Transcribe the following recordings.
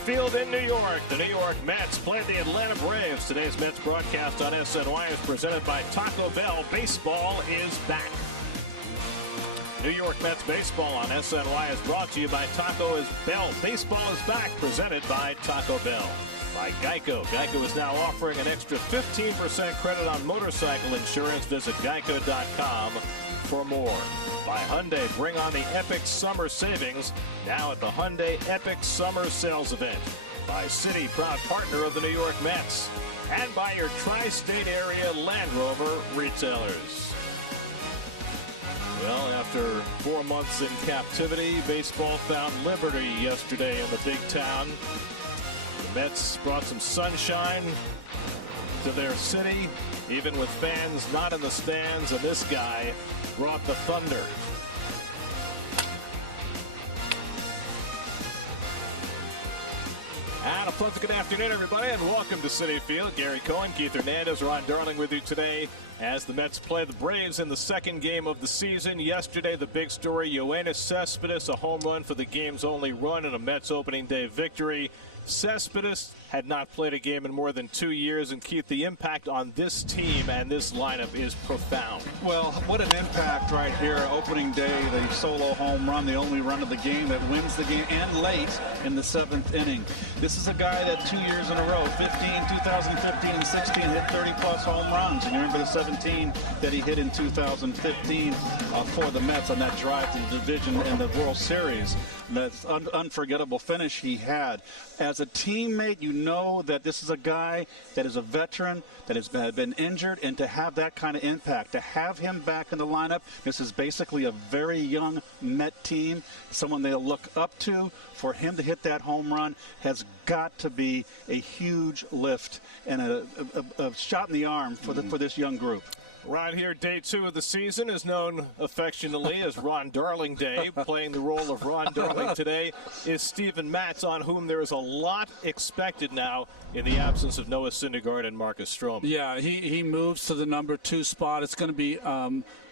Field in New York. The New York Mets play the Atlanta Braves. Today's Mets broadcast on SNY is presented by Taco Bell. Baseball is back. New York Mets baseball on SNY is brought to you by Taco Bell. Baseball is back, presented by Taco Bell. By Geico. Geico is now offering an extra 15% credit on motorcycle insurance. Visit geico.com for more. By Hyundai, bring on the epic summer savings now at the Hyundai Epic Summer Sales Event. By Citi, proud partner of the New York Mets. And by your tri-state area Land Rover retailers. Well, after 4 months in captivity, baseball found liberty yesterday in the big town. The Mets brought some sunshine to their city, even with fans not in the stands, and this guy brought the thunder. And a pleasant good afternoon, everybody, and welcome to Citi Field. Gary Cohen, Keith Hernandez, Ron Darling with you today as the Mets play the Braves in the second game of the season. Yesterday, the big story, Yoenis Cespedes, a home run for the game's only run in a Mets opening day victory. Cespedes had not played a game in more than 2 years, and Keith, the impact on this team and this lineup is profound. Well, what an impact right here. Opening day, the solo home run, the only run of the game that wins the game, and late in the 7th inning. This is a guy that 2 years in a row, 2015 and 16, hit 30-plus home runs. And you remember the 17 that he hit in 2015 for the Mets on that drive to the division and the World Series. That's unforgettable finish he had. As a teammate, you know that this is a guy that is a veteran, that has been injured, and to have that kind of impact, to have him back in the lineup, this is basically a very young Met team, someone they'll look up to. For him to hit that home run has got to be a huge lift and a shot in the arm for this young group. Right here, day 2 of the season is known affectionately as Ron Darling Day. Playing the role of Ron Darling today is Steven Matz, on whom there is a lot expected now in the absence of Noah Syndergaard and Marcus Stroman. Yeah, he moves to the number 2 spot. It's going to be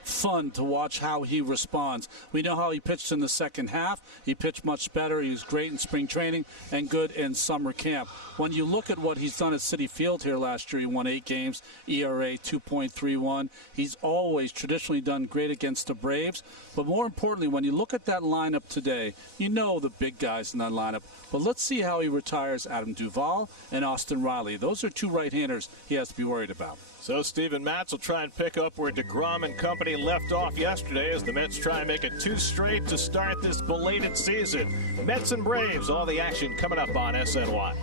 fun to watch how he responds. We know how he pitched in the second half. He pitched much better. He was great in spring training and good in summer camp. When you look at what he's done at Citi Field here last year, he won 8 games, ERA 2.31. He's always traditionally done great against the Braves. But more importantly, when you look at that lineup today, you know the big guys in that lineup. But let's see how he retires Adam Duvall and Austin Riley. Those are 2 right-handers he has to be worried about. So Steven Matz will try and pick up where DeGrom and company left off yesterday as the Mets try and make it 2 straight to start this belated season. Mets and Braves, all the action coming up on SNY.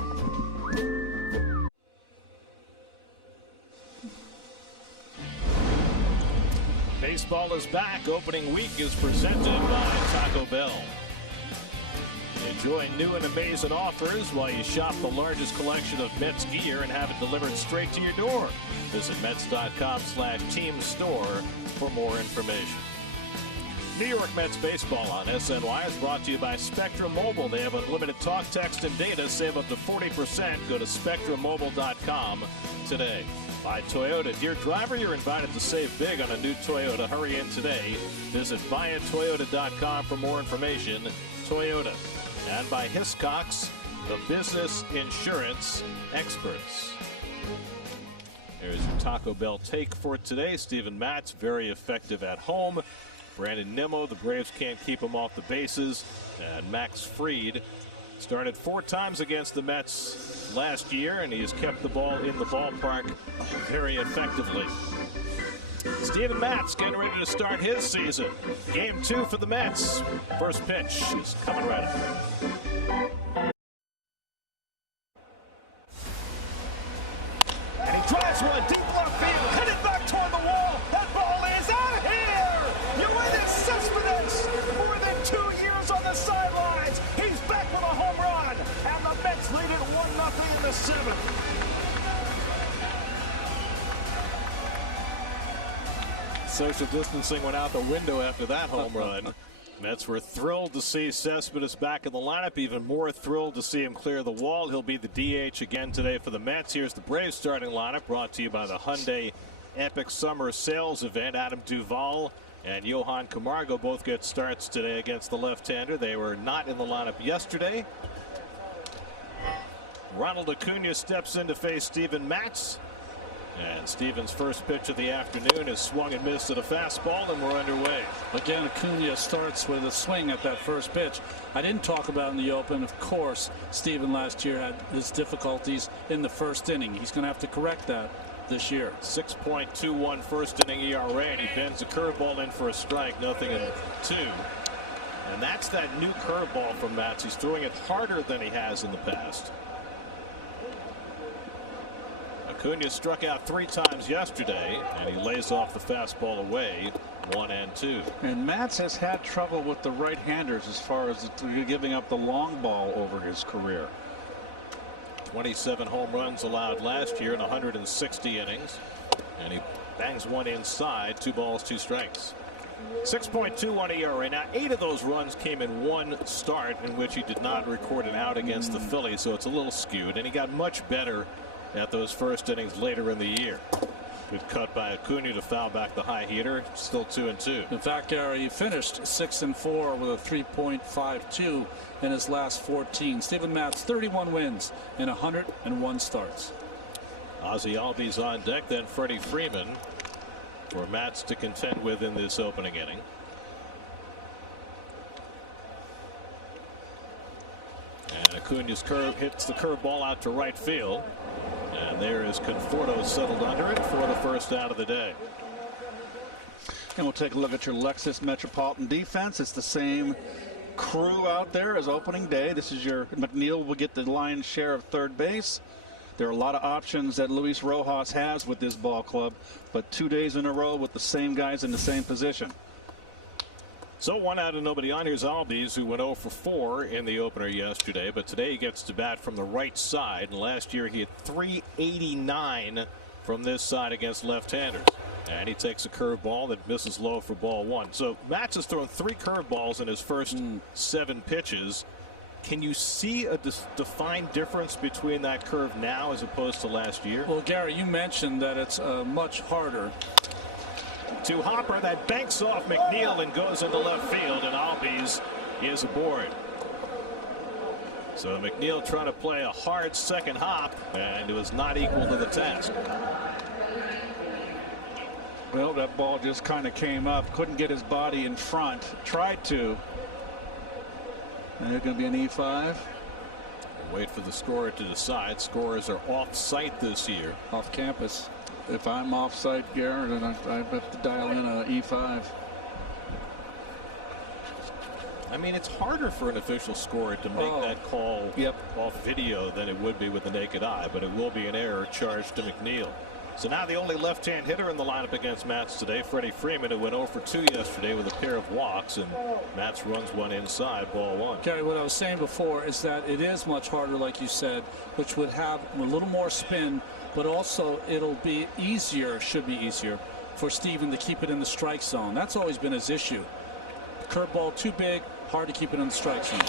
Baseball is back. Opening week is presented by Taco Bell. Enjoy new and amazing offers while you shop the largest collection of Mets gear and have it delivered straight to your door. Visit Mets.com/team store for more information. New York Mets baseball on SNY is brought to you by Spectrum Mobile. They have unlimited talk, text, and data. Save up to 40%. Go to SpectrumMobile.com today. By Toyota. Dear driver, you're invited to save big on a new Toyota. Hurry in today. Visit buyatoyota.com for more information. Toyota. And by Hiscox, the business insurance experts. There's your Taco Bell take for today. Steven Matz, very effective at home. Brandon Nimmo, the Braves can't keep him off the bases. And Max Fried started 4 times against the Mets last year, and he has kept the ball in the ballpark very effectively. Steven Matz getting ready to start his season. Game 2 for the Mets. First pitch is coming right up. And he drives one deep left field. Hit it back toward the wall. That ball is out of here. Yoenis Cespedes, more than 2 years on the sidelines. He's back with a home run. And the Mets lead it 1-0 in the 7th. Social distancing went out the window after that home run. Mets were thrilled to see Cespedes back in the lineup, even more thrilled to see him clear the wall. He'll be the DH again today for the Mets. Here's the Braves starting lineup, brought to you by the Hyundai Epic Summer Sales Event. Adam Duvall and Johan Camargo both get starts today against the left-hander. They were not in the lineup yesterday. Ronald Acuna steps in to face Steven Matz. And Steven's first pitch of the afternoon is swung and missed at a fastball, and we're underway. Again, Acuna starts with a swing at that first pitch. I didn't talk about in the open, of course, Steven last year had his difficulties in the first inning. He's going to have to correct that this year. 6.21 first inning ERA, and he bends the curveball in for a strike, 0-2. And that's that new curveball from Matz. He's throwing it harder than he has in the past. Acuna struck out 3 times yesterday, and he lays off the fastball away, 1-2. And Matz has had trouble with the right-handers as far as giving up the long ball over his career. 27 home runs allowed last year in 160 innings, and he bangs one inside, 2 balls, 2 strikes. 6.21 ERA. Now 8 of those runs came in one start in which he did not record an out against the Phillies, so it's a little skewed, and he got much better at those first innings later in the year. Good cut by Acuna to foul back the high heater. Still 2-2. In fact, Gary, he finished 6-4 with a 3.52 in his last 14. Steven Matz, 31 wins in 101 starts. Ozzie Albies on deck, then Freddie Freeman for Matz to contend with in this opening inning. And Acuna's curve hits the curveball out to right field. And there is Conforto settled under it for the first out of the day. And we'll take a look at your Lexus Metropolitan defense. It's the same crew out there as opening day. This is your McNeil will get the lion's share of third base. There are a lot of options that Luis Rojas has with this ball club, but 2 days in a row with the same guys in the same position. So 1 out and nobody on. Here's Albies, who went 0 for 4 in the opener yesterday, but today he gets to bat from the right side, and last year he had 389 from this side against left-handers. And he takes a curveball that misses low for ball 1. So Matz has thrown 3 curveballs in his first 7 pitches. Can you see a defined difference between that curve now as opposed to last year? Well, Gary, you mentioned that it's much harder. To Hopper, that banks off McNeil and goes into left field, and Albies is aboard. So McNeil trying to play a hard second hop, and it was not equal to the task. Well, that ball just kind of came up, couldn't get his body in front, tried to. And there's going to be an E5. Wait for the scorer to decide. Scorers are off-site this year. Off campus. If I'm off-site, Garrett, then I have to dial in an E5. I mean, it's harder for an official scorer to make that call off video than it would be with the naked eye, but it will be an error charged to McNeil. So now the only left-hand hitter in the lineup against Matz today, Freddie Freeman, who went 0 for 2 yesterday with a pair of walks, and Matz runs one inside, ball 1. Gary, what I was saying before is that it is much harder, like you said, which would have a little more spin, but also it'll be easier, should be easier, for Steven to keep it in the strike zone. That's always been his issue. Curveball too big, hard to keep it in the strike zone.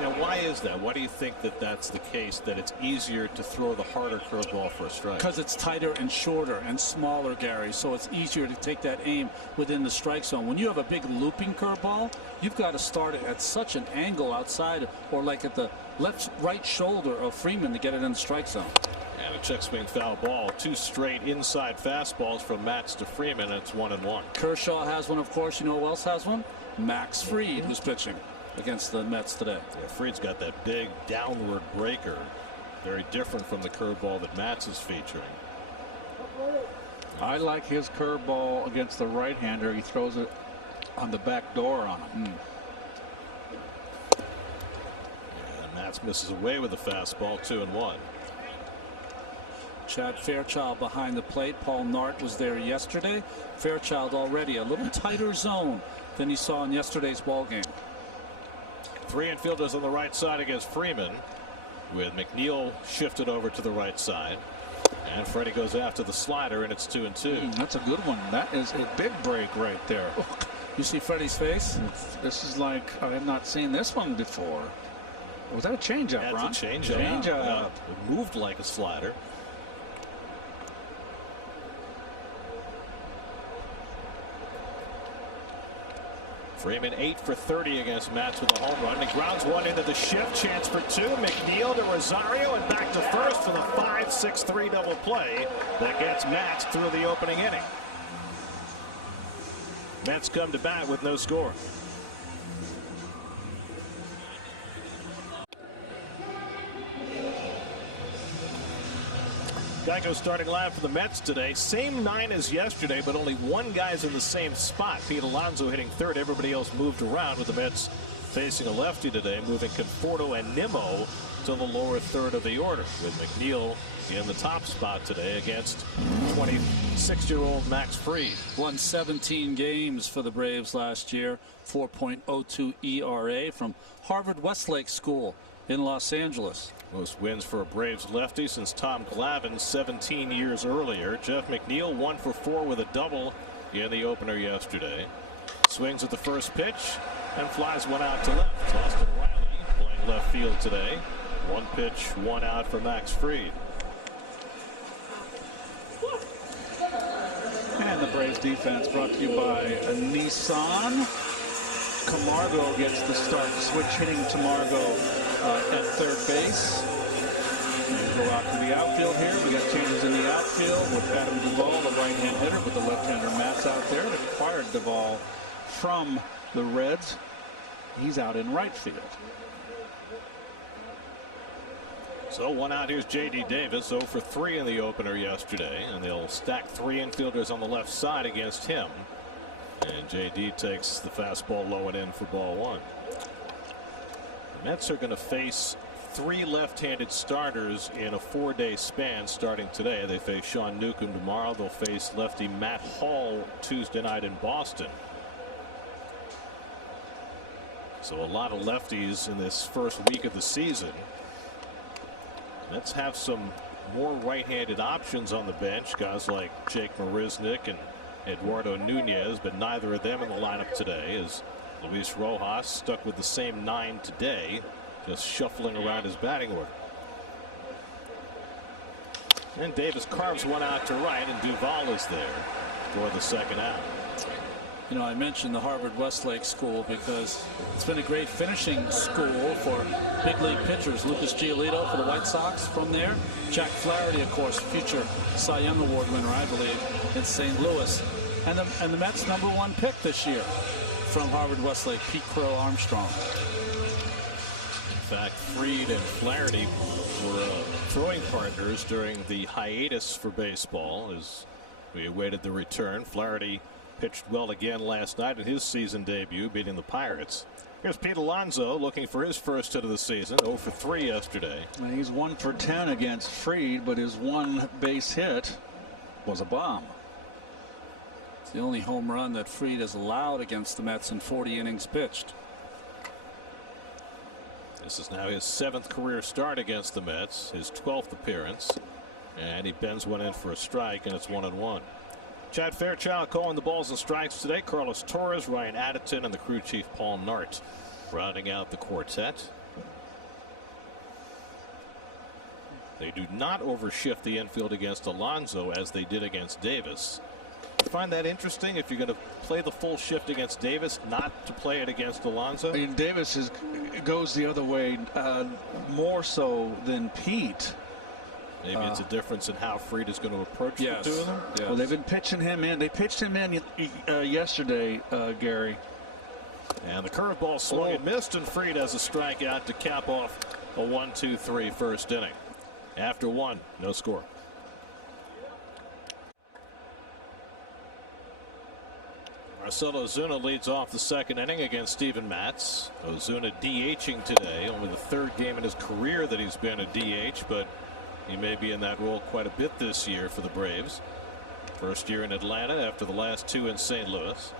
Now, why is that? Why do you think that that's the case, that it's easier to throw the harder curveball for a strike? Because it's tighter and shorter and smaller, Gary, so it's easier to take that aim within the strike zone. When you have a big looping curveball, you've got to start it at such an angle outside, or like at the right shoulder of Freeman to get it in the strike zone. And a check swing foul ball. 2 straight inside fastballs from Matz to Freeman. It's 1-1. Kershaw has one, of course. You know who else has one? Max Fried, who's pitching against the Mets today. Yeah, Fried's got that big downward breaker. Very different from the curveball that Matz is featuring. I like his curveball against the right-hander. He throws it on the back door on him. And Matz misses away with the fastball, 2-1. Chad Fairchild behind the plate. Paul Nart was there yesterday. Fairchild already a little tighter zone than he saw in yesterday's ball game. 3 infielders on the right side against Freeman, with McNeil shifted over to the right side. And Freddie goes after the slider, and it's 2-2. That's a good one. That is a big break right there. You see Freddie's face? This is like, I have not seen this one before. Was that a changeup, Ron? That's a changeup. Changeup. It moved like a slider. Freeman 8 for 30 against Matz with a home run. He grounds one into the shift. Chance for two. McNeil to Rosario and back to first for the 5-6-3 double play that gets Matz through the opening inning. Mets come to bat with no score. Geico starting line for the Mets today. Same 9 as yesterday, but only one guy's in the same spot. Pete Alonso hitting third. Everybody else moved around with the Mets facing a lefty today, moving Conforto and Nimmo to the lower third of the order, with McNeil in the top spot today against 26-year-old Max Fried. Won 17 games for the Braves last year, 4.02 ERA from Harvard Westlake School in Los Angeles. Most wins for a Braves lefty since Tom Glavine 17 years earlier. Jeff McNeil 1 for 4 with a double in the opener yesterday. Swings at the first pitch and flies one out to left. Austin Riley playing left field today. One pitch, one out for Max Fried. And the Braves defense brought to you by Nissan. Camargo gets the start. Switch hitting Camargo at third base. We'll go out to the outfield here. We got changes in the outfield with Adam Duvall, the right-hand hitter, with the left-hander Matz out there. It acquired Duvall from the Reds. He's out in right field. So one out. Here's J.D. Davis, 0 for 3 in the opener yesterday, and they'll stack 3 infielders on the left side against him. And J.D. takes the fastball low and in for ball 1. The Mets are going to face 3 left-handed starters in a 4-day span starting today. They face Sean Newcomb tomorrow. They'll face lefty Matt Hall Tuesday night in Boston. So a lot of lefties in this first week of the season. Mets have some more right-handed options on the bench, guys like Jake Marisnick and Eduardo Nunez, but neither of them in the lineup today, as Luis Rojas stuck with the same 9 today, just shuffling around his batting order. And Davis carves one out to right, and Duvall is there for the second out. You know, I mentioned the Harvard Westlake School because it's been a great finishing school for big league pitchers. Lucas Giolito for the White Sox from there. Jack Flaherty, of course, future Cy Young Award winner, I believe, in St. Louis. And the Mets' #1 pick this year from Harvard Westlake, Pete Crow Armstrong. In fact, Fried and Flaherty were throwing partners during the hiatus for baseball as we awaited the return. Flaherty pitched well again last night in his season debut, beating the Pirates. Here's Pete Alonso looking for his first hit of the season, 0 for 3 yesterday. He's 1 for 10 against Fried, but his one base hit was a bomb. It's the only home run that Fried has allowed against the Mets in 40 innings pitched. This is now his 7th career start against the Mets, his 12th appearance, and he bends one in for a strike, and it's 1-1. Chad Fairchild calling the balls and strikes today. Carlos Torres, Ryan Addington, and the crew chief Paul Nart rounding out the quartet. They do not overshift the infield against Alonso as they did against Davis. You find that interesting, if you're going to play the full shift against Davis, not to play it against Alonso? I mean, Davis goes the other way more so than Pete. Maybe it's a difference in how Fried is going to approach the two of them. Yes. Well, they've been pitching him in. They pitched him in yesterday, Gary. And the curveball swung and missed, and Fried has a strikeout to cap off a 1-2-3 first inning. After 1, no score. Marcell Ozuna leads off the second inning against Steven Matz. Ozuna DHing today, only the 3rd game in his career that he's been a DH, but he may be in that role quite a bit this year for the Braves. First year in Atlanta after the last 2 in St. Louis.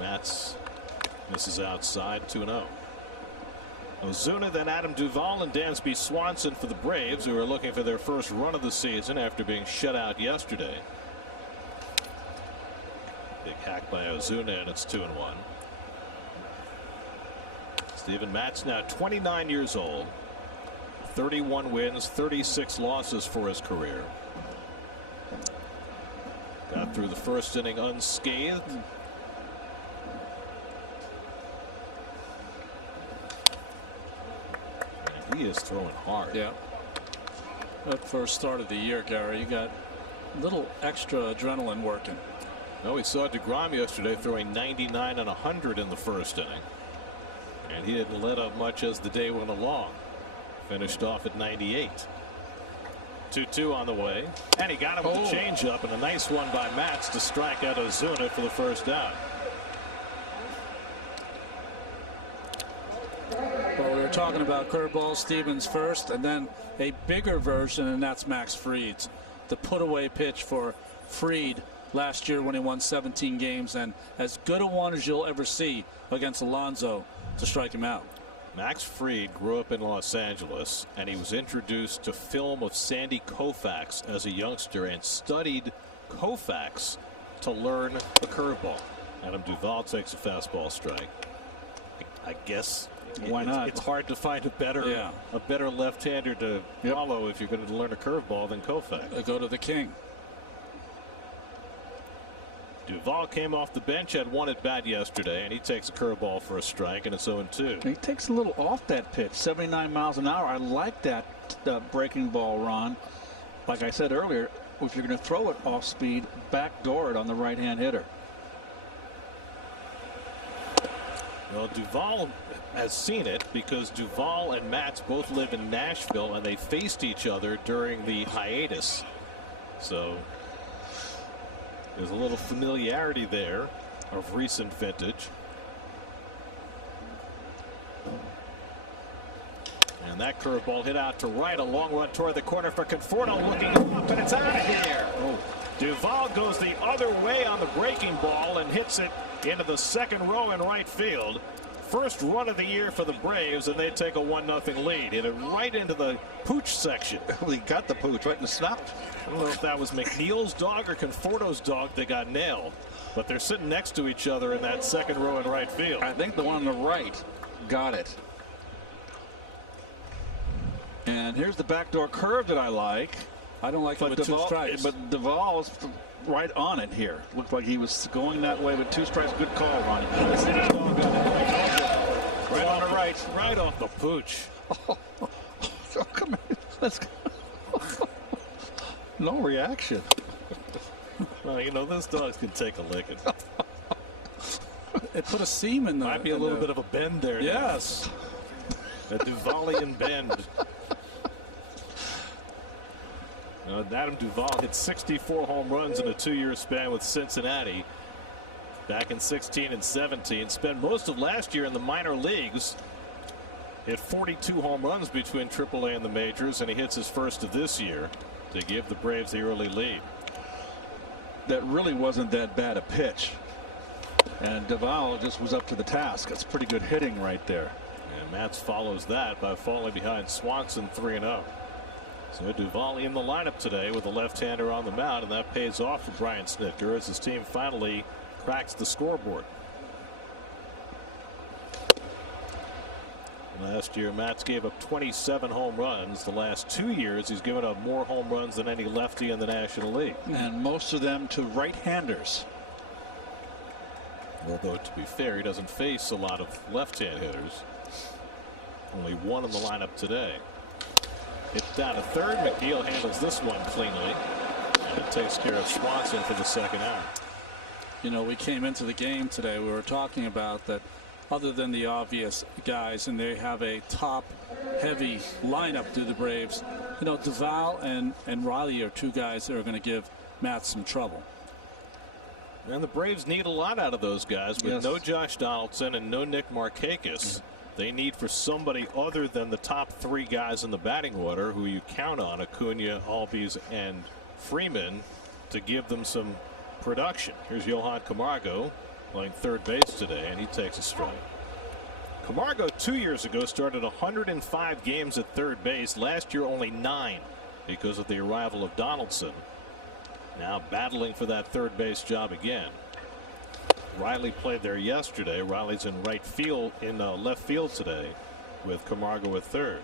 Matz misses outside, 2-0. Ozuna, then Adam Duvall and Dansby Swanson for the Braves, who are looking for their first run of the season after being shut out yesterday. Big hack by Ozuna, and it's 2-1. Steven Matz now 29 years old. 31 wins, 36 losses for his career. Got through the first inning unscathed he is throwing hard. Yeah. That first start of the year, Gary, you got a little extra adrenaline working. No, we saw DeGrom yesterday throwing 99 and 100 in the first inning. And he didn't let up much as the day went along. Finished off at 98. 2-2 on the way. And he got him with a changeup, and a nice one by Matz to strike out Ozuna for the first down. Well, we were talking about curveball, Stevens first, and then a bigger version, and that's Max Fried's. The put-away pitch for Fried last year when he won 17 games, and as good a one as you'll ever see against Alonso to strike him out. Max Fried grew up in Los Angeles, and he was introduced to film of Sandy Koufax as a youngster and studied Koufax to learn the curveball. Adam Duvall takes a fastball strike. I guess why not? It's hard to find a better left-hander to follow if you're going to learn a curveball than Koufax. They go to the king. Duvall came off the bench, had one at bat yesterday, and he takes a curveball for a strike, and it's 0-2. He takes a little off that pitch, 79 miles an hour. I like that breaking ball, Ron. Like I said earlier, if you're going to throw it off speed, backdoor it on the right-hand hitter. Well, Duvall has seen it because Duvall and Matz both live in Nashville, and they faced each other during the hiatus. So there's a little familiarity there of recent vintage. And that curveball hit out to right, a long run toward the corner for Conforto, looking up, and it's out of here. Duvall goes the other way on the breaking ball and hits it into the second row in right field. First run of the year for the Braves, and they take a 1-0 lead. Hit it right into the pooch section. Well, he got the pooch right in the snout. I don't know if that was McNeil's dog or Conforto's dog that got nailed, but they're sitting next to each other in that second row in right field. I think the one on the right got it. And here's the backdoor curve that I like. I don't like it with two strikes. But Duvall's right on it here. Looked like he was going that way with 2 strikes. Good call, Ronnie. Right on the right. Right off the pooch. Oh, come on. Let's go. No reaction. Well, you know, those dogs can take a licking. It put a seam in the... Might be a little bit of a bend there. Yes. A Duvallian bend. Adam Duvall hit 64 home runs in a 2-year span with Cincinnati back in 16 and 17. Spent most of last year in the minor leagues. Hit 42 home runs between AAA and the majors, and he hits his first of this year to give the Braves the early lead. That really wasn't that bad a pitch, and Duvall just was up to the task. That's pretty good hitting right there. And Matz follows that by falling behind Swanson 3-0. So Duvall in the lineup today with a left-hander on the mound, and that pays off for Brian Snitker as his team finally cracks the scoreboard. Last year, Matz gave up 27 home runs. The last 2 years, he's given up more home runs than any lefty in the National League. And most of them to right-handers. Although, to be fair, he doesn't face a lot of left-hand hitters. Only one in the lineup today. It's down to third. McNeil handles this one cleanly, and it takes care of Swanson for the second out. You know, we came into the game today, we were talking about that other than the obvious guys, and they have a top-heavy lineup to the Braves. You know, Duvall and Riley are 2 guys that are going to give Matt some trouble. And the Braves need a lot out of those guys with no Josh Donaldson and no Nick Markakis. They need for somebody other than the top 3 guys in the batting order who you count on, Acuna, Albies, and Freeman, to give them some production. Here's Johan Camargo playing third base today, and he takes a strike. Camargo 2 years ago started 105 games at third base. Last year only 9 because of the arrival of Donaldson. Now battling for that third base job again. Riley played there yesterday. Riley's in right field, in left field today, with Camargo at third.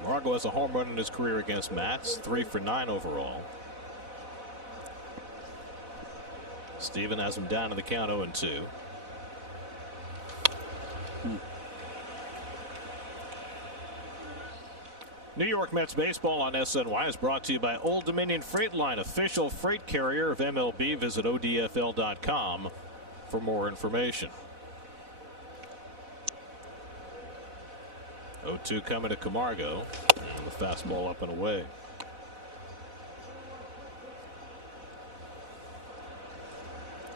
Camargo has a home run in his career against Matz, 3 for 9 overall. Steven has him down to the count 0-2. New York Mets baseball on SNY is brought to you by Old Dominion Freight Line, official freight carrier of MLB. Visit odfl.com for more information. 0-2 coming to Camargo. And the fastball up and away.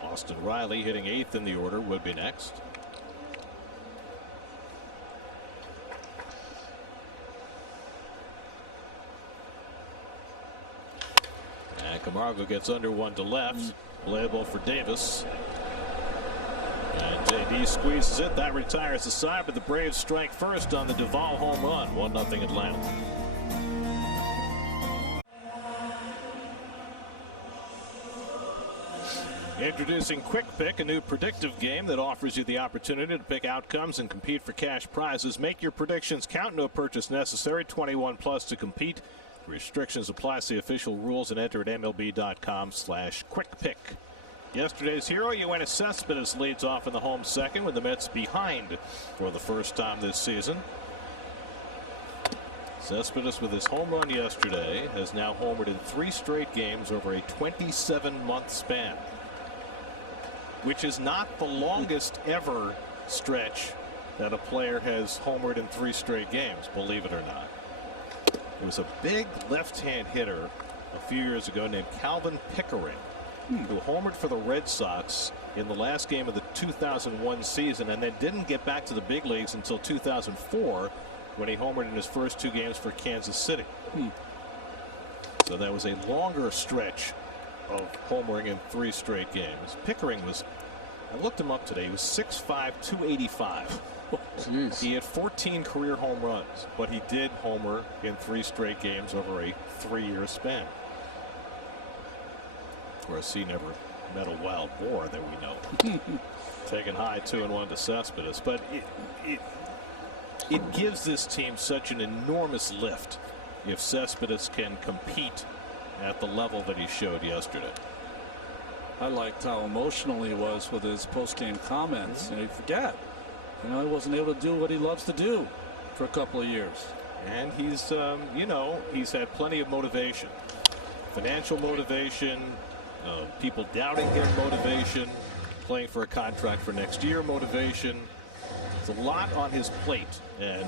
Austin Riley hitting 8th in the order would be next. And Camargo gets under one to left. Playable for Davis. And JD squeezes it. That retires the side, but the Braves strike first on the Duvall home run. 1-0 Atlanta. Introducing Quick Pick, a new predictive game that offers you the opportunity to pick outcomes and compete for cash prizes. Make your predictions count. No purchase necessary. 21 plus to compete. Restrictions apply. See official rules and enter at MLB.com/QuickPick. Yesterday's hero, Yoenis Cespedes, leads off in the home second with the Mets behind for the first time this season. Cespedes, with his home run yesterday, has now homered in 3 straight games over a 27-month span, which is not the longest ever stretch that a player has homered in 3 straight games, believe it or not. There was a big left-hand hitter a few years ago named Calvin Pickering, who homered for the Red Sox in the last game of the 2001 season and then didn't get back to the big leagues until 2004 when he homered in his first 2 games for Kansas City. So that was a longer stretch of homering in 3 straight games. Pickering was, I looked him up today, he was 6'5", 285. Jeez. He had 14 career home runs, but he did homer in 3 straight games over a 3-year span. Of course, he never met a wild boar that we know. Taking high 2-1 to Cespedes, but it gives this team such an enormous lift if Cespedes can compete at the level that he showed yesterday. I liked how emotional he was with his post-game comments. You forget, he wasn't able to do what he loves to do for a couple of years. And he's, he's had plenty of motivation, financial motivation, people doubting him motivation, playing for a contract for next year motivation. There's a lot on his plate, and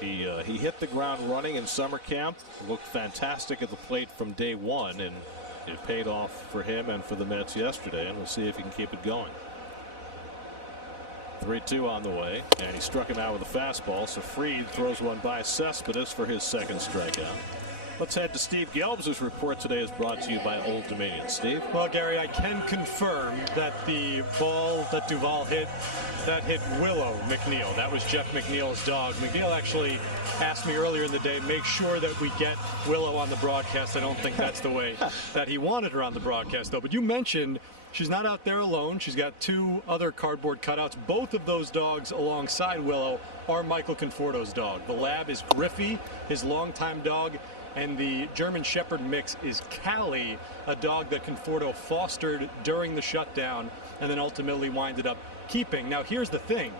he hit the ground running in summer camp, looked fantastic at the plate from day one, and it paid off for him and for the Mets yesterday, and we'll see if he can keep it going. 3-2 on the way, and he struck him out with a fastball, so Fried throws one by Cespedes for his second strikeout. Let's head to Steve Gelbs, whose report today is brought to you by Old Dominion. Steve? Well, Gary, I can confirm that the ball that Duvall hit, that hit Willow McNeil. That was Jeff McNeil's dog. McNeil actually asked me earlier in the day, make sure that we get Willow on the broadcast. I don't think that's the way that he wanted her on the broadcast, though. But you mentioned she's not out there alone. She's got 2 other cardboard cutouts. Both of those dogs alongside Willow are Michael Conforto's dog. The lab is Griffey, his longtime dog, and the German Shepherd mix is Callie, a dog that Conforto fostered during the shutdown and then ultimately winded up keeping. Now, here's the thing.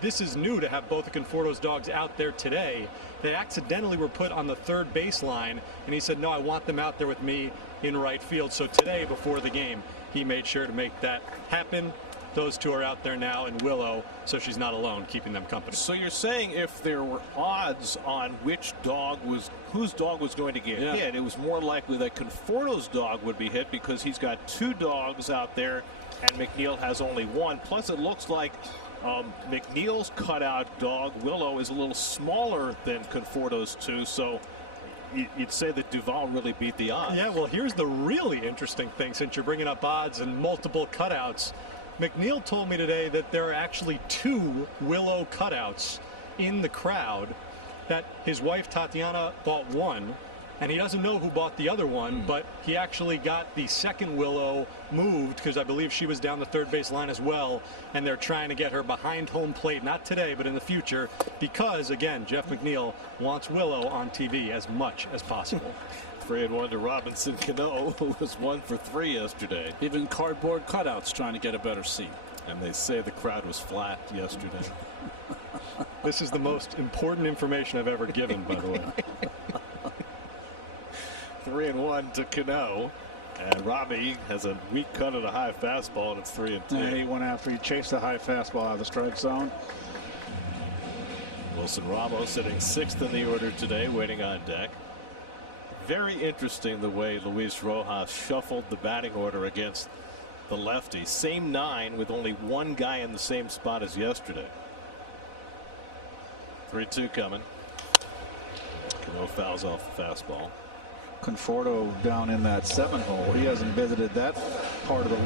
This is new to have both of Conforto's dogs out there today. They accidentally were put on the third baseline, and he said, no, I want them out there with me in right field. So today, before the game, he made sure to make that happen. Those 2 are out there now in Willow, so she's not alone, keeping them company. So you're saying if there were odds on whose dog was going to get hit, it was more likely that Conforto's dog would be hit because he's got 2 dogs out there and McNeil has only 1. Plus, it looks like McNeil's cutout dog, Willow, is a little smaller than Conforto's 2, so you'd say that Duvall really beat the odds. Yeah, well, here's the really interesting thing, since you're bringing up odds and multiple cutouts. McNeil told me today that there are actually 2 Willow cutouts in the crowd, that his wife Tatiana bought 1, and he doesn't know who bought the other one, but he actually got the second Willow moved because I believe she was down the third base line as well, and they're trying to get her behind home plate, not today, but in the future, because, again, Jeff McNeil wants Willow on TV as much as possible. 3-1 to Robinson Cano, who was 1 for 3 yesterday. Even cardboard cutouts trying to get a better seat. And they say the crowd was flat yesterday. This is the most important information I've ever given, by the way. 3-1 to Cano. And Robbie has a weak cut of the high fastball, and it's 3-2. Yeah, he went after, he chased the high fastball out of the strike zone. Wilson Ramos sitting 6th in the order today, waiting on deck. Very interesting the way Luis Rojas shuffled the batting order against the lefty. Same 9 with only one guy in the same spot as yesterday. 3-2 coming. Cano fouls off the fastball. Conforto down in that 7 hole. He hasn't visited that part of the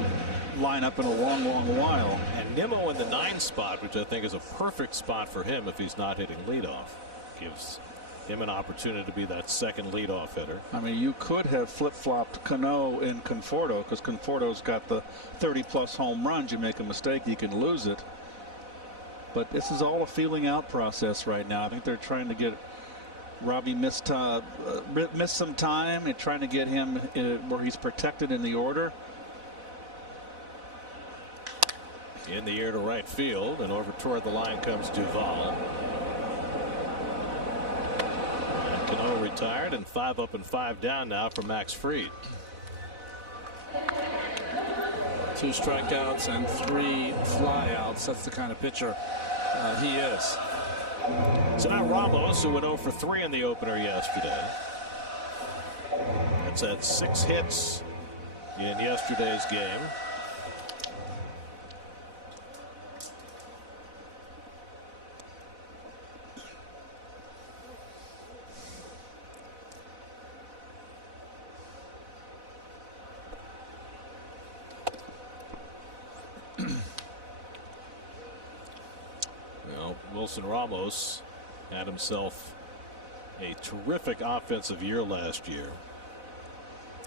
lineup in a long, long while. And Nimmo in the 9 spot, which I think is a perfect spot for him if he's not hitting leadoff. Gives him an opportunity to be that second leadoff hitter. I mean, you could have flip-flopped Cano and Conforto, because Conforto's got the 30-plus home runs. You make a mistake, you can lose it. But this is all a feeling out process right now. I think they're trying to get Robbie missed some time and trying to get him where he's protected in the order. In the air to right field, and over toward the line comes Duvall. And Cano retired, and 5 up and 5 down now for Max Fried. 2 strikeouts and 3 flyouts. That's the kind of pitcher he is. So now Ramos, who went 0 for 3 in the opener yesterday. That's had 6 hits in yesterday's game. Wilson Ramos had himself a terrific offensive year last year.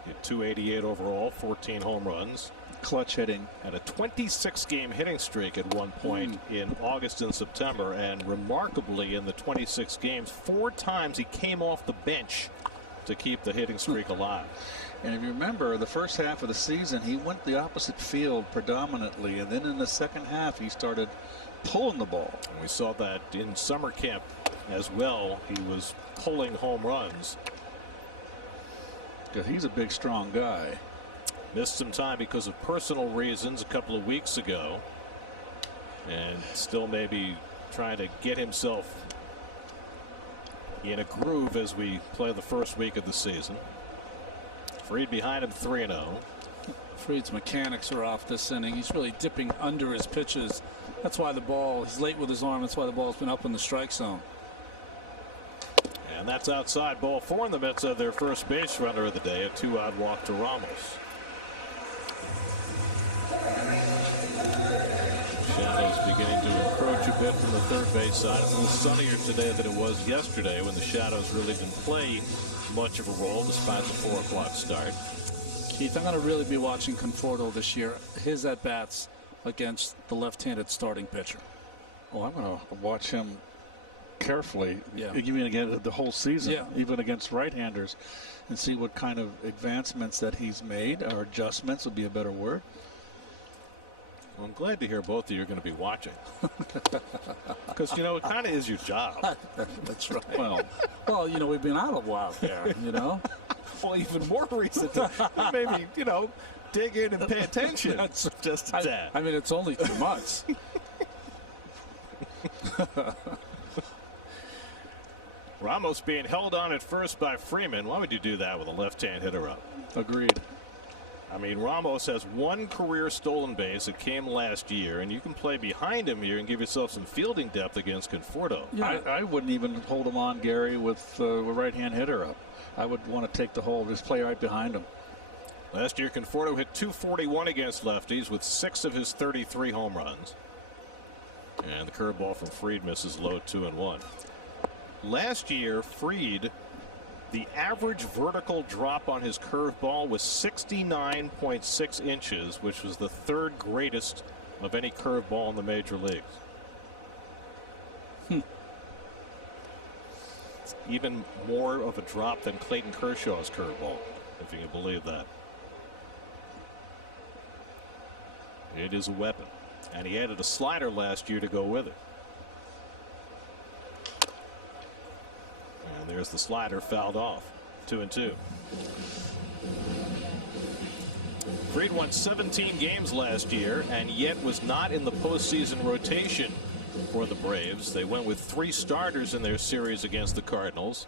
Hit 288 overall, 14 home runs. Clutch hitting. Had a 26-game hitting streak at one point in August and September, and remarkably in the 26 games, 4 times he came off the bench to keep the hitting streak alive. And if you remember, the first half of the season, he went the opposite field predominantly, and then in the second half, he started pulling the ball. And we saw that in summer camp as well. He was pulling home runs. Because he's a big, strong guy. Missed some time because of personal reasons a couple of weeks ago, and still maybe trying to get himself in a groove as we play the first week of the season. Fried behind him 3-0. Fried's mechanics are off this inning. He's really dipping under his pitches. That's why the ball, he's late with his arm. That's why the ball's been up in the strike zone. And that's outside, ball 4, and the Mets have their first base runner of the day, a 2-out walk to Ramos. Shadows beginning to encroach a bit from the third base side. It's a little sunnier today than it was yesterday, when the shadows really didn't play much of a role despite the 4 o'clock start. Keith, I'm going to really be watching Conforto this year. His at-bats against the left-handed starting pitcher. Well, I'm going to watch him carefully, Yeah. even again the whole season, Yeah. even against right-handers, and see what kind of advancements that he's made, or adjustments would be a better word. Well, I'm glad to hear both of you are going to be watching. Because, you know, it kind of is your job. That's right. Well, you know, we've been out a while there, you know. Well, even more reason to maybe, you know, dig in and pay attention. That's just a tad. I mean, it's only 2 months. Ramos being held on at first by Freeman. Why would you do that with a left-hand hitter up? Agreed. I mean, Ramos has 1 career stolen base. It came last year, and you can play behind him here and give yourself some fielding depth against Conforto. Yeah, I wouldn't even hold him on, Gary, with a right-hand hitter up. I would want to take the hole, just play right behind him. Last year, Conforto hit .241 against lefties with 6 of his 33 home runs. And the curveball from Fried misses low, 2-1. Last year, Fried, the average vertical drop on his curveball was 69.6 inches, which was the 3rd greatest of any curveball in the major leagues. It's even more of a drop than Clayton Kershaw's curveball, if you can believe that. It is a weapon. And he added a slider last year to go with it. And there's the slider fouled off. 2-2. Fried won 17 games last year and yet was not in the postseason rotation for the Braves. They went with 3 starters in their series against the Cardinals.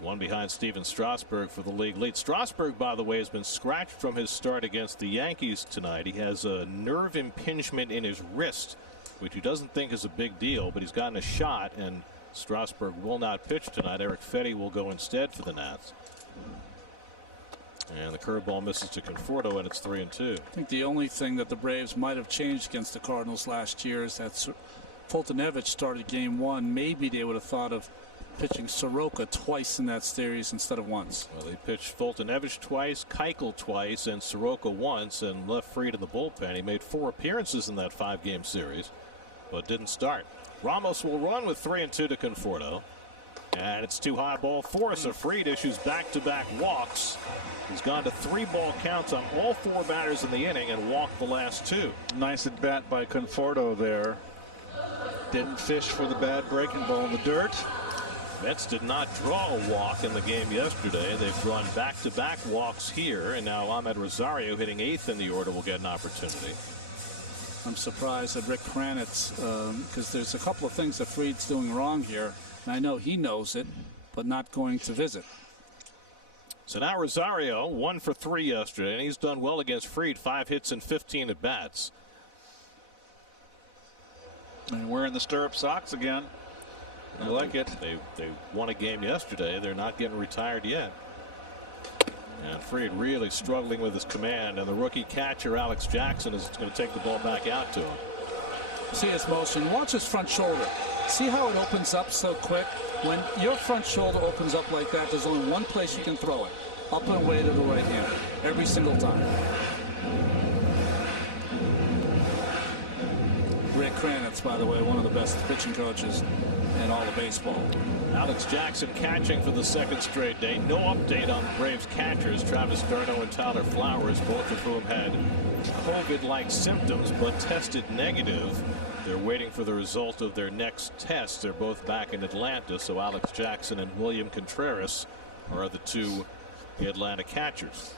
One behind Steven Strasburg for the league lead. Strasburg, by the way, has been scratched from his start against the Yankees tonight. He has a nerve impingement in his wrist, which he doesn't think is a big deal, but he's gotten a shot, and Strasburg will not pitch tonight. Eric Fetty will go instead for the Nats. And the curveball misses to Conforto, and it's 3-2. I think the only thing that the Braves might have changed against the Cardinals last year is that Foltynewicz started game 1. Maybe they would have thought of pitching Soroka twice in that series instead of once. Well, they pitched Foltynewicz twice, Keuchel twice, and Soroka once, and left Fried in the bullpen. He made 4 appearances in that 5-game series, but didn't start. Ramos will run with 3-2 to Conforto. And it's too high, ball 4, so Fried issues back-to-back walks. He's gone to 3 ball counts on all 4 batters in the inning and walked the last 2. Nice at bat by Conforto there. Didn't fish for the bad breaking ball in the dirt. Mets did not draw a walk in the game yesterday. They've drawn back-to-back walks here, and now Ahmed Rosario, hitting 8th in the order, will get an opportunity. I'm surprised at Rick Kranitz because there's a couple of things that Fried's doing wrong here. And I know he knows it, but not going to visit. So now Rosario, 1 for 3 yesterday, and he's done well against Fried. 5 hits and 15 at bats. And wearing the stirrup socks again. I like it. They won a game yesterday. They're not getting retired yet. And Fried really struggling with his command, and the rookie catcher Alex Jackson is going to take the ball back out to him. See his motion. Watch his front shoulder. See how it opens up so quick? When your front shoulder opens up like that, there's only one place you can throw it. Up and away to the right hand. Every single time. Rick Kranitz, by the way, one of the best pitching coaches in all of baseball. Alex Jackson catching for the 2nd straight day. No update on the Braves catchers. Travis d'Arnaud and Tyler Flowers, both of whom had COVID-like symptoms but tested negative. They're waiting for the result of their next test. They're both back in Atlanta, so Alex Jackson and William Contreras are the 2 Atlanta catchers.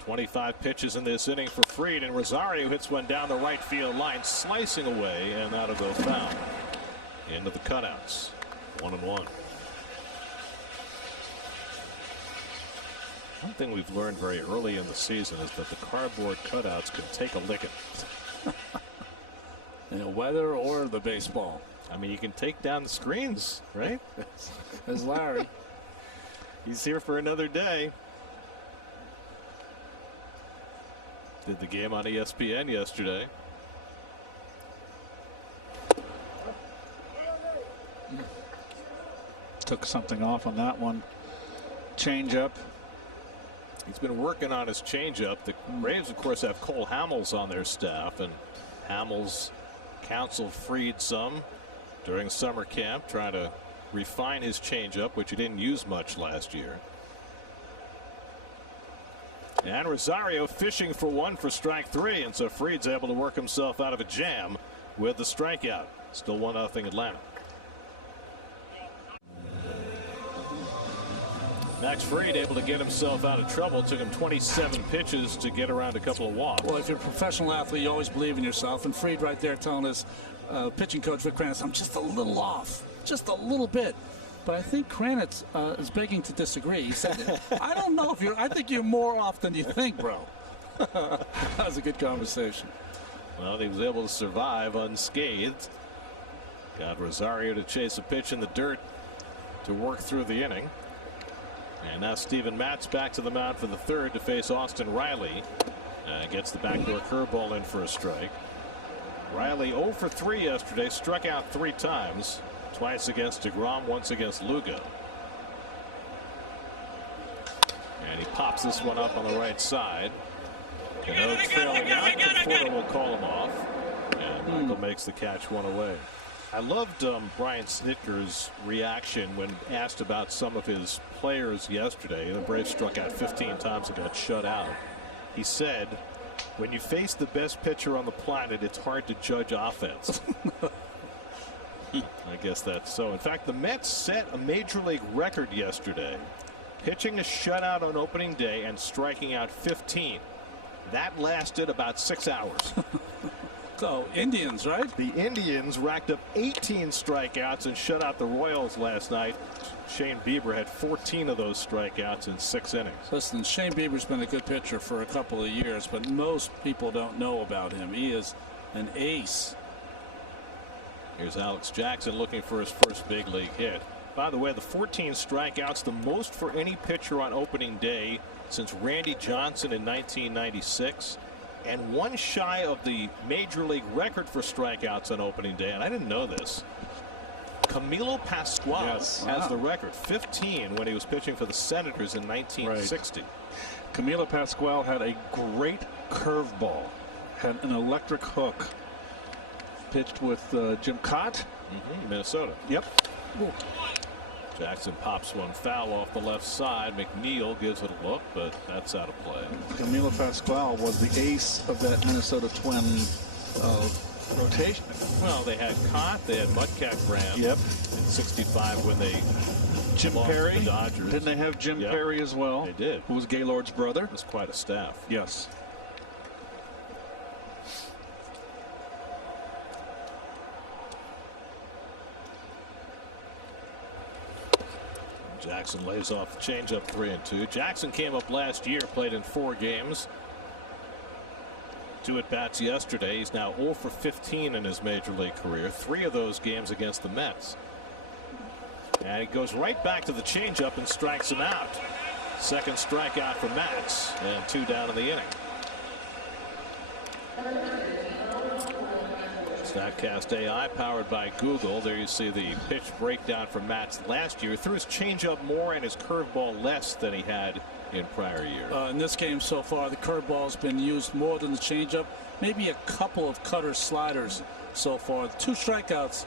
25 pitches in this inning for Fried, and Rosario hits one down the right field line, slicing away, and that'll go foul. Into the cutouts. 1-1. One thing we've learned very early in the season is that the cardboard cutouts can take a licking. In the weather or the baseball. I mean, you can take down the screens, right? There's Larry. He's here for another day. Did the game on ESPN yesterday. Took something off on that one. Change up. He's been working on his changeup. The Braves, of course, have Cole Hamels on their staff, and Hamels counseled Fried some during summer camp, trying to refine his changeup, which he didn't use much last year. And Rosario fishing for 1 for strike 3, and so Fried's able to work himself out of a jam with the strikeout. Still 1-0 Atlanta. Max Fried able to get himself out of trouble. Took him 27 pitches to get around a couple of walks. Well, if you're a professional athlete, you always believe in yourself. And Fried right there telling his pitching coach, Rick Kranitz, I'm just a little off. Just a little bit. But I think Kranitz is begging to disagree. He said, I don't know if I think you're more off than you think, bro. That was a good conversation. Well, he was able to survive unscathed. Got Rosario to chase a pitch in the dirt to work through the inning. And now Steven Matz back to the mound for the 3rd to face Austin Riley. Gets the backdoor curveball in for a strike. Riley 0 for 3 yesterday, struck out 3 times. Twice against DeGrom, once against Lugo. And he pops this one up on the right side. Cano's trailing out. Conforto will call him off. And Michael makes the catch 1 away. I loved Brian Snitker's reaction when asked about some of his players yesterday. The Braves struck out 15 times and got shut out. He said, when you face the best pitcher on the planet, it's hard to judge offense. I guess that's so. In fact, the Mets set a major league record yesterday, pitching a shutout on opening day and striking out 15. That lasted about 6 hours. So, Indians, right? The Indians racked up 18 strikeouts and shut out the Royals last night. Shane Bieber had 14 of those strikeouts in 6 innings. Listen, Shane Bieber's been a good pitcher for a couple of years, but most people don't know about him. He is an ace. Here's Alex Jackson looking for his first big league hit. By the way, the 14 strikeouts, the most for any pitcher on opening day since Randy Johnson in 1996, and one shy of the major league record for strikeouts on opening day. And I didn't know this. Camilo Pascual has the record, 15, when he was pitching for the Senators in 1960. Right. Camilo Pascual had a great curveball, had an electric hook. Pitched with Jim Cott. Minnesota. Yep. Ooh. Jackson pops one foul off the left side. McNeil gives it a look, but that's out of play. Camilo Pascual was the ace of that Minnesota Twin rotation. Well, they had Cott, they had Mudcat Graham. Yep. In 65 when they Jim lost Perry. to the Dodgers. Didn't they have Jim Perry as well? They did. Who was Gaylord's brother? It was quite a staff. Yes. Jackson lays off the changeup 3-2. Jackson came up last year, played in 4 games. 2 at-bats yesterday. He's now 0 for 15 in his major league career. 3 of those games against the Mets. And he goes right back to the changeup and strikes him out. Second strikeout for Matz, and 2 down in the inning. Statcast AI powered by Google. There you see the pitch breakdown for Matz last year. Threw his changeup more and his curveball less than he had in prior years. In this game so far, the curveball's been used more than the changeup. Maybe a couple of cutter sliders so far. 2 strikeouts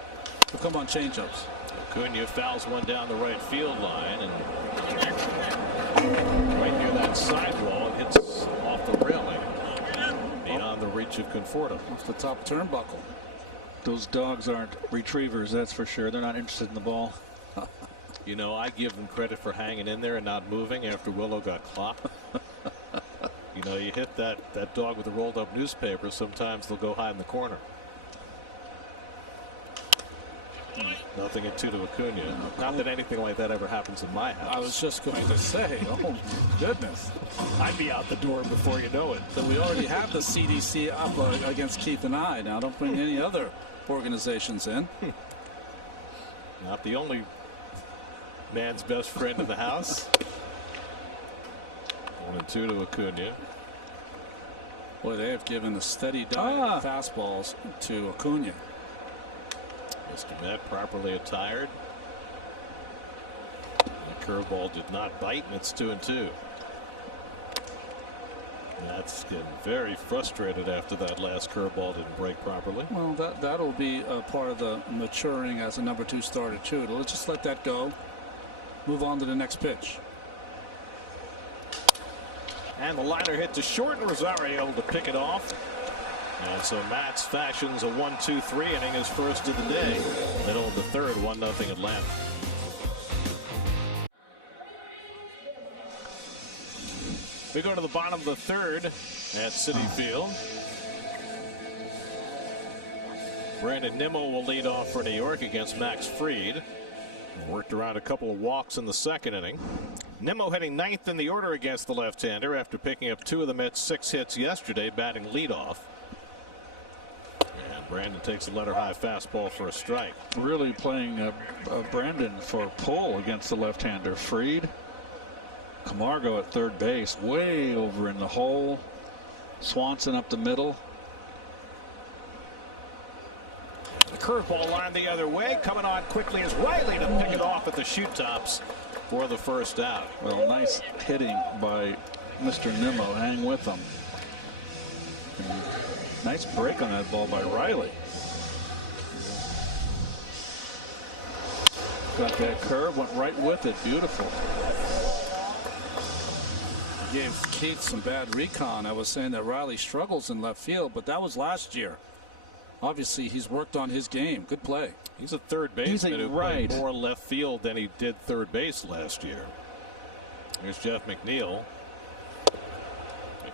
will come on changeups. Acuna fouls one down the right field line, and right near that sidewall, it hits off the railing beyond the reach of Conforto. Off the top turnbuckle. Those dogs aren't retrievers, that's for sure. They're not interested in the ball. You know, I give them credit for hanging in there and not moving after Willow got clocked. You know, you hit that dog with a rolled up newspaper, sometimes they'll go hide in the corner. Nothing in 2 to Acuna. Not that anything like that ever happens in my house. I was just going to say, oh goodness. I'd be out the door before you know it. So we already have the CDC up against Keith and I. Now don't bring any other organizations in. Not the only man's best friend in the house. 1-2 to Acuna. Boy, they have given a steady diet of fastballs to Acuna. Mr. Met properly attired. The curveball did not bite, and it's 2-2. That's getting very frustrated after that last curveball didn't break properly. Well, that'll be a part of the maturing as a number 2 starter too. Let's just let that go. Move on to the next pitch. And the liner hit to short, and Rosario able to pick it off. And so Matz fashions a 1-2-3 inning, his first of the day. Middle of the third, 1-0 Atlanta. We go to the bottom of the third at Citi Field. Brandon Nimmo will lead off for New York against Max Fried. Worked around a couple of walks in the second inning. Nimmo hitting 9th in the order against the left-hander after picking up 2 of the Mets' 6 hits yesterday, batting leadoff. And Brandon takes a letter-high fastball for a strike. Really playing Brandon for pull against the left-hander. Fried. Camargo at third base, way over in the hole. Swanson up the middle. The curveball line the other way. Coming on quickly is Riley to pick it off at the shoot tops for the first out. Well, nice hitting by Mr. Nimmo. Hang with him. And nice break on that ball by Riley. Got that curve, went right with it. Beautiful. gave Keith some bad recon. I was saying that Riley struggles in left field, but that was last year. Obviously, he's worked on his game. Good play. He's a third baseman who played more left field than he did third base last year. Here's Jeff McNeil.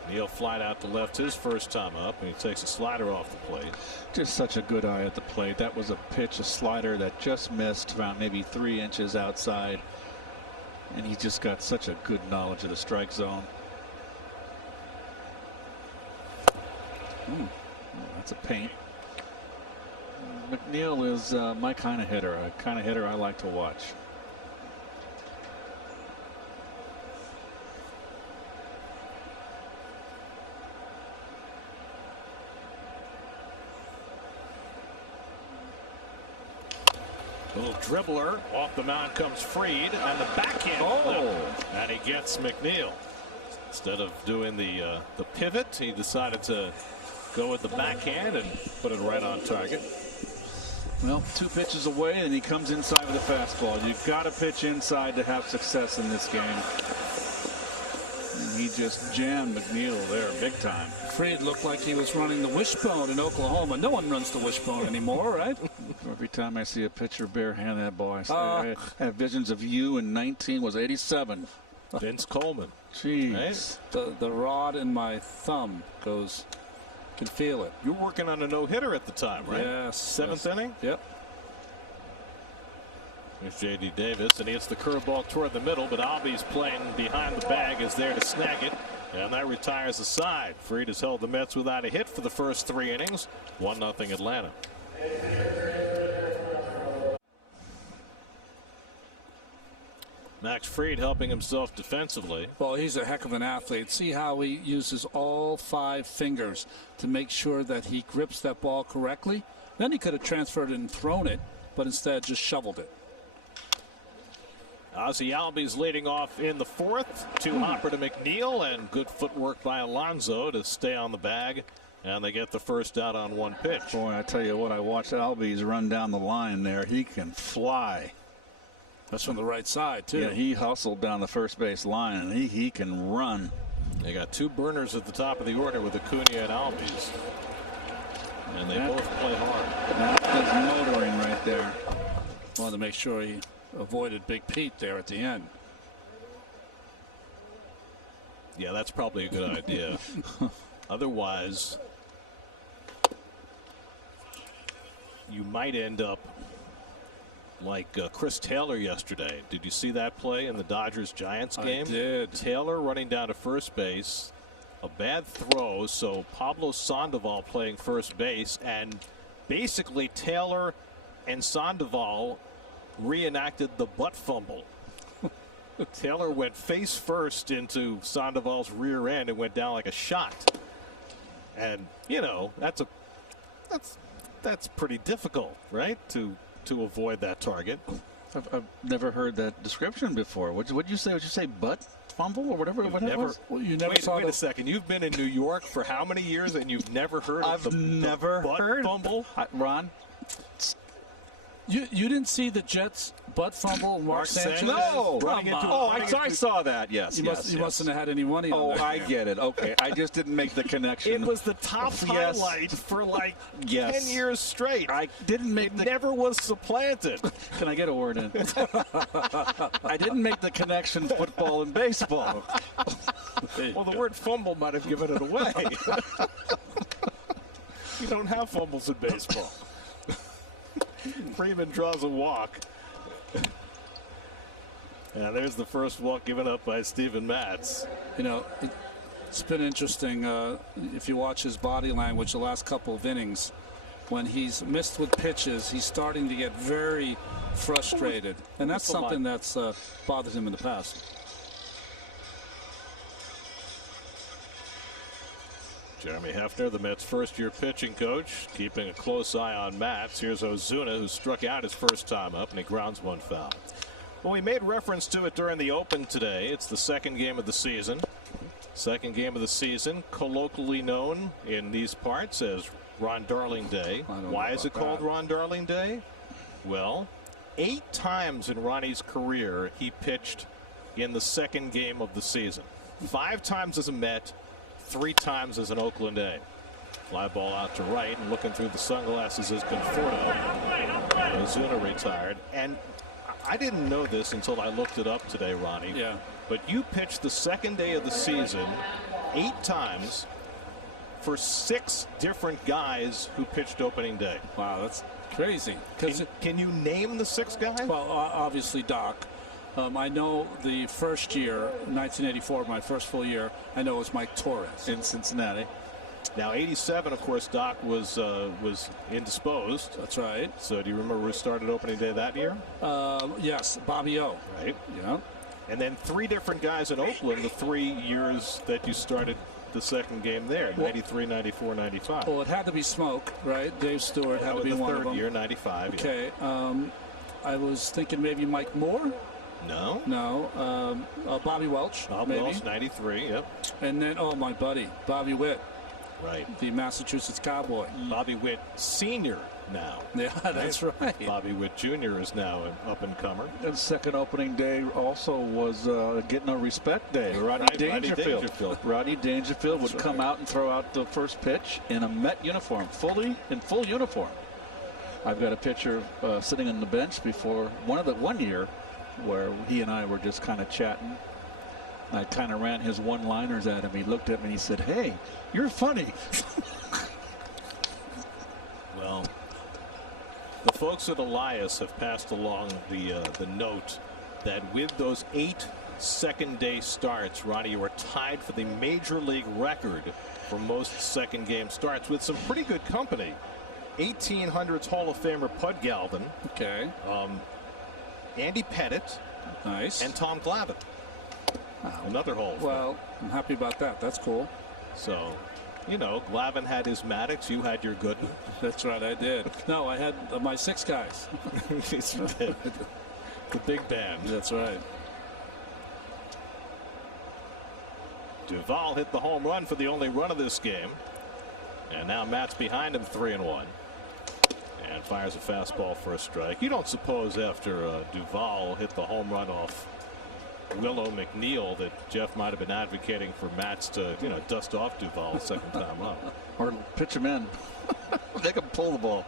McNeil flied out to left his first time up, and he takes a slider off the plate. Just such a good eye at the plate. That was a pitch, a slider that just missed around maybe 3 inches outside. And he just got such a good knowledge of the strike zone. That's a paint. McNeil is my kind of hitter, a kind of hitter I like to watch. Little dribbler off the mound comes Fried, and the backhand and he gets McNeil. Instead of doing the pivot, he decided to go with the backhand and put it right on target. Well, 2 pitches away, and he comes inside with a fastball. You've got to pitch inside to have success in this game. And he just jammed McNeil there big time. Fried looked like he was running the wishbone in Oklahoma. No one runs the wishbone anymore, right? Every time I see a pitcher barehand that ball, I say, I have visions of you in 1987. Vince Coleman. Jeez. Right? The rod in my thumb goes, can feel it. You were working on a no-hitter at the time, right? Yes. 7th inning? Yep. Here's J.D. Davis, and he hits the curveball toward the middle, but Albies playing behind the bag is there to snag it, and that retires the side. Fried has held the Mets without a hit for the first 3 innings. 1-0 Atlanta. Max Fried helping himself defensively. Well, he's a heck of an athlete. See how he uses all 5 fingers to make sure that he grips that ball correctly. Then he could have transferred it and thrown it, but instead just shoveled it. Ozzie Albies leading off in the 4th. 2 hopper to McNeil, and good footwork by Alonso to stay on the bag. And they get the first out on 1 pitch. Boy, I tell you what, I watched Albies run down the line there. He can fly. That's from the right side, too. Yeah, he hustled down the first base line, and he can run. They got 2 burners at the top of the order with Acuna and Albies. And they both play hard. That's motoring right there. Wanted to make sure he avoided Big Pete there at the end. Yeah, that's probably a good idea. Otherwise, you might end up like Chris Taylor yesterday. Did you see that play in the Dodgers-Giants game? I did. Taylor running down to first base. A bad throw, so Pablo Sandoval playing first base, and basically Taylor and Sandoval reenacted the butt fumble. Taylor went face first into Sandoval's rear end and went down like a shot. And, you know, that's pretty difficult, right? To avoid that target. I've never heard that description before. What'd you say? Would you say butt fumble or whatever? You never saw wait a second. You've been in New York for how many years, and you've never heard of the butt fumble? Ron? You didn't see the Jets butt fumble, Mark Sanchez? No! I saw that, yes. You mustn't have had any money on that. Oh, I get it. Okay, I just didn't make the connection. It was the top highlight for like 10 years straight. I didn't make never was supplanted. Can I get a word in? I didn't make the connection football and baseball. Well, the word fumble might have given it away. You don't have fumbles in baseball. Freeman draws a walk. And there's the first walk given up by Steven Matz. You know, it's been interesting if you watch his body language the last couple of innings. When he's missed with pitches, he's starting to get very frustrated. And that's something that's bothered him in the past. Jeremy Hefner, the Mets' first-year pitching coach, keeping a close eye on Matz. Here's Ozuna, who struck out his first time up, and he grounds 1 foul. Well, we made reference to it during the Open today. It's the 2nd game of the season. 2nd game of the season, colloquially known in these parts as Ron Darling Day. Why is it called Ron Darling Day? Well, 8 times in Ronnie's career he pitched in the 2nd game of the season. 5 times as a Met, 3 times as an Oakland A. Fly ball out to right, and looking through the sunglasses is Conforto. Ozuna retired. And I didn't know this until I looked it up today, Ronnie. Yeah. But you pitched the second day of the season 8 times for 6 different guys who pitched opening day. Wow, that's crazy. Can you name the 6 guys? Well, obviously Doc. I know the first year, 1984, my first full year, I know it was Mike Torres. In Cincinnati. Now, 87, of course, Doc was indisposed. That's right. So do you remember who started opening day that year? Yes, Bobby O. Right. Yeah. And then 3 different guys in Oakland the 3 years that you started the second game there, 93, 94, 95. Well, it had to be Smoke, right? Dave Stewart had to be one of them. The third year, 95. Okay. I was thinking maybe Mike Moore. No. No. Bobby Welch. Bob maybe. Welch, 93. Yep. And then, my buddy, Bobby Witt. Right. The Massachusetts Cowboy. Bobby Witt Sr. now. Yeah, that's right. Bobby Witt Jr. is now an up-and-comer. And second opening day also was getting a respect day. Rodney Dangerfield. Rodney Dangerfield would come out and throw out the first pitch in a Met uniform, in full uniform. I've got a picture sitting on the bench before one year where he and I were just kind of chatting. I kind of ran his one-liners at him. He looked at me and he said, "Hey, you're funny." Well, the folks at Elias have passed along the note that with those 8 second-day starts, Ronnie, you are tied for the major league record for most second-game starts with some pretty good company. 1800s Hall of Famer Pud Galvin. Okay. Andy Pettit. Nice. And Tom Glavine. Another Hall of Famer. Well, I'm happy about that. That's cool. So, Glavine had his Maddox. You had your Gooden. That's right, I did. No, I had my 6 guys. Yes, you did. The big band. That's right. Duvall hit the home run for the only run of this game. And now Matt's behind him 3-1. And fires a fastball for a strike. You don't suppose after Duvall hit the home run off Willow McNeil that Jeff might have been advocating for Matz to, dust off Duvall the second time up. Or pitch him in. They can pull the ball.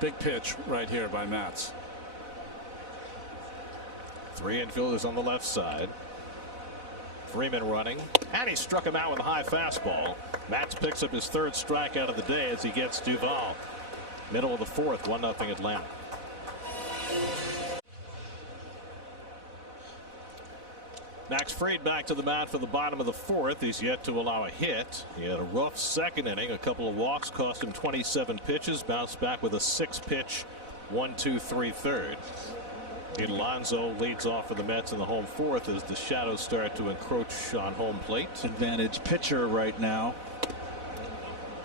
Big pitch right here by Matz. 3 infielders on the left side. Freeman running, and he struck him out with a high fastball. Matz picks up his 3rd strikeout of the day as he gets Duvall. Middle of the 4th, 1-0 Atlanta. Max Fried back to the mound for the bottom of the 4th. He's yet to allow a hit. He had a rough second inning. A couple of walks cost him 27 pitches. Bounced back with a 6-pitch 1-2-3 third. Alonso leads off for the Mets in the home 4th as the shadows start to encroach on home plate. Advantage pitcher right now.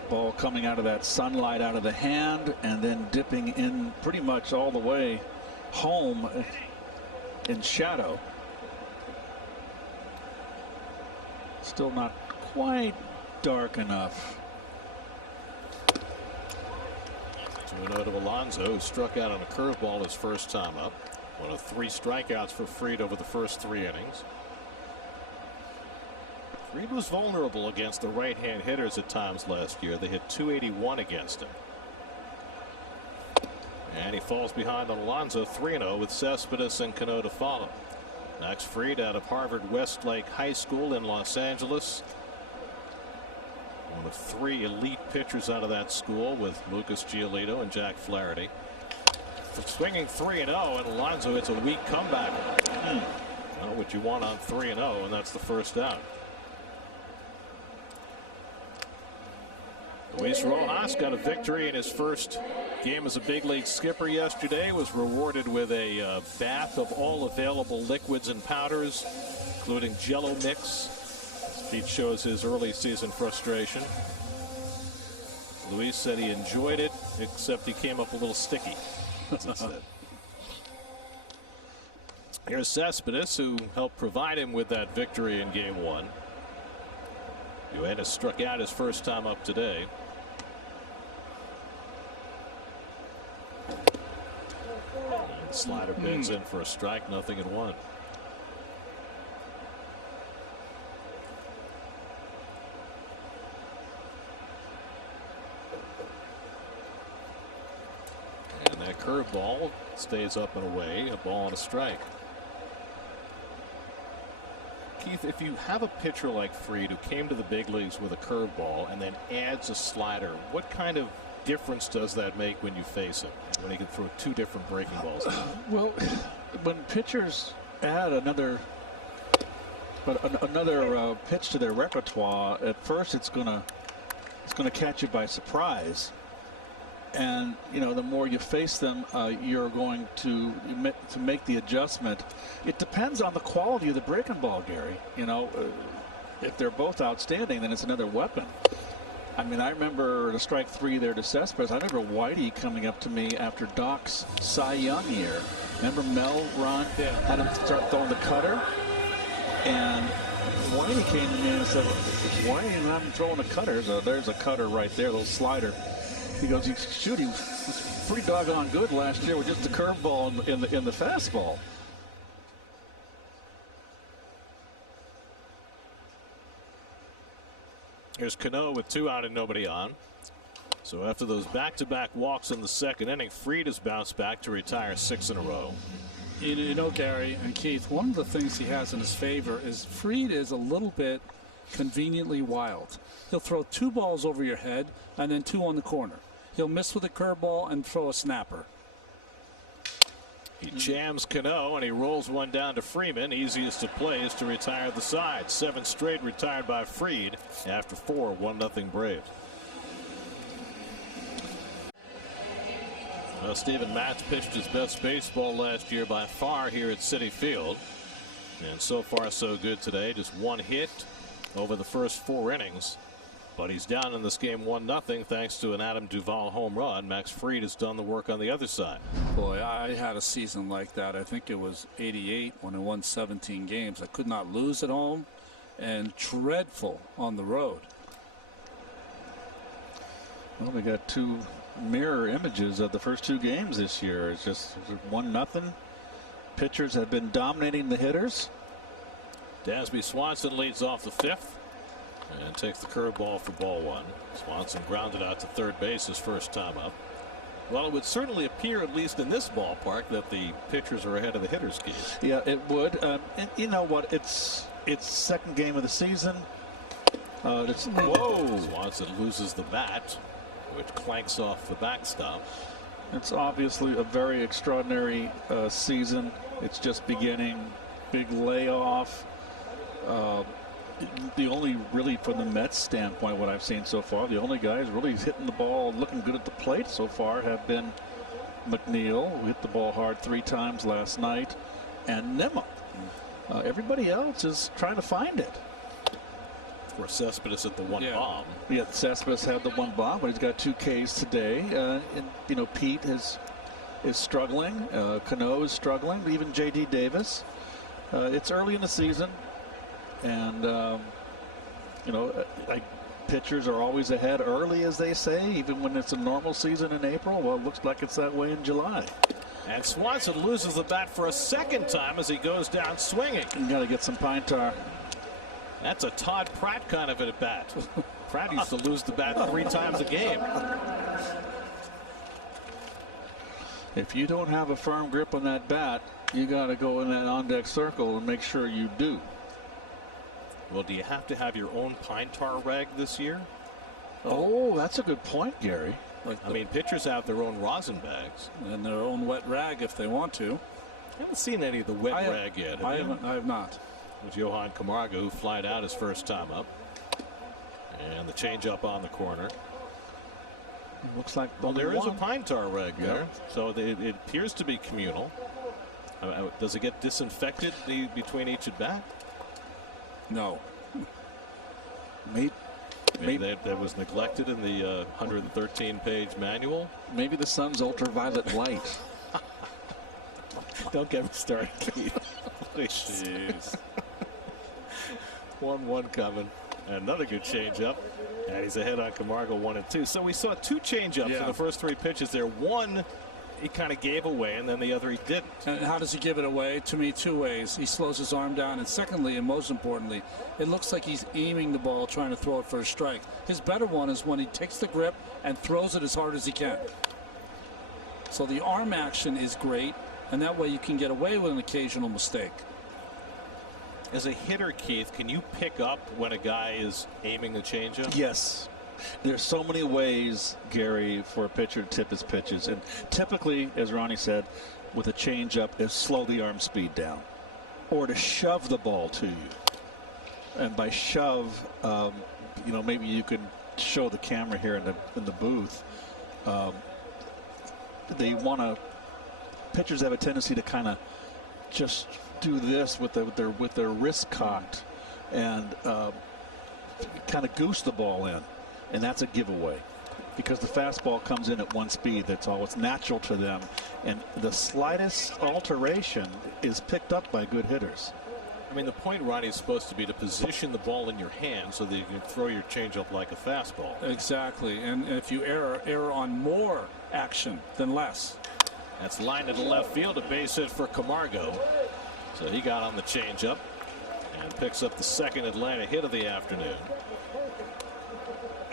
Ball coming out of that sunlight out of the hand and then dipping in pretty much all the way home in shadow. Still not quite dark enough. 2-0 to Alonso, who struck out on a curveball his first time up. One of 3 strikeouts for Fried over the first 3 innings. Fried was vulnerable against the right-hand hitters at times last year. They hit .281 against him. And he falls behind on Alonso 3-0 with Cespedes and Cano to follow. Max Fried out of Harvard Westlake High School in Los Angeles. One of 3 elite pitchers out of that school with Lucas Giolito and Jack Flaherty. Swinging 3-0, and Alonso hits a weak comeback. Not what you want on 3-0, and that's the first out. Luis Rojas got a victory in his first game as a big league skipper yesterday. Was rewarded with a bath of all available liquids and powders, including Jello mix. Pete shows his early season frustration. Luis said he enjoyed it, except he came up a little sticky. Here's Cespedes, who helped provide him with that victory in game 1. Yoenis struck out his first time up today. And slider bends in for a strike, 0-1. curveball stays up and away. A ball and a strike. Keith, if you have a pitcher like Fried who came to the big leagues with a curveball and then adds a slider, what kind of difference does that make when you face him, when he can throw two different breaking balls? Well, when pitchers add another pitch to their repertoire, at first it's gonna catch you by surprise. And the more you face them, you're going to make the adjustment. It depends on the quality of the breaking ball, Gary. If they're both outstanding, then it's another weapon. I mean, I remember the strike 3 there to Cespedes. I remember Whitey coming up to me after Doc's Cy Young year. Remember Mel, Ron, had him start throwing the cutter, and Whitey came to me and said, "Why are you not throwing the cutter? There's a cutter right there, a little slider." He goes, "Shoot, he was pretty doggone good last year with just a curveball in the fastball." Here's Cano with 2 out and nobody on. So after those back-to-back walks in the second inning, Fried has bounced back to retire 6 in a row. Gary and Keith, one of the things he has in his favor is Fried is a little bit conveniently wild. He'll throw 2 balls over your head and then 2 on the corner. He'll miss with a curveball and throw a snapper. He jams Cano and he rolls one down to Freeman. Easiest to play is to retire the side. 7 straight retired by Fried after 4 1-0 Braves. Steven Matz pitched his best baseball last year by far here at Citi Field. And so far so good today. Just 1 hit over the first 4 innings. But he's down in this game 1-0 thanks to an Adam Duvall home run. Max Fried has done the work on the other side. Boy, I had a season like that. I think it was '88 when I won 17 games. I could not lose at home and dreadful on the road. Well, we got 2 mirror images of the first 2 games this year. It's just 1-0. Pitchers have been dominating the hitters. Dansby Swanson leads off the 5th. And takes the curveball for ball 1. Swanson grounded out to third base his first time up. Well, it would certainly appear, at least in this ballpark, that the pitchers are ahead of the hitters, Keith. Yeah, it would. And you know what? It's second game of the season. Whoa! Swanson loses the bat, which clanks off the backstop. It's obviously a very extraordinary season. It's just beginning. Big layoff. The only really, from the Mets standpoint, what I've seen so far, the only guys really hitting the ball, looking good at the plate so far have been McNeil, who hit the ball hard 3 times last night, and Nimmo. Everybody else is trying to find it. Of course, Cespedes at the 1 bomb. Yeah, Cespedes had the 1 bomb, but he's got 2 Ks today. And Pete is struggling. Cano is struggling. Even J.D. Davis. It's early in the season. And, pitchers are always ahead early, as they say, even when it's a normal season in April. Well, it looks like it's that way in July. And Swanson loses the bat for a second time as he goes down swinging. You got to get some pine tar. That's a Todd Pratt kind of at bat. Pratt used to lose the bat 3 times a game. If you don't have a firm grip on that bat, you got to go in that on-deck circle and make sure you do. Well, do you have to have your own pine tar rag this year? Oh, that's a good point, Gary. I mean, pitchers have their own rosin bags. And their own wet rag if they want to. I haven't seen any of the wet rag yet. I have not. It was Johan Camargo who flied out his first time up. And the changeup on the corner. Looks like there is a pine tar rag there. So it appears to be communal. Does it get disinfected between each at bat? No. Maybe that was neglected in the 113-page manual. Maybe the sun's ultraviolet light. Don't get me started, Keith. Jeez. 1-1 coming. Another good changeup. And he's ahead on Camargo 1-2. So we saw 2 changeups in the first 3 pitches there. One he kind of gave away, and then the other he didn't. And how does he give it away? To me, 2 ways. He slows his arm down, and secondly, and most importantly, it looks like he's aiming the ball, trying to throw it for a strike. His better one is when he takes the grip and throws it as hard as he can. So the arm action is great, and that way you can get away with an occasional mistake. As a hitter, Keith, can you pick up when a guy is aiming the changeup? Yes. There's so many ways, Gary, for a pitcher to tip his pitches. And typically, as Ronnie said, with a changeup is slow the arm speed down or to shove the ball to you. And by shove, you know, maybe you can show the camera here in the booth. They want to, pitchers have a tendency to kind of just do this with their wrist cocked and kind of goose the ball in, and that's a giveaway because the fastball comes in at one speed. That's all. It's natural to them, and the slightest alteration is picked up by good hitters. I mean, the point, Ronnie, is supposed to be to position the ball in your hand so that you can throw your changeup like a fastball. Exactly, and if you err on more action than less. That's lined in the left field, a base hit for Camargo. So he got on the changeup and picks up the second Atlanta hit of the afternoon.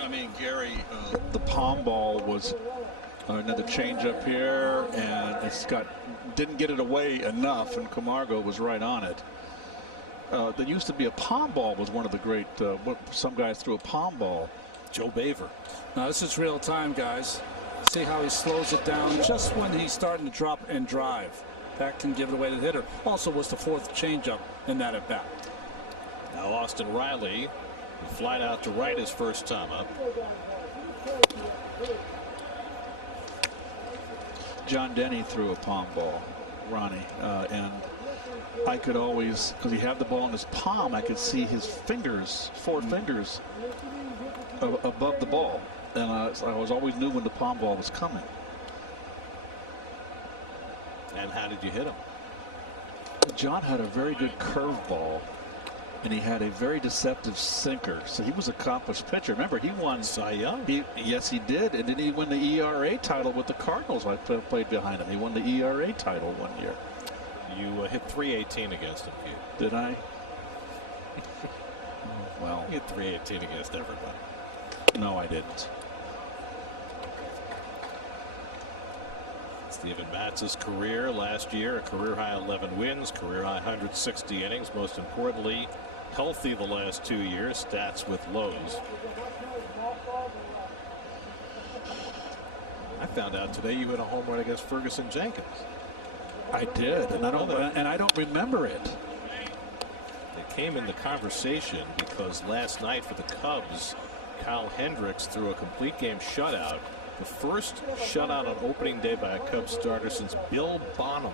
I mean, Gary, the palm ball was another changeup here, and didn't get it away enough, and Camargo was right on it. There used to be a palm ball was one of the great. Some guys threw a palm ball. Joe Baver. Now this is real time, guys. See how he slows it down just when he's starting to drop and drive. That can give it away to the hitter. Also was the fourth changeup in that at bat. Now Austin Riley flied out to right his first time up. John Denny threw a palm ball, Ronnie, and I could always, because he had the ball in his palm, I could see his fingers, four fingers above the ball, and I always knew when the palm ball was coming. And how did you hit him? John had a very good curveball, and he had a very deceptive sinker. So he was an accomplished pitcher. Remember, he won Cy Young. Yes, he did. And then he won the ERA title with the Cardinals. I played behind him. He won the ERA title one year. You hit .318 against him, Keith. Did I? Well, You hit .318 against everybody. No, I didn't. Steven Matz's career last year, a career high 11 wins, career high 160 innings. Most importantly, healthy the last 2 years. Stats with lows. I found out today you hit a home run against Ferguson Jenkins. I did, and I don't remember it. It came in the conversation because last night for the Cubs, Kyle Hendricks threw a complete game shutout. The first shutout on opening day by a Cubs starter since Bill Bonham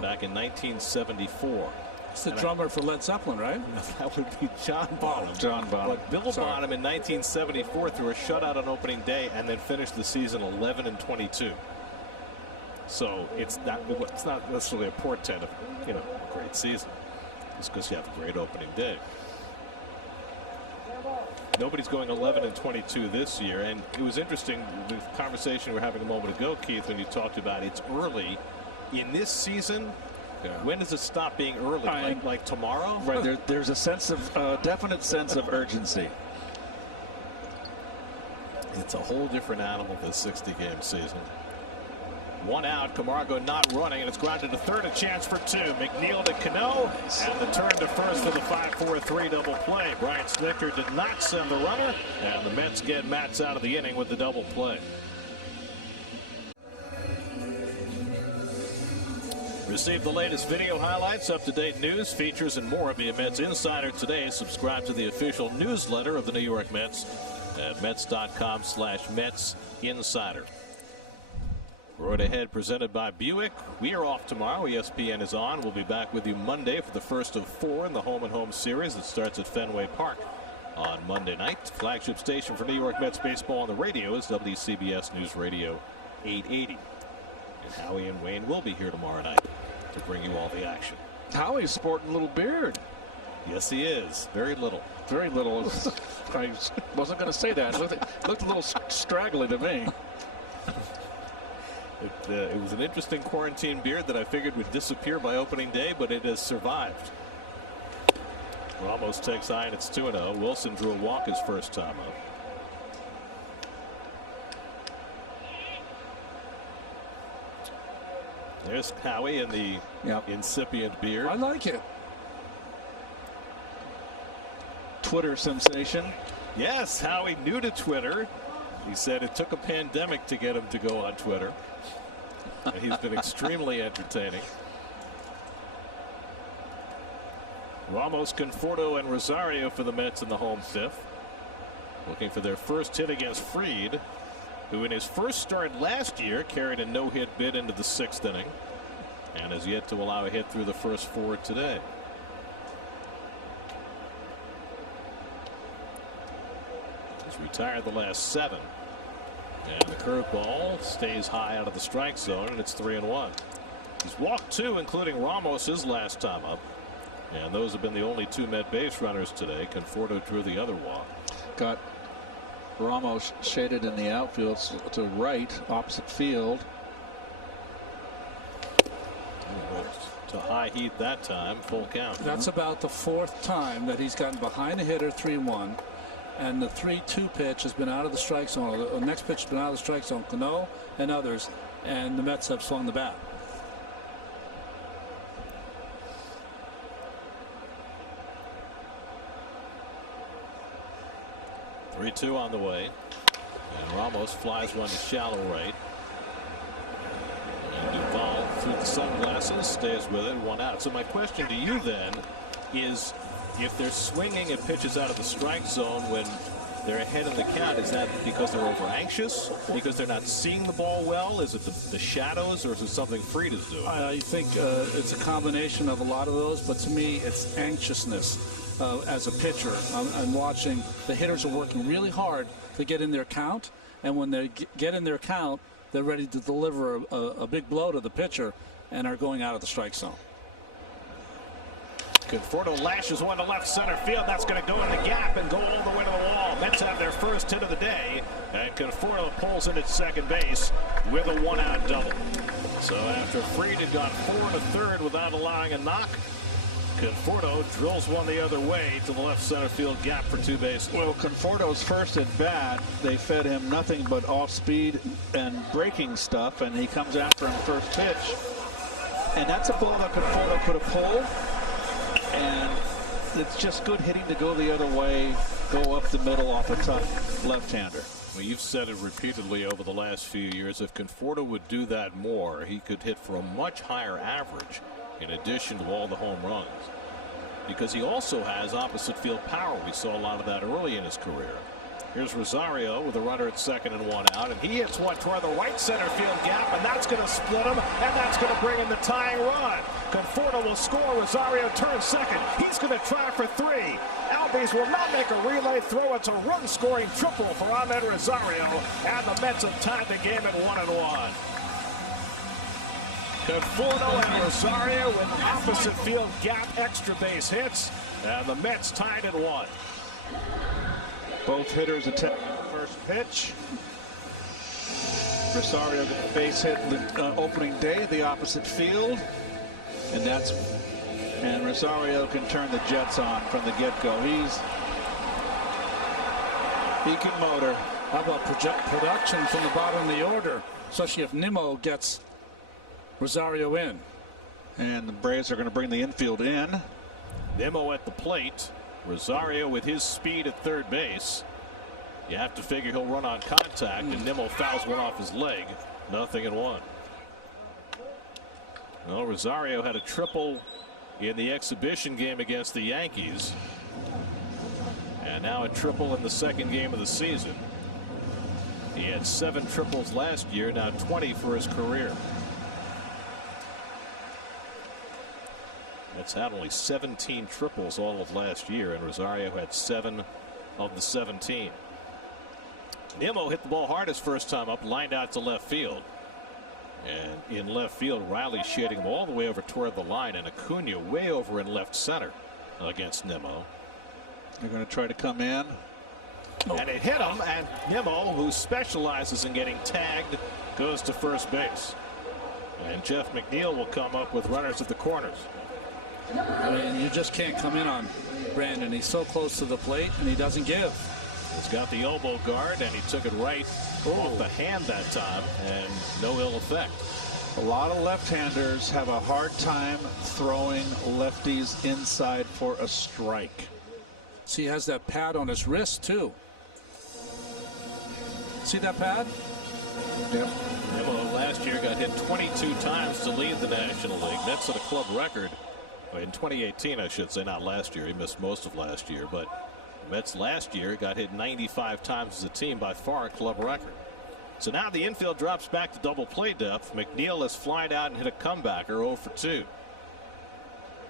back in 1974. It's the drummer for Led Zeppelin, right? That would be John Bonham. John Bonham. But Bill Bonham in 1974 threw a shutout on opening day and then finished the season 11-22. So it's not necessarily a portent of a great season. It's because you have a great opening day. Nobody's going 11-22 this year, and it was interesting the conversation we were having a moment ago, Keith, when you talked about it's early in this season. Yeah. When does it stop being early? Like tomorrow? Right. There's a definite sense of urgency. It's a whole different animal this 60-game season. One out, Camargo not running, and it's grounded to third, a chance for two. McNeil to Cano, and the turn to first for the 5-4-3 double play. Brian Snitker did not send the runner, and the Mets get Matz out of the inning with the double play. Receive the latest video highlights, up-to-date news, features, and more. Be a Mets insider today. Subscribe to the official newsletter of the New York Mets at Mets.com/Mets Insider. Road Ahead presented by Buick. We are off tomorrow. ESPN is on. We'll be back with you Monday for the first of 4 in the home and home series that starts at Fenway Park on Monday night. Flagship station for New York Mets baseball on the radio is WCBS News Radio 880. And Howie and Wayne will be here tomorrow night to bring you all the action. Howie's sporting a little beard. Yes, he is. Very little. Very little. I wasn't going to say that. It looked a little straggly to me. It was an interesting quarantine beard that I figured would disappear by opening day, but it has survived. Ramos takes high, and it's 2-0. Wilson drew a walk his first time up. There's Howie in the incipient beard. I like it. Twitter sensation. Yes, Howie new to Twitter. He said it took a pandemic to get him to go on Twitter. And he's been extremely entertaining. Ramos, Conforto, and Rosario for the Mets in the home fifth. Looking for their first hit against Fried, who in his first start last year carried a no-hit bid into the sixth inning and has yet to allow a hit through the first four today. He's retired the last 7. And the curveball stays high out of the strike zone, and it's 3-1. He's walked 2, including Ramos his last time up. And those have been the only 2 Met base runners today. Conforto drew the other walk. Got Ramos shaded in the outfield to right, opposite field. To high heat that time, full count. That's about the 4th time that he's gotten behind a hitter 3-1. And the 3-2 pitch has been out of the strike zone. The next pitch has been out of the strike zone. Cano and others. And the Mets have swung the bat. Three-two on the way. And Ramos flies one to shallow right. And Duvall through the sunglasses stays with it, 1 out. So my question to you then is, if they're swinging at pitches out of the strike zone when they're ahead in the count, is that because they're over anxious? Because they're not seeing the ball well? Is it the shadows, or is it something Fried is doing? I think it's a combination of a lot of those, but to me it's anxiousness. As a pitcher, I'm watching the hitters are working really hard to get in their count, and when they get in their count, they're ready to deliver a big blow to the pitcher and are going out of the strike zone. Conforto lashes one to left center field. That's going to go in the gap and go all the way to the wall. Mets have their first hit of the day, and Conforto pulls in at second base with a 1-out double. So after Fried had gone 4 1/3 without allowing a knock, Conforto drills one the other way to the left center field gap for 2 bases. Well, Conforto's first at bat, they fed him nothing but off speed and breaking stuff, and he comes after him first pitch. And that's a ball that Conforto could have pulled. And it's just good hitting to go the other way, go up the middle off a tough left-hander. Well, you've said it repeatedly over the last few years. If Conforto would do that more, he could hit for a much higher average in addition to all the home runs. Because he also has opposite field power. We saw a lot of that early in his career. Here's Rosario with a runner at second and 1 out, and he hits one toward the right center field gap, and that's going to split him, and that's going to bring in the tying run. Conforto will score. Rosario turns second. He's going to try for 3. Albies will not make a relay throw. It's a run-scoring triple for Ahmed Rosario, and the Mets have tied the game at 1-1. Conforto and Rosario with opposite field gap extra base hits, and the Mets tied at 1. Both hitters attempt first pitch. Rosario got a base hit the opening day, the opposite field, and Rosario can turn the Jets on from the get-go. He can motor. How about production from the bottom of the order, especially if Nimmo gets Rosario in. And the Braves are going to bring the infield in. Nimmo at the plate. Rosario with his speed at third base. You have to figure he'll run on contact, and Nimmo fouls one off his leg. 0-1. Well, Rosario had a triple in the exhibition game against the Yankees, and now a triple in the second game of the season. He had 7 triples last year, now 20 for his career. It's had only 17 triples all of last year, and Rosario had 7 of the 17. Nimmo hit the ball hard his first time up, lined out to left field. And in left field, Riley shading him all the way over toward the line, and Acuna way over in left center against Nimmo. They're going to try to come in. And it hit him, and Nimmo, who specializes in getting tagged, goes to first base. And Jeff McNeil will come up with runners at the corners. I mean, you just can't come in on Brandon. He's so close to the plate, and he doesn't give. He's got the elbow guard, and he took it right off the hand that time, and no ill effect. A lot of left-handers have a hard time throwing lefties inside for a strike. See, he has that pad on his wrist, too. See that pad? Yep. Nimmo last year got hit 22 times to lead the National League. That's at a club record. In 2018, I should say, not last year. He missed most of last year. But Mets last year got hit 95 times as a team, by far a club record. So now the infield drops back to double play depth. McNeil has flied out and hit a comebacker, 0 for 2.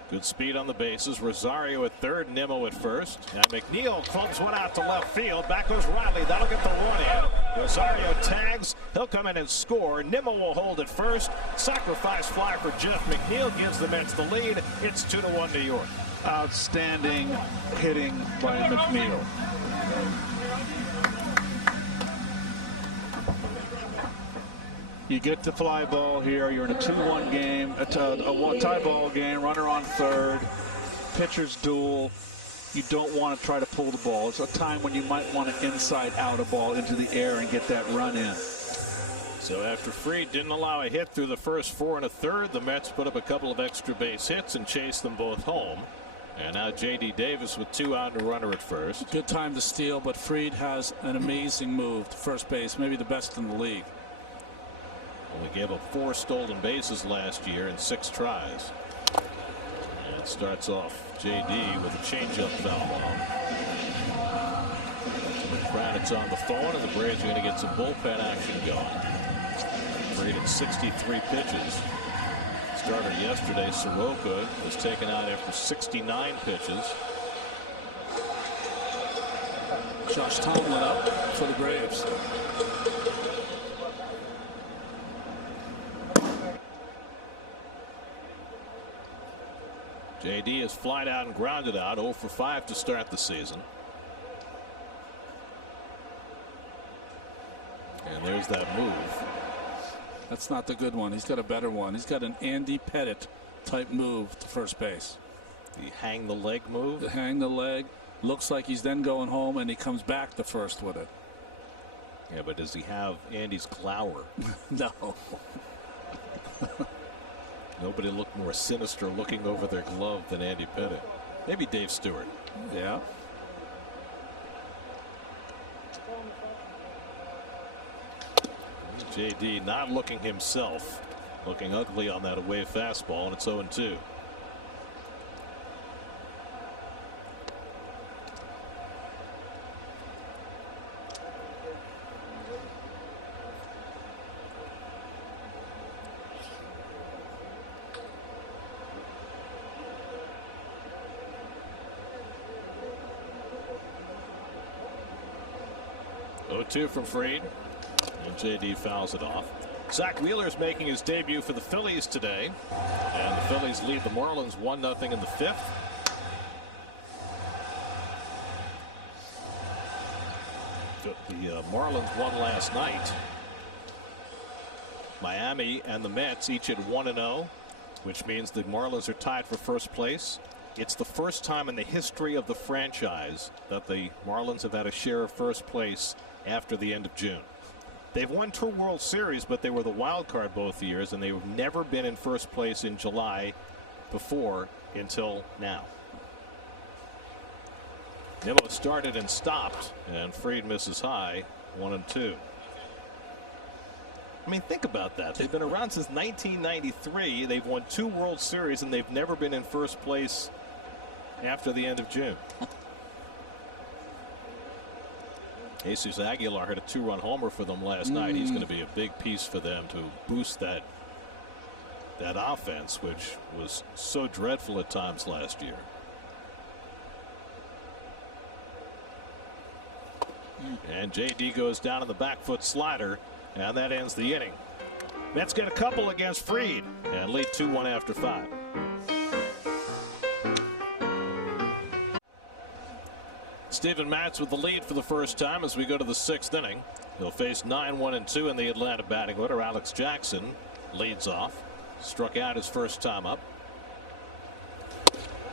Good speed on the bases. Rosario at third, Nimmo at first. And McNeil clubs one out to left field. Back goes Riley. That'll get the run in. Rosario tags. He'll come in and score. Nimmo will hold at first. Sacrifice fly for Jeff McNeil gives the Mets the lead. It's 2-1 New York. Outstanding hitting by McNeil. You get the fly ball here. You're in a 2-1 game, a tie ball game. Runner on third. Pitchers duel. You don't want to try to pull the ball. It's a time when you might want to inside out a ball into the air and get that run in. So after Fried didn't allow a hit through the first 4 1/3, the Mets put up a couple of extra base hits and chased them both home. And now J.D. Davis with 2 out and a runner at first. Good time to steal, but Fried has an amazing move to first base, maybe the best in the league. Only gave up 4 stolen bases last year in 6 tries. And starts off J.D. with a changeup foul ball. Kravitz on the phone, and the Braves are going to get some bullpen action going. Fried at 63 pitches. Starter yesterday, Soroka, was taken out after 69 pitches. Josh Tomlin up for the Braves. J.D. is flied out and grounded out, 0 for 5 to start the season. And there's that move. That's not the good one. He's got a better one. He's got an Andy Pettitte type move to first base. The hang the leg move? The hang the leg. Looks like he's then going home, and he comes back to first with it. Yeah, but does he have Andy's glower? No. Nobody looked more sinister looking over their glove than Andy Pettitte. Maybe Dave Stewart. Yeah. J.D. not looking himself. Looking ugly on that away fastball, and it's 0-2. Two from Fried, and J.D. fouls it off. Zach Wheeler's making his debut for the Phillies today, and the Phillies lead the Marlins 1-0 in the 5th. The Marlins won last night. Miami and the Mets each at 1-0, which means the Marlins are tied for first place. It's the first time in the history of the franchise that the Marlins have had a share of first place after the end of June. They've won 2 World Series, but they were the wild card both years, and they've never been in first place in July before until now. Nimmo started and stopped, and Fried misses high, 1-2. I mean, think about that. They've been around since 1993. They've won 2 World Series, and they've never been in first place after the end of June. Jesus Aguilar had a 2-run homer for them last night. He's going to be a big piece for them to boost that offense, which was so dreadful at times last year. And J.D. goes down on the back foot slider, and that ends the inning. Mets get a couple against Fried and lead 2-1 after 5. Steven Matz with the lead for the first time as we go to the 6th inning. He'll face 9-1-2 in the Atlanta batting order. Alex Jackson leads off. Struck out his first time up.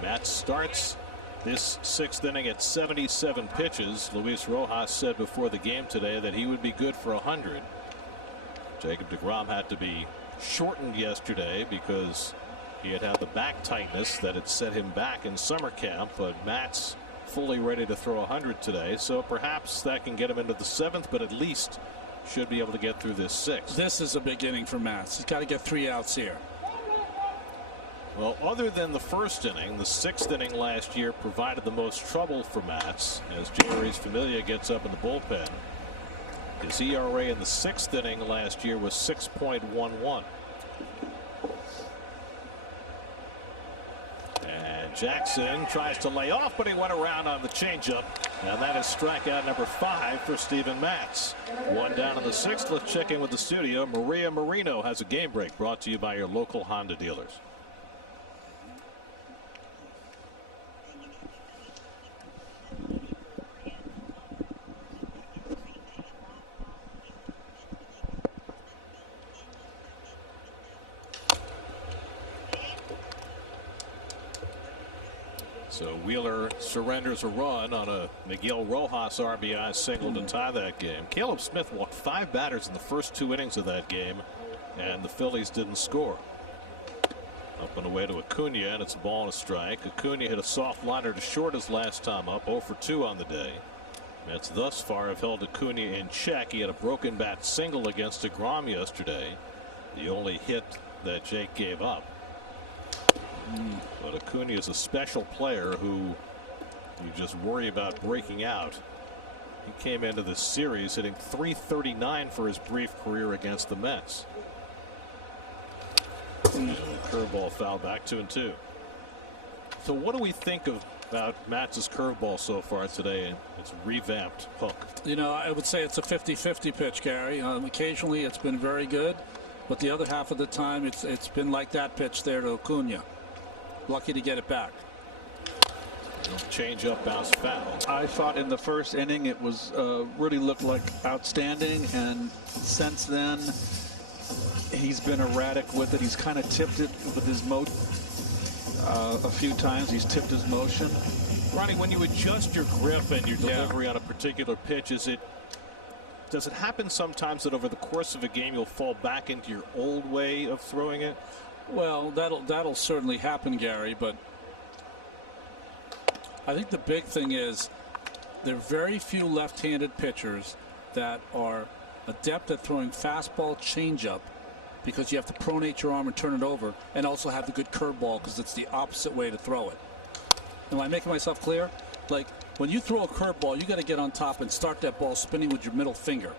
Matz starts this 6th inning at 77 pitches. Luis Rojas said before the game today that he would be good for 100. Jacob deGrom had to be shortened yesterday because he had the back tightness that had set him back in summer camp, but Matz fully ready to throw 100 today, so perhaps that can get him into the 7th, but at least should be able to get through this 6th. This is a big inning for Matz. He's got to get 3 outs here. Well, other than the first inning, the 6th inning last year provided the most trouble for Matz as Jeurys Familia gets up in the bullpen. His ERA in the 6th inning last year was 6.11. And Jackson tries to lay off, but he went around on the changeup. And that is strikeout number 5 for Steven Matz. 1 down in the 6th. Let's check in with the studio. Maria Marino has a game break brought to you by your local Honda dealers. So Wheeler surrenders a run on a Miguel Rojas RBI single to tie that game. Caleb Smith walked 5 batters in the first 2 innings of that game, and the Phillies didn't score. Up and away to Acuna, and it's a ball and a strike. Acuna hit a soft liner to short his last time up, 0 for 2 on the day. Mets thus far have held Acuna in check. He had a broken bat single against DeGrom yesterday, the only hit that Jake gave up. But Acuna is a special player who you just worry about breaking out. He came into this series hitting .339 for his brief career against the Mets. And the curveball foul back 2-2. So what do we think about Matz's curveball so far today? It's revamped hook. You know, I would say it's a 50-50 pitch, Gary. Occasionally it's been very good, but the other half of the time it's been like that pitch there to Acuna. Lucky to get it back. Change up, bounce foul. I thought in the first inning it was really looked like outstanding, and since then he's been erratic with it. He's kind of tipped it with his a few times. He's tipped his motion. Ronnie, when you adjust your grip and your delivery on a particular pitch, does it happen sometimes that over the course of a game you'll fall back into your old way of throwing it? Well, that'll certainly happen, Gary, but I think the big thing is there are very few left-handed pitchers that are adept at throwing fastball changeup, because you have to pronate your arm and turn it over, and also have the good curveball because it's the opposite way to throw it. Am I making myself clear? Like, when you throw a curveball, you got to get on top and start that ball spinning with your middle finger.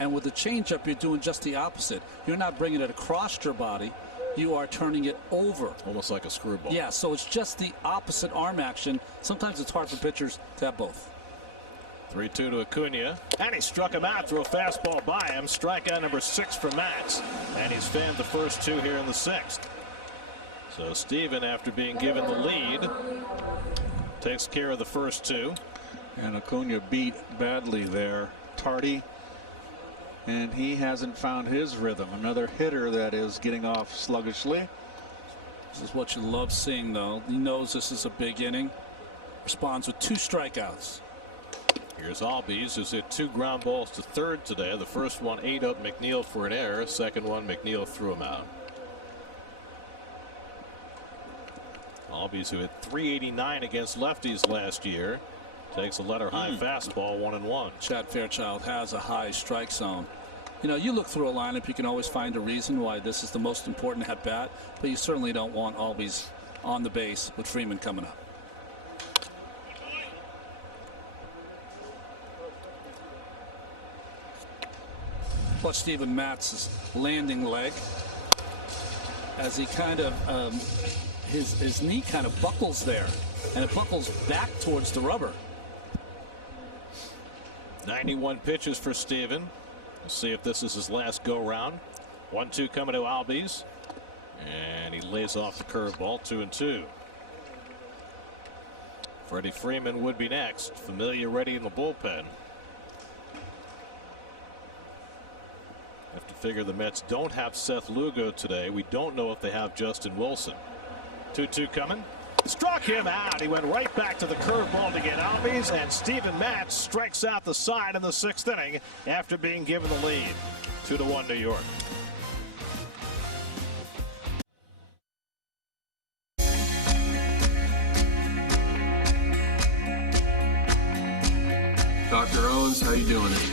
And with the changeup, you're doing just the opposite. You're not bringing it across your body. You are turning it over. Almost like a screwball. Yeah, so it's just the opposite arm action. Sometimes it's hard for pitchers to have both. 3-2 to Acuna, and he struck him out, threw a fastball by him. Strikeout number 6 for Matz, and he's fanned the first 2 here in the 6th. So Steven, after being given the lead, takes care of the first 2. And Acuna beat badly there, Tardy, and he hasn't found his rhythm. Another hitter that is getting off sluggishly. This is what you love seeing, though. He knows this is a big inning. Responds with 2 strikeouts. Here's Albies, who's hit 2 ground balls to third today. The first one ate up McNeil for an error. Second one, McNeil threw him out. Albies, who hit .389 against lefties last year, takes a letter-high fastball, 1-1. Chad Fairchild has a high strike zone. You know, you look through a lineup, you can always find a reason why this is the most important at bat, but you certainly don't want Albies on the base with Freeman coming up. Plus Steven Matz's landing leg, as he kind of his knee kind of buckles there, and it buckles back towards the rubber. 91 pitches for Steven. We'll see if this is his last go-round. 1-2 coming to Albies, and he lays off the curveball. 2-2. Freddie Freeman would be next. Familia ready in the bullpen. Have to figure the Mets don't have Seth Lugo today. We don't know if they have Justin Wilson. 2-2 coming. Struck him out. He went right back to the curveball to get Albies, and Steven Matz strikes out the side in the 6th inning after being given the lead. 2-1 New York.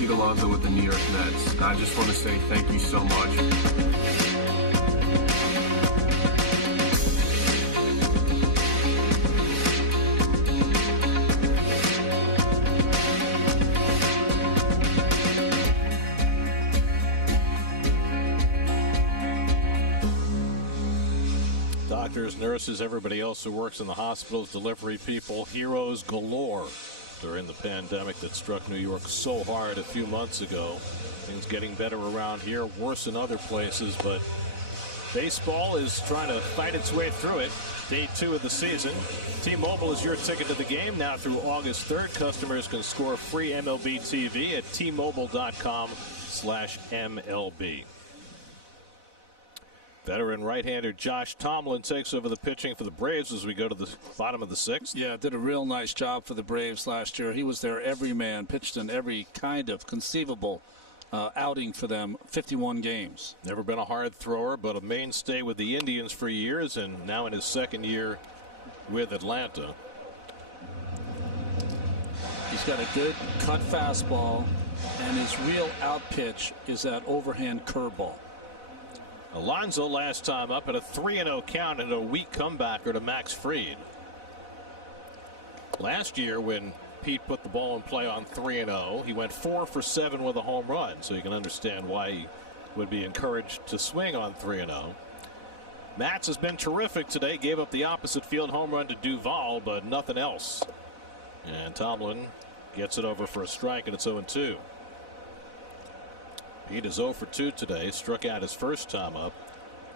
Pete Alonso with the New York Mets. I just want to say thank you so much. Doctors, nurses, everybody else who works in the hospitals, delivery people, heroes galore during the pandemic that struck New York so hard a few months ago. Things getting better around here, worse in other places, but baseball is trying to fight its way through it. Day 2 of the season. T-Mobile is your ticket to the game. Now through August 3rd, customers can score free MLB TV at T-Mobile.com/MLB. Veteran right-hander Josh Tomlin takes over the pitching for the Braves as we go to the bottom of the 6th. Yeah, did a real nice job for the Braves last year. He was their everyman, pitched in every kind of conceivable outing for them, 51 games. Never been a hard thrower, but a mainstay with the Indians for years, and now in his second year with Atlanta. He's got a good cut fastball, and his real out pitch is that overhand curveball. Alonso last time up at a 3-0 count and a weak comebacker to Max Fried. Last year when Pete put the ball in play on 3-0, he went 4 for 7 with a home run, so you can understand why he would be encouraged to swing on 3-0. Matz has been terrific today, gave up the opposite field home run to Duvall, but nothing else. And Tomlin gets it over for a strike, and it's 0-2. Pete is 0 for 2 today, struck out his first time up.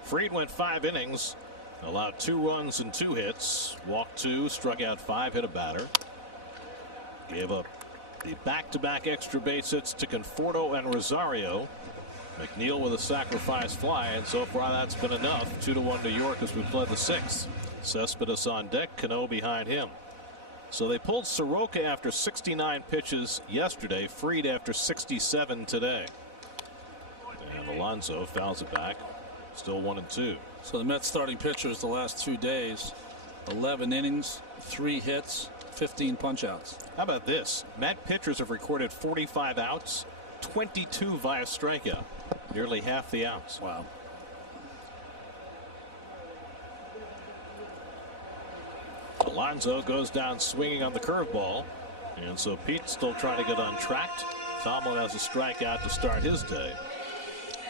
Fried went 5 innings, allowed 2 runs and 2 hits, walked 2, struck out 5, hit a batter. Gave up the back-to-back extra base hits to Conforto and Rosario. McNeil with a sacrifice fly, and so far that's been enough. 2-1 New York as we play the 6th. Cespedes on deck, Cano behind him. So they pulled Soroka after 69 pitches yesterday, Fried after 67 today. And Alonso fouls it back. Still 1-2. So the Mets starting pitchers the last 2 days, 11 innings, 3 hits, 15 punch-outs. How about this? Met pitchers have recorded 45 outs, 22 via strikeout. Nearly half the outs. Wow. Alonso goes down swinging on the curveball. And so Pete's still trying to get untracked. Tomlin has a strikeout to start his day.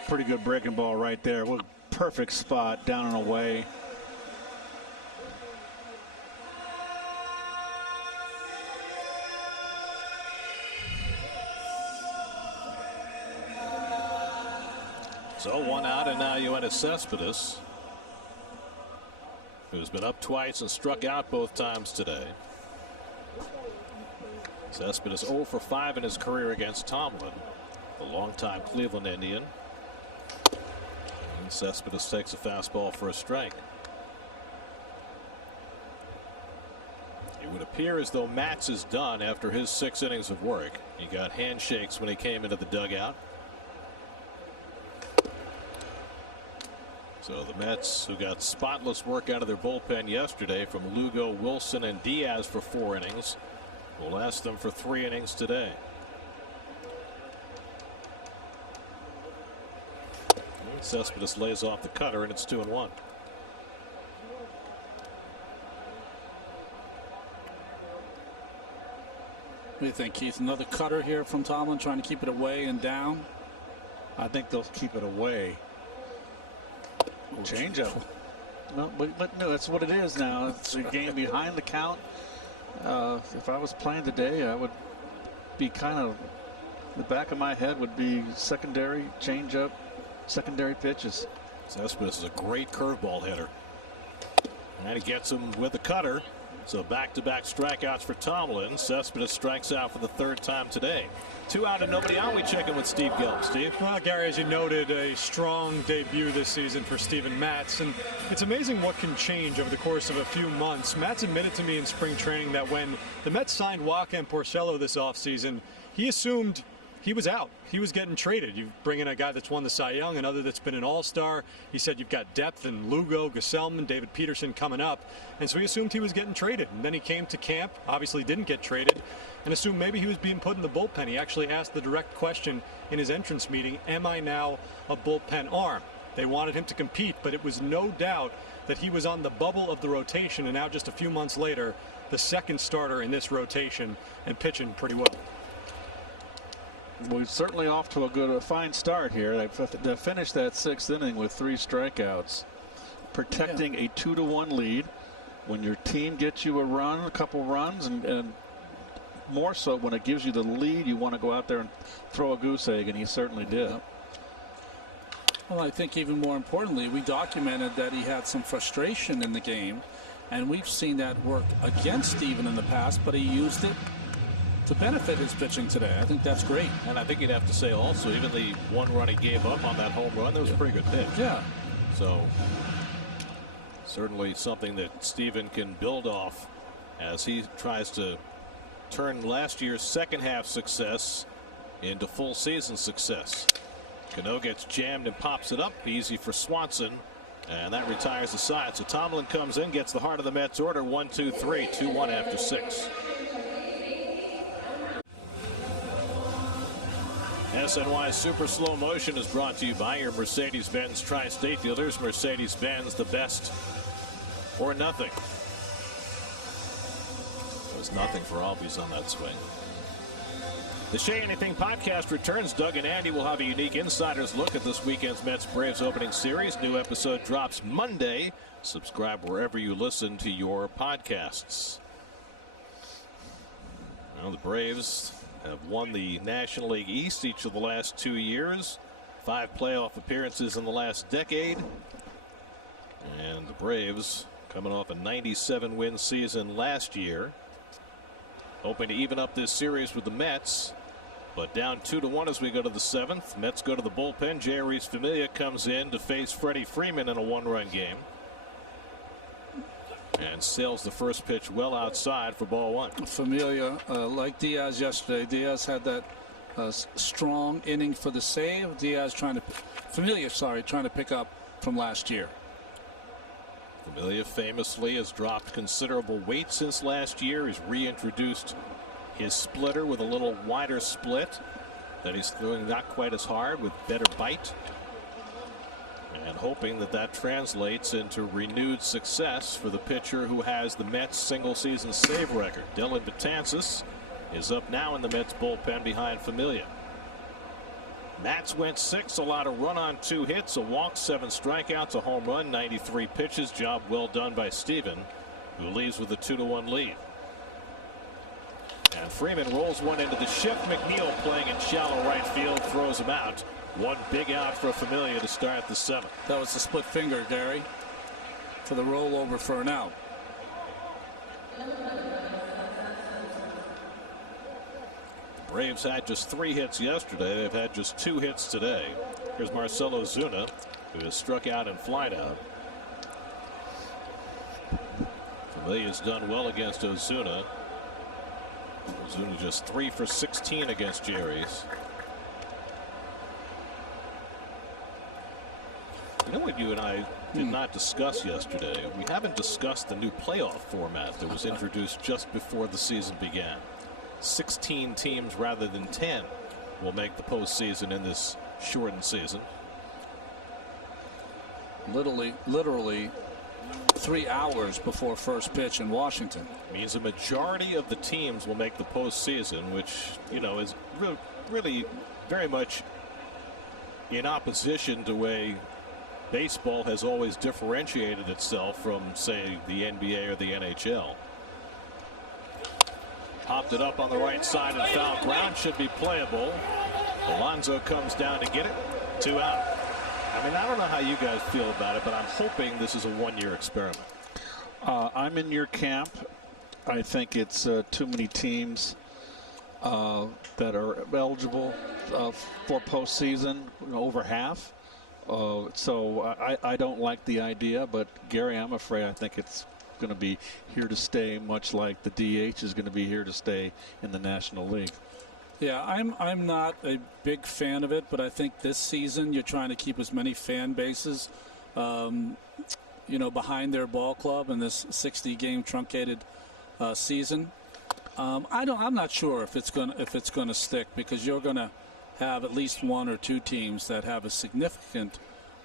Pretty good breaking ball right there. What a perfect spot, down and away. So 1 out, and now Yoenis Cespedes, who's been up twice and struck out both times today. Cespedes 0 for 5 in his career against Tomlin, the longtime Cleveland Indian. And Cespedes takes a fastball for a strike. It would appear as though Matz is done after his 6 innings of work. He got handshakes when he came into the dugout. So the Mets, who got spotless work out of their bullpen yesterday from Lugo, Wilson, and Diaz for 4 innings, will ask them for 3 innings today. And Cespedes lays off the cutter, and it's 2-1. What do you think, Keith? Another cutter here from Tomlin, trying to keep it away and down? I think they'll keep it away. Change up. No, but no, that's what it is now. It's a game behind the count. If I was playing today, I would be kind of, the back of my head would be secondary change up, secondary pitches. Cespedes is a great curveball hitter. And he gets him with the cutter. So back-to-back strikeouts for Tomlin. Cespedes strikes out for the 3rd time today. 2 out and nobody out. We check in with Steve Gelb. Steve? Well, Gary, as you noted, a strong debut this season for Steven Matz. And it's amazing what can change over the course of a few months. Matz admitted to me in spring training that when the Mets signed Joaquin Porcello this offseason, he assumed he was out. He was getting traded. You bring in a guy that's won the Cy Young, another that's been an all-star. He said you've got depth in Lugo, Gesellman, David Peterson coming up. And so he assumed he was getting traded. And then he came to camp, obviously didn't get traded, and assumed maybe he was being put in the bullpen. He actually asked the direct question in his entrance meeting, am I now a bullpen arm? They wanted him to compete, but it was no doubt that he was on the bubble of the rotation, and now just a few months later, the second starter in this rotation and pitching pretty well. We're certainly off to a fine start here. They finished that 6th inning with 3 strikeouts, protecting a 2-1 lead. When your team gets you a run, a couple runs, and more so when it gives you the lead, you want to go out there and throw a goose egg, and he certainly did. Yep. Well, I think even more importantly, we documented that he had some frustration in the game, and we've seen that work against Steven in the past, but he used it to benefit his pitching today. I think that's great. And I think you'd have to say also, even the 1 run he gave up on that home run, that was a pretty good pitch. Yeah. So certainly something that Steven can build off as he tries to turn last year's second half success into full season success. Cano gets jammed and pops it up. Easy for Swanson. And that retires the side. So Tomlin comes in, gets the heart of the Mets order. 1-2-3, 2-1 after 6. SNY Super Slow Motion is brought to you by your Mercedes-Benz Tri-State dealers. Mercedes-Benz, the best or nothing. It was nothing for Albies on that swing. The Say Anything podcast returns. Doug and Andy will have a unique insider's look at this weekend's Mets-Braves opening series. New episode drops Monday. Subscribe wherever you listen to your podcasts. Well, the Braves have won the National League East each of the last 2 years. 5 playoff appearances in the last decade. And the Braves coming off a 97-win season last year. Hoping to even up this series with the Mets. But down 2-1 as we go to the 7th. Mets go to the bullpen. Jeurys Familia comes in to face Freddie Freeman in a 1-run game. And sails the first pitch well outside for ball 1. Familia, like Diaz yesterday, Diaz had that strong inning for the save. Familia trying to pick up from last year. Familia famously has dropped considerable weight since last year. He's reintroduced his splitter with a little wider split that he's throwing not quite as hard with better bite. And hoping that that translates into renewed success for the pitcher who has the Mets single-season save record. Dylan Betances is up now in the Mets bullpen behind Familia. Mats went 6, allowed a run on 2 hits, a walk, 7 strikeouts, a home run, 93 pitches. Job well done by Steven, who leaves with a 2-1 lead. And Freeman rolls one into the shift. McNeil playing in shallow right field throws him out. One big out for Familia to start the 7th. That was the split finger, Gary, for the rollover for an out. Braves had just 3 hits yesterday. They've had just 2 hits today. Here's Marcell Ozuna, who has struck out and flied out. Familia's done well against Ozuna. Ozuna just 3 for 16 against Jeurys. You know what you and I did not discuss yesterday? We haven't discussed the new playoff format that was introduced just before the season began. 16 teams rather than 10 will make the postseason in this shortened season. Literally 3 hours before first pitch in Washington. Means a majority of the teams will make the postseason, which, you know, is really very much in opposition to way baseball has always differentiated itself from, say, the NBA or the NHL. Popped it up on the right side and foul ground, should be playable. Alonso comes down to get it. 2 out. I mean, I don't know how you guys feel about it, but I'm hoping this is a 1-year experiment. I'm in your camp. I think it's too many teams that are eligible for postseason, over half. So I don't like the idea, but Gary, I'm afraid I think it's going to be here to stay, much like the DH is going to be here to stay in the National League. Yeah, I'm not a big fan of it, but I think this season you're trying to keep as many fan bases, behind their ball club in this 60-game truncated season. I'm not sure if it's going to stick, because you're going to have at least one or two teams that have a significant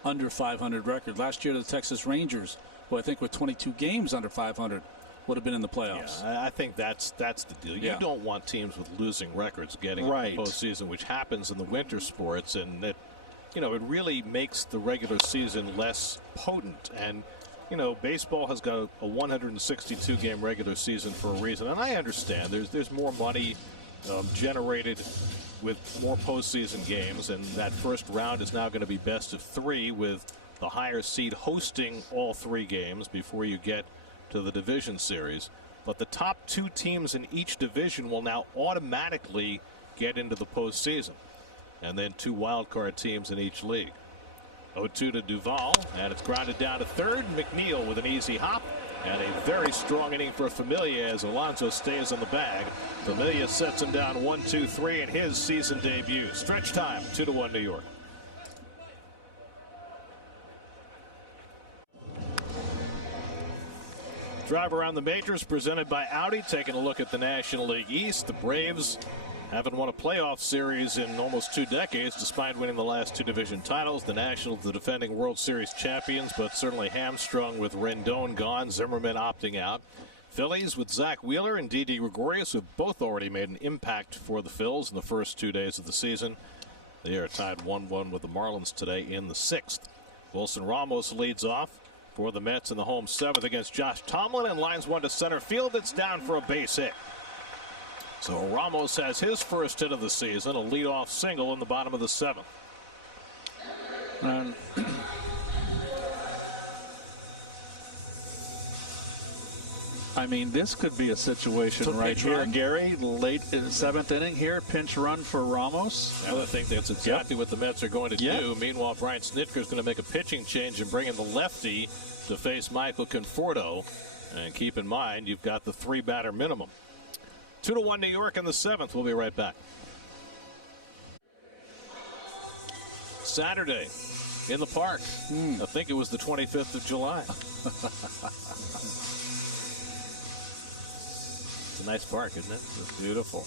under 500 record. Last year, the Texas Rangers, who I think were 22 games under 500, would have been in the playoffs. Yeah, I think that's the deal. You don't want teams with losing records getting into the postseason, which happens in the winter sports, and it really makes the regular season less potent. And baseball has got a 162-game regular season for a reason, and I understand there's more money generated with more postseason games, and that first round is now going to be best of 3, with the higher seed hosting all 3 games before you get to the division series. But the top 2 teams in each division will now automatically get into the postseason, and then 2 wild card teams in each league. 0-2 to Duvall, and it's grounded down to third. McNeil with an easy hop, and a very strong inning for Familia as Alonso stays on the bag. Familia sets him down 1-2-3 in his season debut. Stretch time, 2-1 New York. Drive around the majors presented by Audi. Taking a look at the National League East. The Braves haven't won a playoff series in almost 2 decades, despite winning the last 2 division titles. The Nationals, the defending World Series champions, but certainly hamstrung with Rendon gone, Zimmerman opting out. Phillies with Zach Wheeler and Didi Gregorius, who have both already made an impact for the Phils in the first 2 days of the season. They are tied 1-1 with the Marlins today in the 6th. Wilson Ramos leads off for the Mets in the home 7th against Josh Tomlin, and lines one to center field. It's down for a base hit. So Ramos has his first hit of the season, a leadoff single in the bottom of the 7th. And I mean, this could be a situation right here, Gary. Late in the 7th inning here, pinch run for Ramos. And I think that's exactly what the Mets are going to do. Meanwhile, Brian Snitker is going to make a pitching change and bring in the lefty to face Michael Conforto. And keep in mind, you've got the 3-batter minimum. 2-1 New York in the 7th. We'll be right back. Saturday in the park. I think it was the 25th of July. It's a nice park, isn't it? It's beautiful.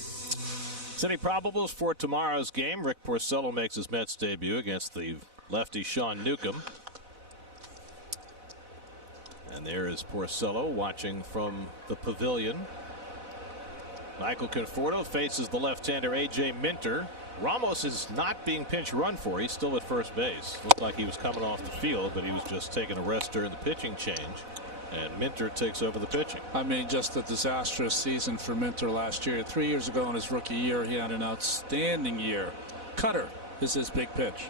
Any probables for tomorrow's game? Rick Porcello makes his Mets debut against the lefty Sean Newcomb. And there is Porcello watching from the pavilion. Michael Conforto faces the left-hander A.J. Minter. Ramos is not being pinch run for. He's still at first base. Looked like he was coming off the field, but he was just taking a rest during the pitching change. And Minter takes over the pitching. I mean, just a disastrous season for Minter last year. 3 years ago in his rookie year, he had an outstanding year. Cutter is his big pitch.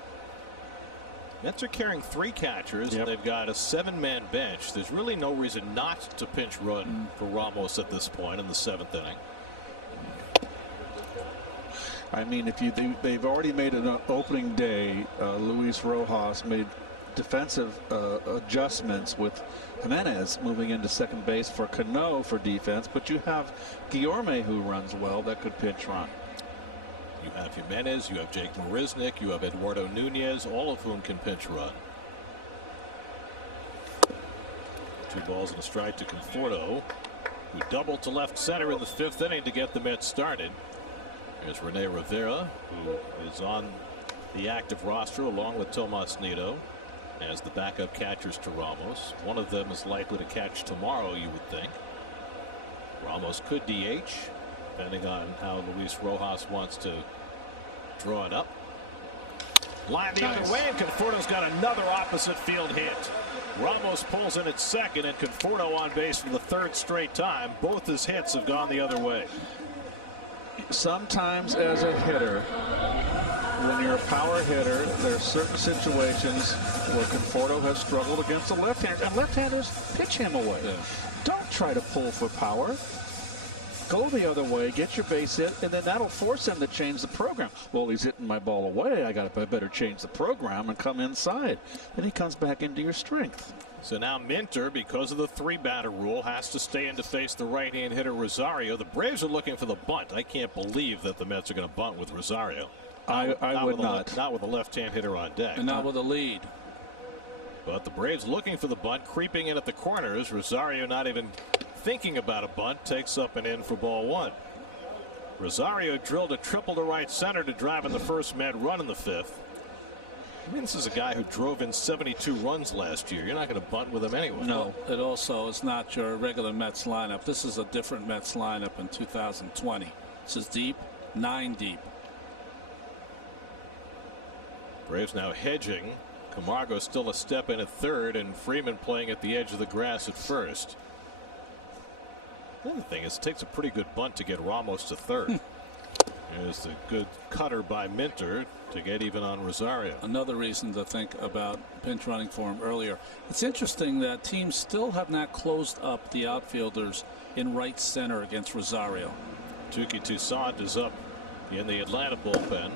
Mets are carrying 3 catchers, and they've got a 7-man bench. There's really no reason not to pinch run for Ramos at this point in the 7th inning. I mean, they've already made an opening day. Luis Rojas made defensive adjustments with Jimenez moving into second base for Cano for defense, but you have Guillorme who runs well that could pinch run. You have Jimenez, you have Jake Marisnik, you have Eduardo Nunez, all of whom can pinch run. 2 balls and a strike to Conforto, who doubled to left center in the 5th inning to get the Mets started. There's Rene Rivera, who is on the active roster along with Tomas Nido as the backup catchers to Ramos. One of them is likely to catch tomorrow, you would think. Ramos could DH, depending on how Luis Rojas wants to draw it up. Line the other way, and Conforto's got another opposite field hit. Ramos pulls in at second, and Conforto on base for the 3rd straight time. Both his hits have gone the other way. Sometimes as a hitter, when you're a power hitter, there are certain situations where Conforto has struggled against the left-handers, and left-handers pitch him away. Don't try to pull for power. go the other way, get your base hit, and then that'll force him to change the program. Well, he's hitting my ball away. I better change the program and come inside. Then he comes back into your strength. So now Minter, because of the 3-batter rule, has to stay in to face the right-hand hitter Rosario. The Braves are looking for the bunt. I can't believe that the Mets are going to bunt with Rosario. I would not. Not with a left-hand hitter on deck. And not with a lead. But the Braves looking for the bunt, creeping in at the corners. Rosario not even thinking about a bunt, takes up and in for ball 1. Rosario drilled a triple to right center to drive in the first Met run in the 5th. I mean, this is a guy who drove in 72 runs last year. You're not going to bunt with him anyway. No, it also is not your regular Mets lineup. This is a different Mets lineup in 2020. This is deep, 9 deep. Braves now hedging. Camargo still a step in at third, and Freeman playing at the edge of the grass at first. The other thing is, it takes a pretty good bunt to get Ramos to third. There's the good cutter by Minter to get even on Rosario. Another reason to think about pinch running for him earlier. It's interesting that teams still have not closed up the outfielders in right center against Rosario. Touki Toussaint is up in the Atlanta bullpen.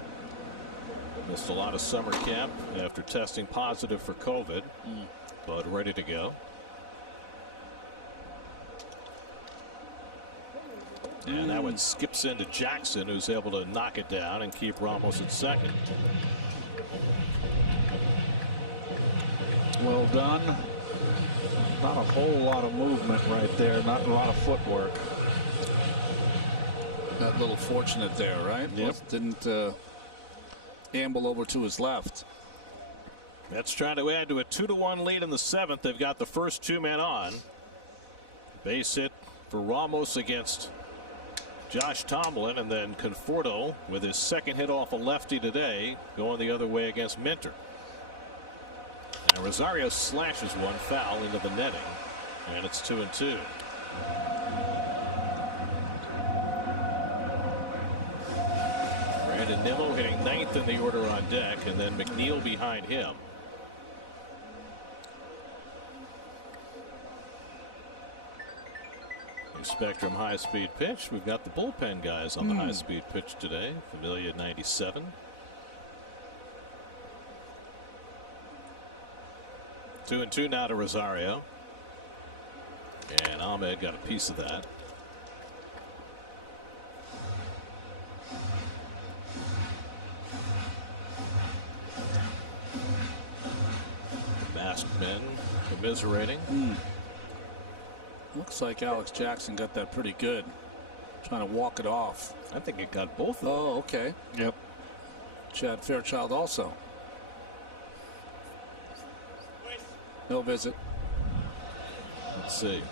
Missed a lot of summer camp after testing positive for COVID, but ready to go. And that one skips into Jackson, who's able to knock it down and keep Ramos at second. Well done. Not a whole lot of movement right there. Not a lot of footwork. That little fortunate there, right? Yep. Didn't amble over to his left. That's trying to add to a 2-1 lead in the 7th. They've got the first 2 men on. Base hit for Ramos against Josh Tomlin, and then Conforto with his second hit off a lefty today, going the other way against Minter. And Rosario slashes one foul into the netting, and it's 2-2. Brandon Nimmo hitting 9th in the order on deck, and then McNeil behind him. Spectrum high-speed pitch. We've got the bullpen guys on the high-speed pitch today. Familia 97. Two and two now to Rosario, and Ahmed got a piece of that. The masked men commiserating. Looks like Alex Jackson got that pretty good. Trying to walk it off. I think it got both of them. Oh, okay. Yep. Chad Fairchild also. No visit. Let's see.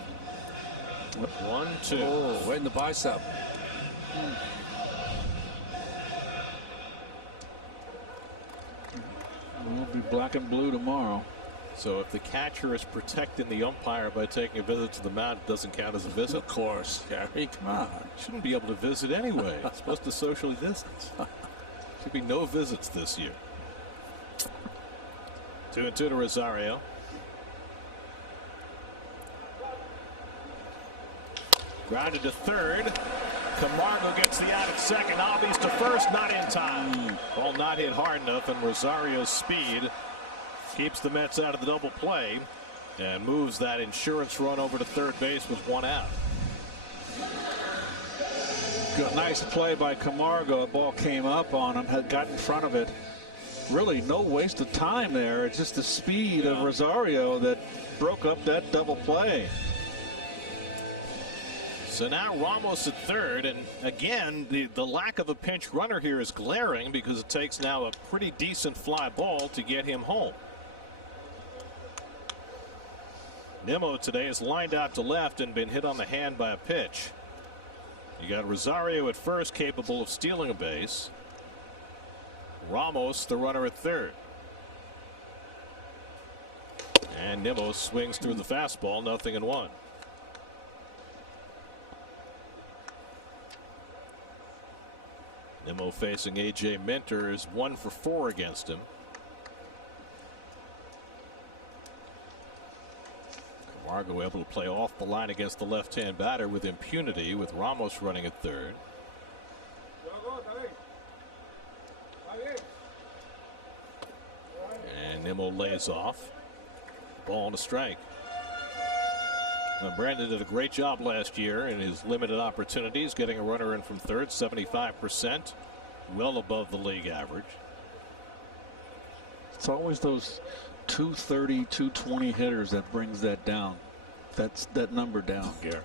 1-2. Oh, right in the bicep. We'll be black and blue tomorrow. So if the catcher is protecting the umpire by taking a visit to the mound, it doesn't count as a visit? Of course, Gary. Come on. Shouldn't be able to visit anyway. It's supposed to socially distance. Should be no visits this year. 2-2 to Rosario. Grounded to third. Camargo gets the out at second. Albies to first, not in time. Ball not hit hard enough, and Rosario's speed keeps the Mets out of the double play and moves that insurance run over to third base with one out. Good, nice play by Camargo. The ball came up on him, had got in front of it. Really no waste of time there. It's just the speed of Rosario that broke up that double play. So now Ramos at third, and again the lack of a pinch runner here is glaring because it takes now a pretty decent fly ball to get him home. Nimmo today is lined out to left and been hit on the hand by a pitch. You got Rosario at first, capable of stealing a base. Ramos the runner at third. And Nimmo swings through the fastball, 0-1. Nimmo facing A.J. Minter is 1 for 4 against him. Camargo able to play off the line against the left-hand batter with impunity, with Ramos running at third. And Nimmo lays off. Ball and a strike. Now, Brandon did a great job last year in his limited opportunities, getting a runner in from third, 75%, well above the league average. It's always those 230, 220 hitters that brings that down. That's that number down. Gare.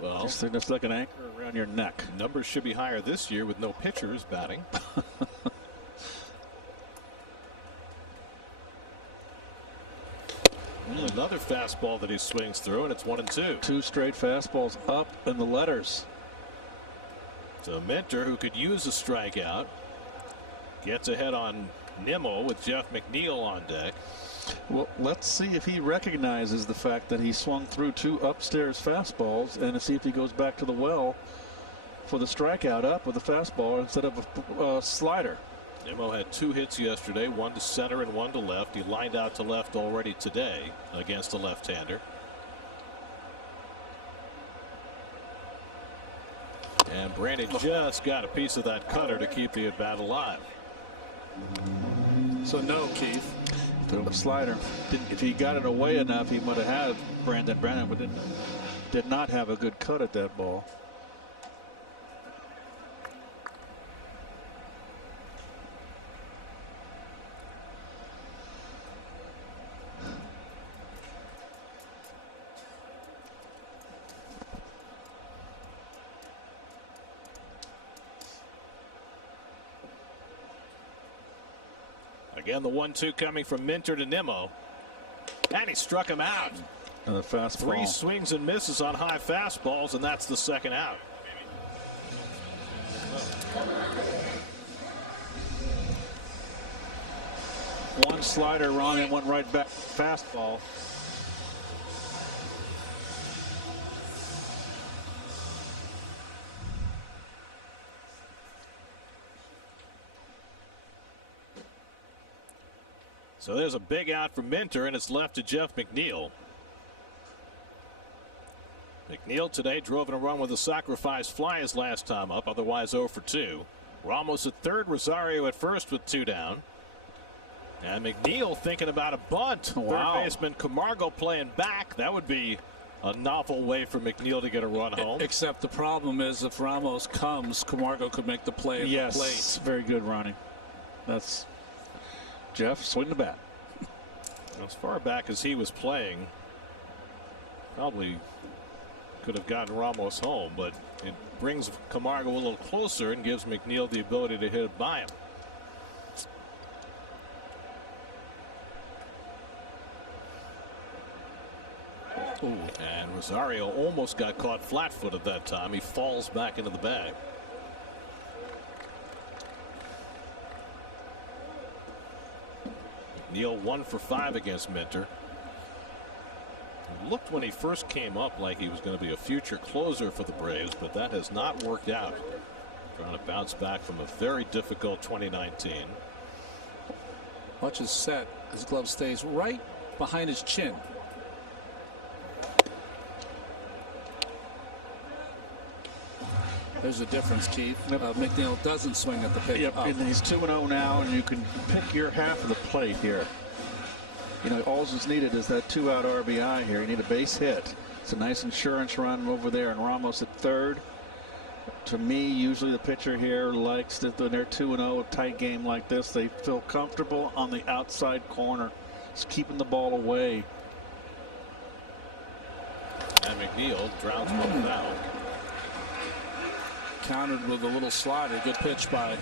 Well, just think that's like an anchor around your neck. Numbers should be higher this year with no pitchers batting. Another fastball that he swings through, and it's 1-2. 2 straight fastballs up in the letters. So Minter, who could use a strikeout, gets ahead on Nimmo with Jeff McNeil on deck. Well, let's see if he recognizes the fact that he swung through 2 upstairs fastballs, and to see if he goes back to the well for the strikeout up with a fastball instead of a slider. Nimmo had 2 hits yesterday, 1 to center and 1 to left. He lined out to left already today against a left-hander. And Brandon just got a piece of that cutter to keep the at-bat alive. So no, Keith. Put him a slider. If he got it away enough, he might have had Brandon. Brandon did not have a good cut at that ball. Again, the 1-2 coming from Minter to Nimmo. And he struck him out. And the fastball. 3 swings and misses on high fastballs, and that's the second out. One slider wrong and went right back. Fastball. So there's a big out for Minter, and it's left to Jeff McNeil. McNeil today drove in a run with a sacrifice fly his last time up, otherwise 0 for 2. Ramos at third, Rosario at first with 2 down. And McNeil thinking about a bunt. Wow. Third baseman Camargo playing back. That would be a novel way for McNeil to get a run home. Except the problem is if Ramos comes, Camargo could make the play at the plate. Yes, very good, Ronnie. That's Jeff, swing the bat. As far back as he was playing, probably could have gotten Ramos home, but it brings Camargo a little closer and gives McNeil the ability to hit it by him. Ooh. And Rosario almost got caught flat-footed that time. He falls back into the bag. McNeil 1 for 5 against Minter. It looked when he first came up like he was going to be a future closer for the Braves, but that has not worked out. Trying to bounce back from a very difficult 2019. Watch his set. His glove stays right behind his chin. There's a difference, Keith. McNeil doesn't swing at the pitch. Yep, and he's 2-0 now, and you can pick your half of the plate here. You know, all that's needed is that 2-out RBI here. You need a base hit. It's a nice insurance run over there, and Ramos at third. To me, usually the pitcher here likes that when they're 2-0, a tight game like this, they feel comfortable on the outside corner. It's keeping the ball away. And McNeil drowns one out. Countered with a little slider. Good pitch by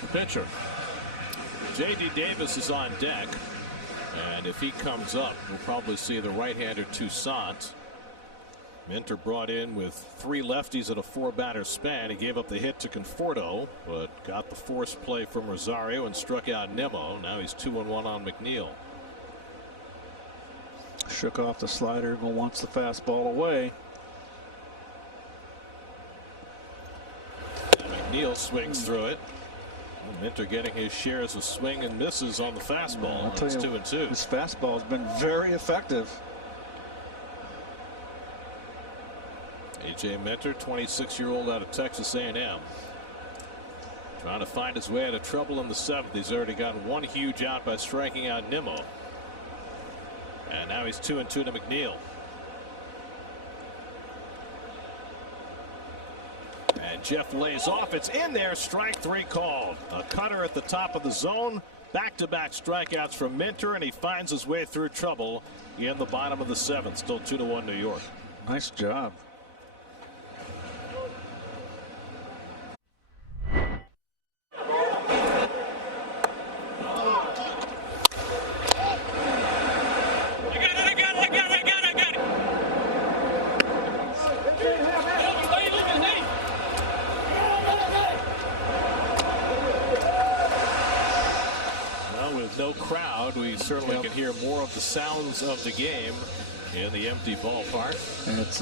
the pitcher. J.D. Davis is on deck, and if he comes up, we'll probably see the right-hander Toussaint. Minter brought in with 3 lefties at a 4-batter span. He gave up the hit to Conforto, but got the force play from Rosario and struck out Nimmo. Now he's 2-1 on McNeil. Shook off the slider and wants the fastball away. And McNeil swings through it. Minter getting his shares of swing and misses on the fastball. It's 2-2. This fastball has been very effective. A.J. Minter, 26-year-old out of Texas A&M. Trying to find his way out of trouble in the 7th. He's already gotten one huge out by striking out Nimmo. And now he's 2-2 to McNeil. And Jeff lays off. It's in there. Strike 3 called. A cutter at the top of the zone. Back-to-back strikeouts from Minter, and he finds his way through trouble in the bottom of the 7th. Still 2-1 New York. Nice job. No crowd, we certainly can hear more of the sounds of the game in the empty ballpark. And it's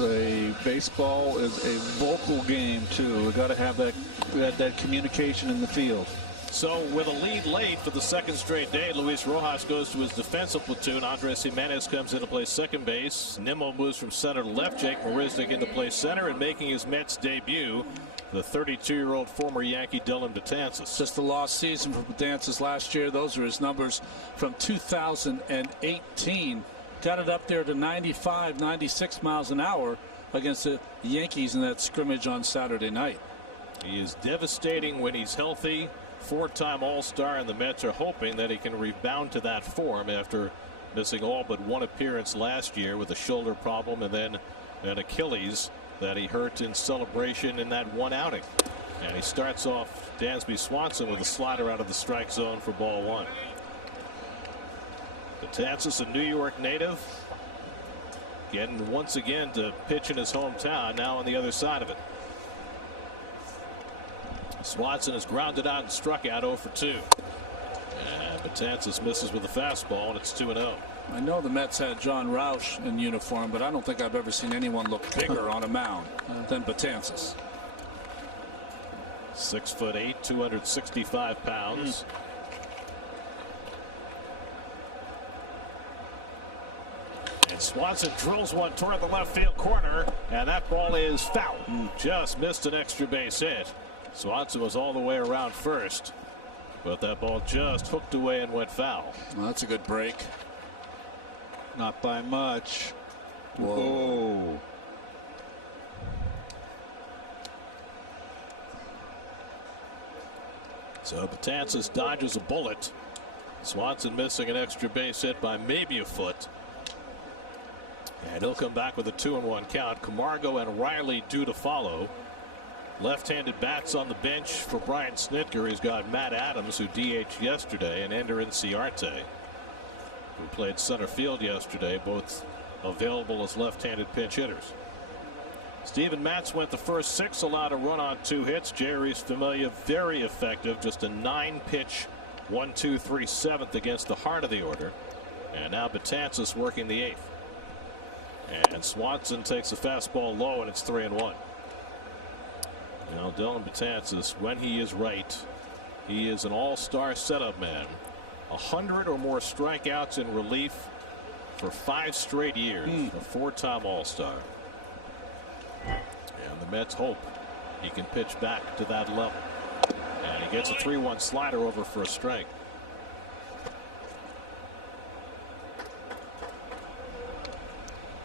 baseball is a vocal game too. We got to have that communication in the field. So with a lead late for the 2nd straight day, Luis Rojas goes to his defensive platoon. Andres Jimenez comes in to play second base. Nimmo moves from center to left. Jake Marisnick in to play center, and making his Mets debut, the 32-year-old former Yankee Dylan Betances. Just the lost season for Betances last year. Those are his numbers from 2018. Got it up there to 95, 96 miles an hour against the Yankees in that scrimmage on Saturday night. He is devastating when he's healthy. 4-time All-Star, and the Mets are hoping that he can rebound to that form after missing all but one appearance last year with a shoulder problem and then an Achilles that he hurt in celebration in that one outing. And he starts off Dansby Swanson with a slider out of the strike zone for ball 1. Betances, a New York native, getting once again to pitch in his hometown, now on the other side of it. Swanson is grounded out and struck out 0 for 2. And Betances misses with a fastball, and it's 2-0. I know the Mets had John Roush in uniform, but I don't think I've ever seen anyone look bigger on a mound than Betances. 6'8", 265 pounds. And Swanson drills one toward the left field corner, and that ball is foul. Just missed an extra base hit. Swanson was all the way around first, but that ball just hooked away and went foul. Well, that's a good break. Not by much. Whoa. So Betances dodges a bullet. Swanson missing an extra base hit by maybe a foot. And he'll come back with a 2-1 count. Camargo and Riley due to follow. Left-handed bats on the bench for Brian Snitker. He's got Matt Adams, who DH'd yesterday, and Ender Inciarte, who played center field yesterday, both available as left-handed pinch hitters. Steven Matz went the first 6, allowed a run on 2 hits. Jerry's Familia, very effective, just a 9-pitch 1-2-3 7th against the heart of the order. And now Betances working the 8th. And Swanson takes a fastball low, and it's 3-1. Now Dylan Betances, when he is right, he is an all-star setup man. 100 or more strikeouts in relief for 5 straight years. A 4-time all-star. And the Mets hope he can pitch back to that level. And he gets a 3-1 slider over for a strike.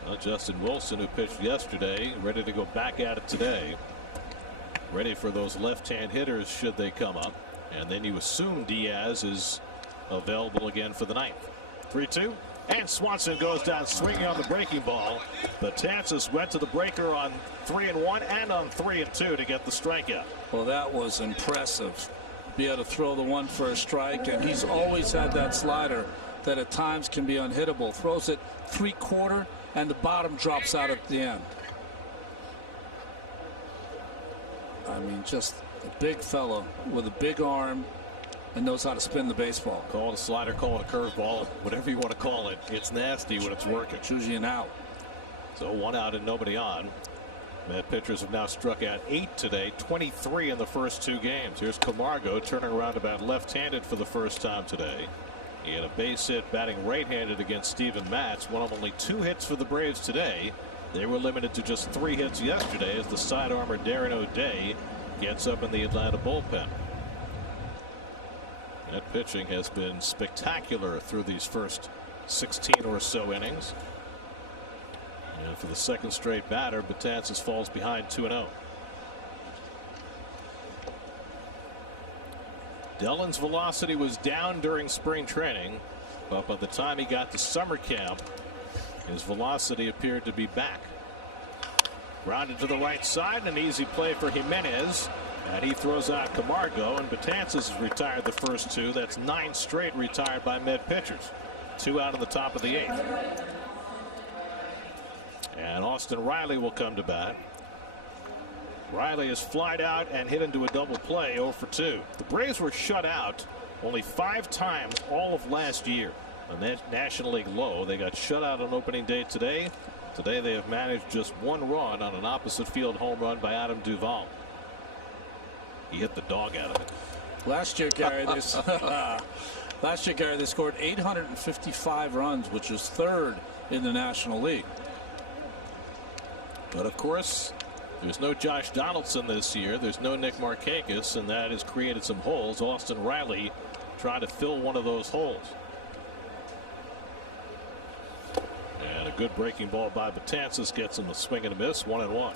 Well, Justin Wilson, who pitched yesterday, ready to go back at it today. Ready for those left-hand hitters should they come up. And then you assume Diaz is available again for the 9th. 3-2. And Swanson goes down swinging on the breaking ball. Betances went to the breaker on 3-1 and on 3-2 to get the strikeout. Well, that was impressive. Be able to throw the one for a strike, and he's always had that slider that at times can be unhittable. Throws it 3/4, and the bottom drops out at the end. I mean, just a big fellow with a big arm and knows how to spin the baseball. Call it a slider, call it a curveball, whatever you want to call it. It's nasty when it's working. Choose you an out. So 1 out and nobody on. Met pitchers have now struck out 8 today, 23 in the first 2 games. Here's Camargo turning around about left-handed for the first time today. He had a base hit batting right-handed against Steven Matz, one of only 2 hits for the Braves today. They were limited to just 3 hits yesterday as the sidearmer Darren O'Day gets up in the Atlanta bullpen. That pitching has been spectacular through these first 16 or so innings. And for the second straight batter, Betances falls behind 2-0. Dellen's velocity was down during spring training, but by the time he got to summer camp, his velocity appeared to be back. Grounded to the right side, an easy play for Jimenez, and he throws out Camargo, and Betances has retired the first 2. That's 9 straight retired by Met pitchers. 2 out of the top of the 8th. And Austin Riley will come to bat. Riley is flied out and hit into a double play, 0 for 2. The Braves were shut out only 5 times all of last year. A National League low. They got shut out on opening day today. Today they have managed just 1 run on an opposite field home run by Adam Duvall. He hit the dog out of it. Last year, Gary, they scored 855 runs, which is 3rd in the National League. But of course, there's no Josh Donaldson this year. There's no Nick Markakis, and that has created some holes. Austin Riley trying to fill one of those holes. And a good breaking ball by Betances gets him a swing and a miss, 1-1.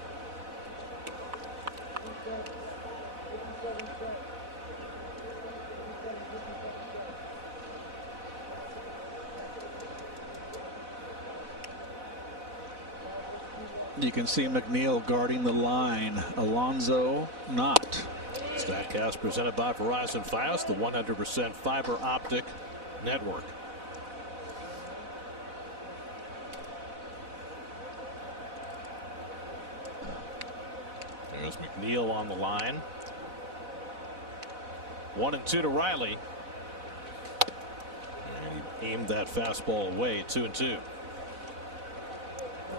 You can see McNeil guarding the line. Alonso not. StatCast presented by Verizon Fios, the 100% fiber optic network. There's McNeil on the line. 1-2 to Riley. And he aimed that fastball away, 2-2.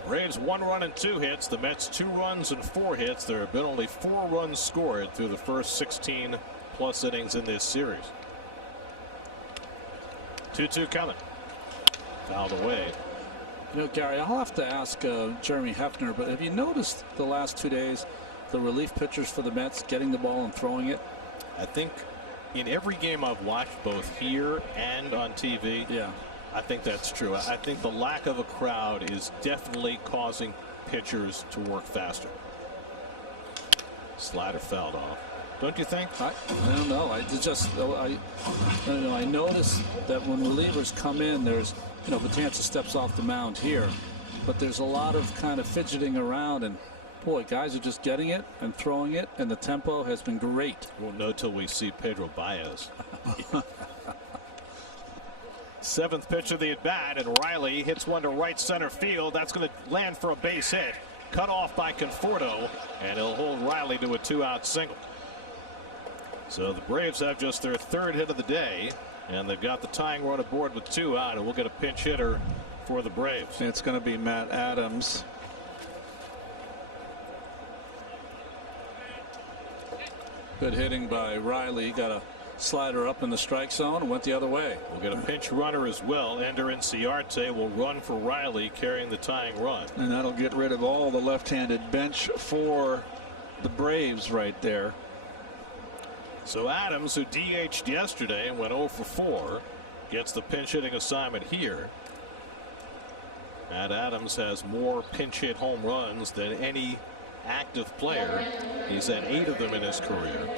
Braves 1 run and 2 hits. The Mets 2 runs and 4 hits. There have been only 4 runs scored through the first 16 plus innings in this series. 2-2 coming. Fouled away. You know, Gary, I'll have to ask Jeremy Hefner, but have you noticed the last 2 days the relief pitchers for the Mets getting the ball and throwing it? I think in every game I've watched, both here and on TV, yeah, I think that's true. I think the lack of a crowd is definitely causing pitchers to work faster. Slider fouled off. Don't you think? I don't know. I noticed that when relievers come in, there's, Betances steps off the mound here, but there's a lot of kind of fidgeting around, and boy, guys are just getting it and throwing it, and the tempo has been great. We'll know till we see Pedro Baez. 7th pitch of the at bat, and Riley hits one to right center field. That's going to land for a base hit. Cut off by Conforto, and he'll hold Riley to a 2-out single. So the Braves have just their 3rd hit of the day, and they've got the tying run aboard with 2 out, and we'll get a pinch hitter for the Braves. It's going to be Matt Adams. Good hitting by Riley. Got a slider up in the strike zone and went the other way. We'll get a pinch runner as well. Ender Inciarte will run for Riley, carrying the tying run. And that'll get rid of all the left-handed bench for the Braves right there. So Adams, who DH'd yesterday and went 0 for 4, gets the pinch hitting assignment here. Matt Adams has more pinch hit home runs than any active player. He's had 8 of them in his career.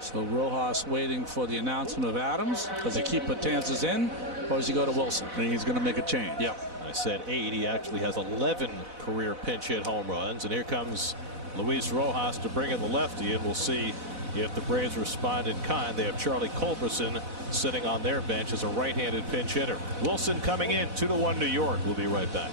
So Rojas waiting for the announcement of Adams. Does he keep Betances in, or does he go to Wilson? I think he's going to make a change. Yeah. I said 8. He actually has 11 career pinch hit home runs. And here comes Luis Rojas to bring in the lefty, and we'll see if the Braves respond in kind. They have Charlie Culberson sitting on their bench as a right-handed pinch hitter. Wilson coming in, 2-1 New York. We'll be right back.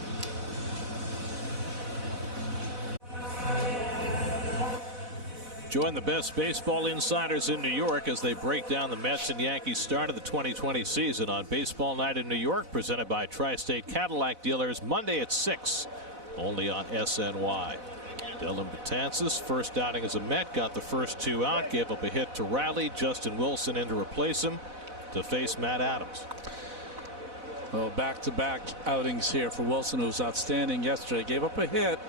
Join the best baseball insiders in New York as they break down the Mets and Yankees start of the 2020 season on Baseball Night in New York, presented by Tri-State Cadillac Dealers, Monday at 6 only on SNY. Dylan Betances, first outing as a Met, got the first 2 out, gave up a hit to Riley. Justin Wilson in to replace him to face Matt Adams. Well, back-to-back outings here for Wilson, who was outstanding yesterday. Gave up a hit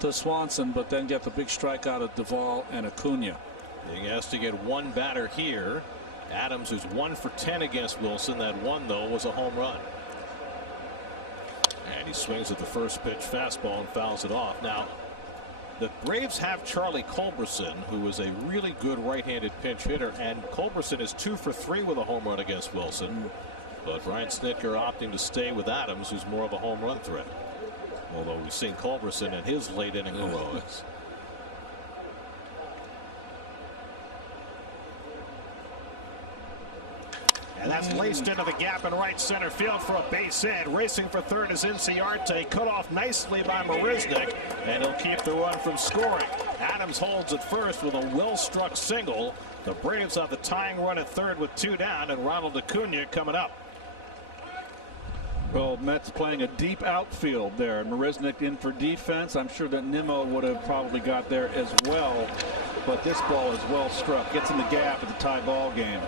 to Swanson, but then get the big strikeout of Duvall and Acuna. He has to get one batter here. Adams, who's 1 for 10 against Wilson. That one, though, was a home run. And he swings at the first pitch fastball and fouls it off. Now, the Braves have Charlie Culberson, who is a really good right-handed pinch hitter, and Culberson is 2 for 3 with a home run against Wilson. But Brian Snitker opting to stay with Adams, who's more of a home run threat. Although we've seen Culberson in his late inning heroics. And that's laced into the gap in right center field for a base hit. Racing for third is Inciarte, cut off nicely by Marisnick, and he'll keep the run from scoring. Adams holds at first with a well-struck single. The Braves have the tying run at third with 2 down, and Ronald Acuna coming up. Well, Mets playing a deep outfield there. Marisnick in for defense. I'm sure that Nimmo would have probably got there as well, but this ball is well struck. Gets in the gap at the tie ball game.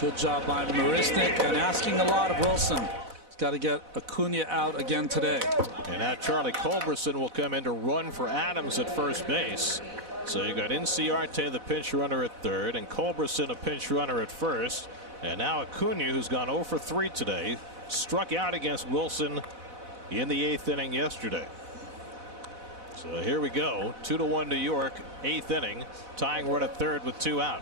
Good job by Marisnick, and asking a lot of Wilson. He's got to get Acuna out again today. And now Charlie Culberson will come in to run for Adams at first base. So you got Inciarte, the pinch runner, at third, and Culberson, a pinch runner, at first. And now Acuna, who's gone 0 for 3 today, struck out against Wilson in the 8th inning yesterday. So here we go. 2-1 New York, 8th inning. Tying run at third with 2 out.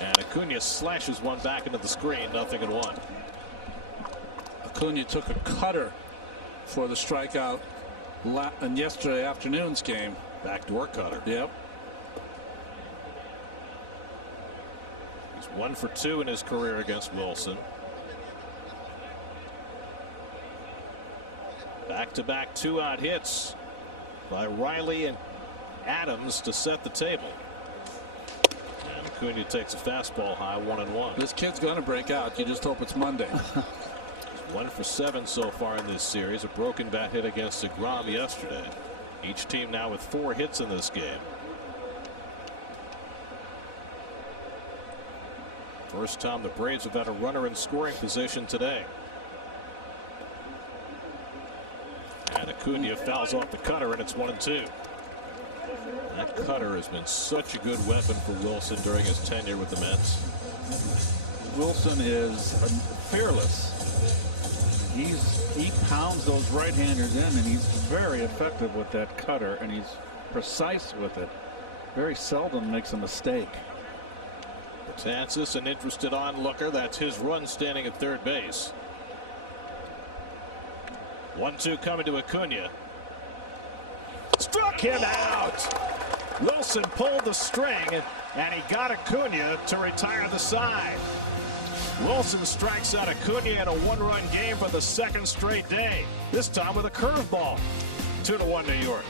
And Acuna slashes one back into the screen, 0-1. Acuna took a cutter for the strikeout in yesterday afternoon's game. Backdoor cutter. Yep. He's 1 for 2 in his career against Wilson. Back-to-back 2-out hits by Riley and Adams to set the table. And Acuna takes a fastball high, 1-1. This kid's going to break out. You just hope it's Monday. He's 1 for 7 so far in this series. A broken bat hit against DeGrom yesterday. Each team now with 4 hits in this game. First time the Braves have had a runner in scoring position today. And Acuna fouls off the cutter, and it's 1-2. That cutter has been such a good weapon for Wilson during his tenure with the Mets. Wilson is fearless. He pounds those right-handers in, and he's very effective with that cutter, and he's precise with it. Very seldom makes a mistake. Betances, an interested onlooker. That's his run standing at third base. 1-2 coming to Acuna. Struck him out. Wilson pulled the string, and he got Acuna to retire the side. Wilson strikes out Acuna in a 1-run game for the 2nd straight day. This time with a curveball. 2-1 New York.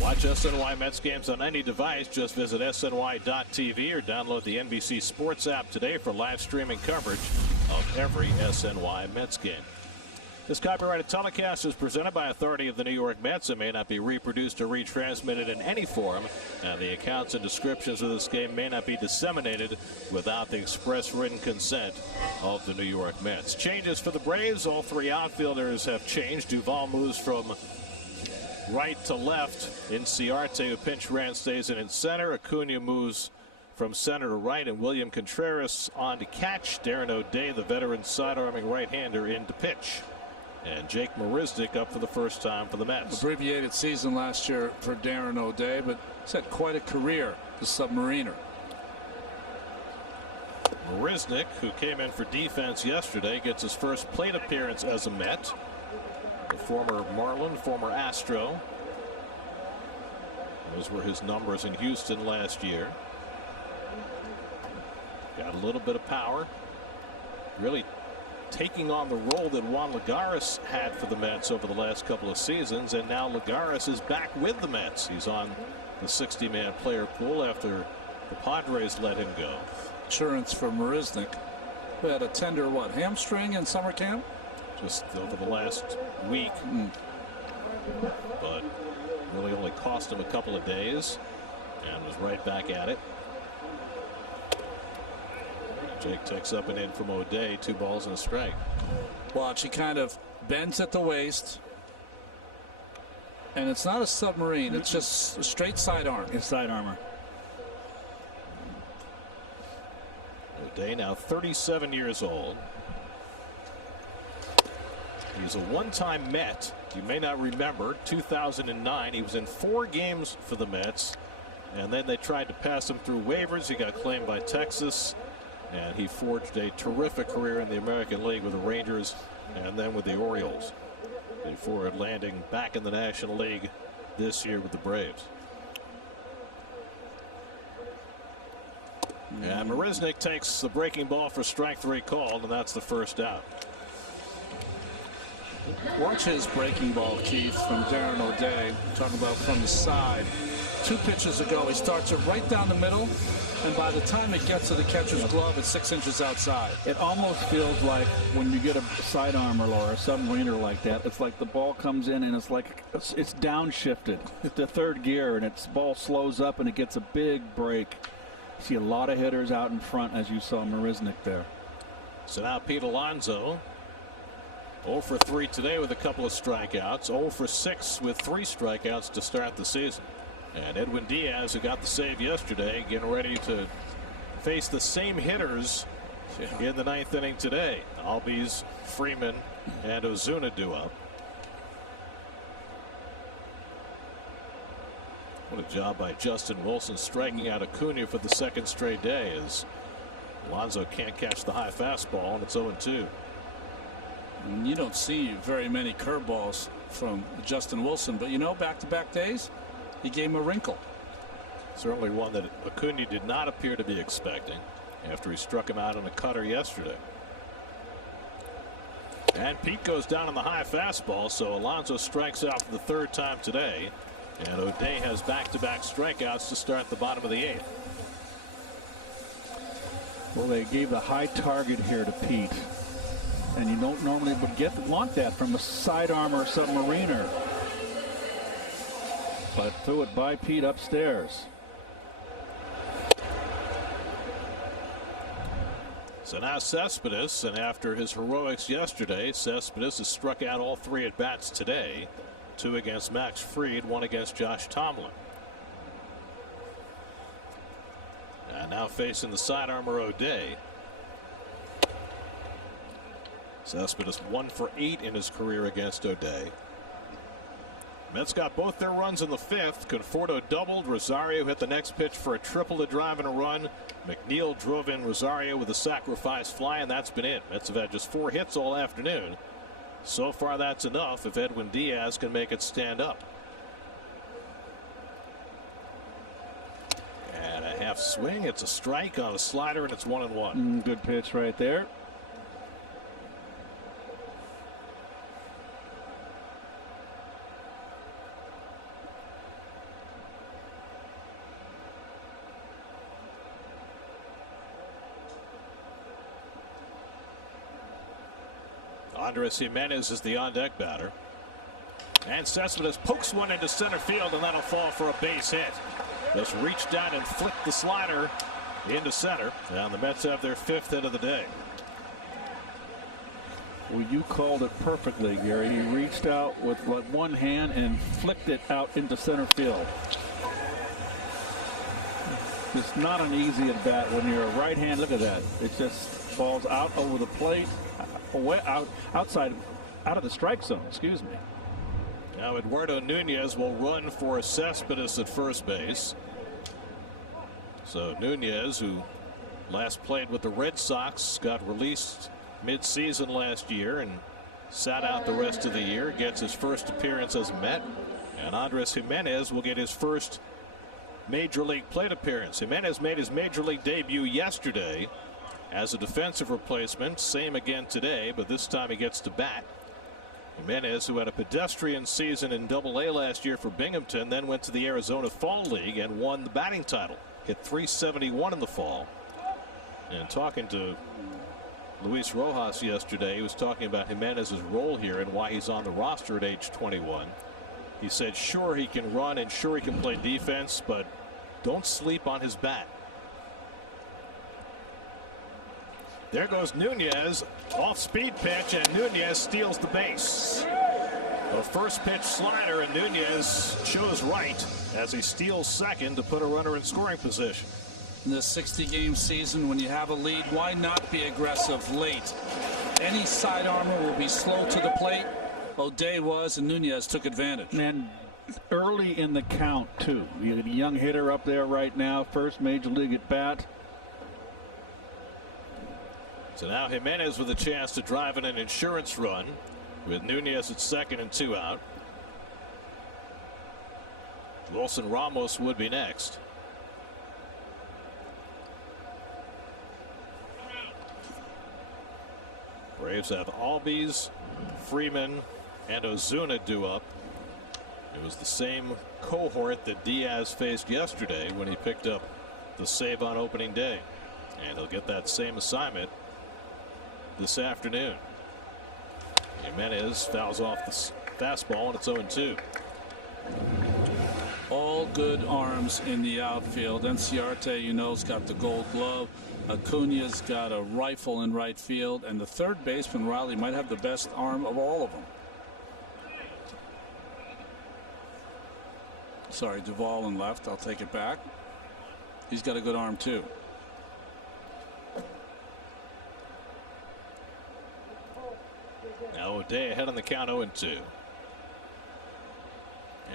Watch SNY Mets games on any device. Just visit SNY.TV or download the NBC Sports app today for live streaming coverage of every SNY Mets game. This copyrighted telecast is presented by authority of the New York Mets and may not be reproduced or retransmitted in any form, and the accounts and descriptions of this game may not be disseminated without the express written consent of the New York Mets. Changes for the Braves. All 3 outfielders have changed. Duvall moves from right to left. Inciarte, who pinch ran, stays in center. Acuna moves from center to right, and William Contreras on to catch. Darren O'Day, the veteran side-arming right-hander, in to pitch. And Jake Marisnick up for the first time for the Mets. Abbreviated season last year for Darren O'Day, but he's had quite a career, the Submariner. Marisnick, who came in for defense yesterday, gets his first plate appearance as a Met. The former Marlin, former Astro. Those were his numbers in Houston last year. Got a little bit of power. Really taking on the role that Juan Lagares had for the Mets over the last couple of seasons, and now Lagares is back with the Mets. He's on the 60-man player pool after the Padres let him go. reassurance for Marisnick, who had a tender, hamstring in summer camp? Just over the last week. But really only cost him a couple of days and was right back at it. Jake takes up and in from O'Day, 2 balls and a strike. Watch, he kind of bends at the waist. And it's not a submarine, it's just a straight sidearm. It's sidearmer. O'Day now 37 years old. He's a one-time Met. You may not remember, 2009, he was in 4 games for the Mets, and then they tried to pass him through waivers. He got claimed by Texas, and he forged a terrific career in the American League with the Rangers and then with the Orioles before landing back in the National League this year with the Braves. And Marisnick takes the breaking ball for strike 3 called, and that's the first out. Watch his breaking ball, Keith, from Darren O'Day. Talking about from the side. 2 pitches ago, he starts it right down the middle, and by the time it gets to the catcher's glove, it's 6 inches outside. It almost feels like when you get a sidearmer or a submariner like that, it's like the ball comes in and it's like it's downshifted to 3rd gear, and its ball slows up and it gets a big break. You see a lot of hitters out in front, as you saw Marisnick there. So now Pete Alonso 0 for 3 today with a couple of strikeouts. 0 for 6 with 3 strikeouts to start the season. And Edwin Diaz, who got the save yesterday, getting ready to face the same hitters in the 9th inning today. Albies, Freeman, and Ozuna due up. What a job by Justin Wilson striking out Acuna for the 2nd straight day, as Alonso can't catch the high fastball, and it's 0-2. You don't see very many curveballs from Justin Wilson, but back-to-back days, he gave him a wrinkle. Certainly one that Acuna did not appear to be expecting after he struck him out on a cutter yesterday. And Pete goes down on the high fastball, so Alonso strikes out for the 3rd time today. And O'Day has back-to-back strikeouts to start the bottom of the 8th. Well, they gave the high target here to Pete. And you don't normally want that from a sidearm or submariner. But threw it by Pete upstairs. So now Cespedes, and after his heroics yesterday, Cespedes has struck out all 3 at bats today. 2 against Max Fried, 1 against Josh Tomlin. And now facing the sidearmer O'Day. Cespedes 1 for 8 in his career against O'Day. Mets got both their runs in the 5th. Conforto doubled. Rosario hit the next pitch for a triple to drive in a run. McNeil drove in Rosario with a sacrifice fly, and that's been it. Mets have had just 4 hits all afternoon. So far, that's enough if Edwin Diaz can make it stand up. And a half swing. It's a strike on a slider, and it's 1-1. Good pitch right there. Andres Jimenez is the on-deck batter. And Cespedes pokes one into center field, and that'll fall for a base hit. Just reached out and flicked the slider into center. And the Mets have their 5th hit of the day. Well, you called it perfectly, Gary. He reached out with one hand and flicked it out into center field. It's not an easy at bat when you're a right hand. Look at that. It just falls out over the plate. Out of the strike zone, excuse me. Now Eduardo Nunez will run for Cespedes at first base. So Nunez, who last played with the Red Sox, got released mid-season last year and sat out the rest of the year, gets his first appearance as a Met. And Andres Jimenez will get his first major league plate appearance. Jimenez made his major league debut yesterday as a defensive replacement. Same again today, but this time he gets to bat. Jimenez, who had a pedestrian season in Double-A last year for Binghamton, then went to the Arizona Fall League and won the batting title. Hit .371 in the fall. And talking to Luis Rojas yesterday, he was talking about Jimenez's role here and why he's on the roster at age 21. He said, sure, he can run and sure, he can play defense, but don't sleep on his bat. There goes Nunez, off speed pitch, and Nunez steals the base. A first pitch slider, and Nunez shows right as he steals second to put a runner in scoring position. In this 60-game season, when you have a lead, why not be aggressive late? Any side armor will be slow to the plate. O'Day was, and Nunez took advantage. And early in the count, too. You have a young hitter up there right now, first major league at bat. So now Jimenez with a chance to drive in an insurance run with Nunez at second and 2 out. Wilson Ramos would be next. Braves have Albies, Freeman, and Ozuna due up. It was the same cohort that Diaz faced yesterday when he picked up the save on opening day. And he'll get that same assignment this afternoon. Jimenez fouls off the fastball, and it's 0-2. All good arms in the outfield. Enciarte, you know, has got the Gold Glove. Acuna's got a rifle in right field, and the third baseman, Riley, might have the best arm of all of them. Sorry, Duvall in left. I'll take it back. He's got a good arm too. Now O'Day ahead on the count, 0-2.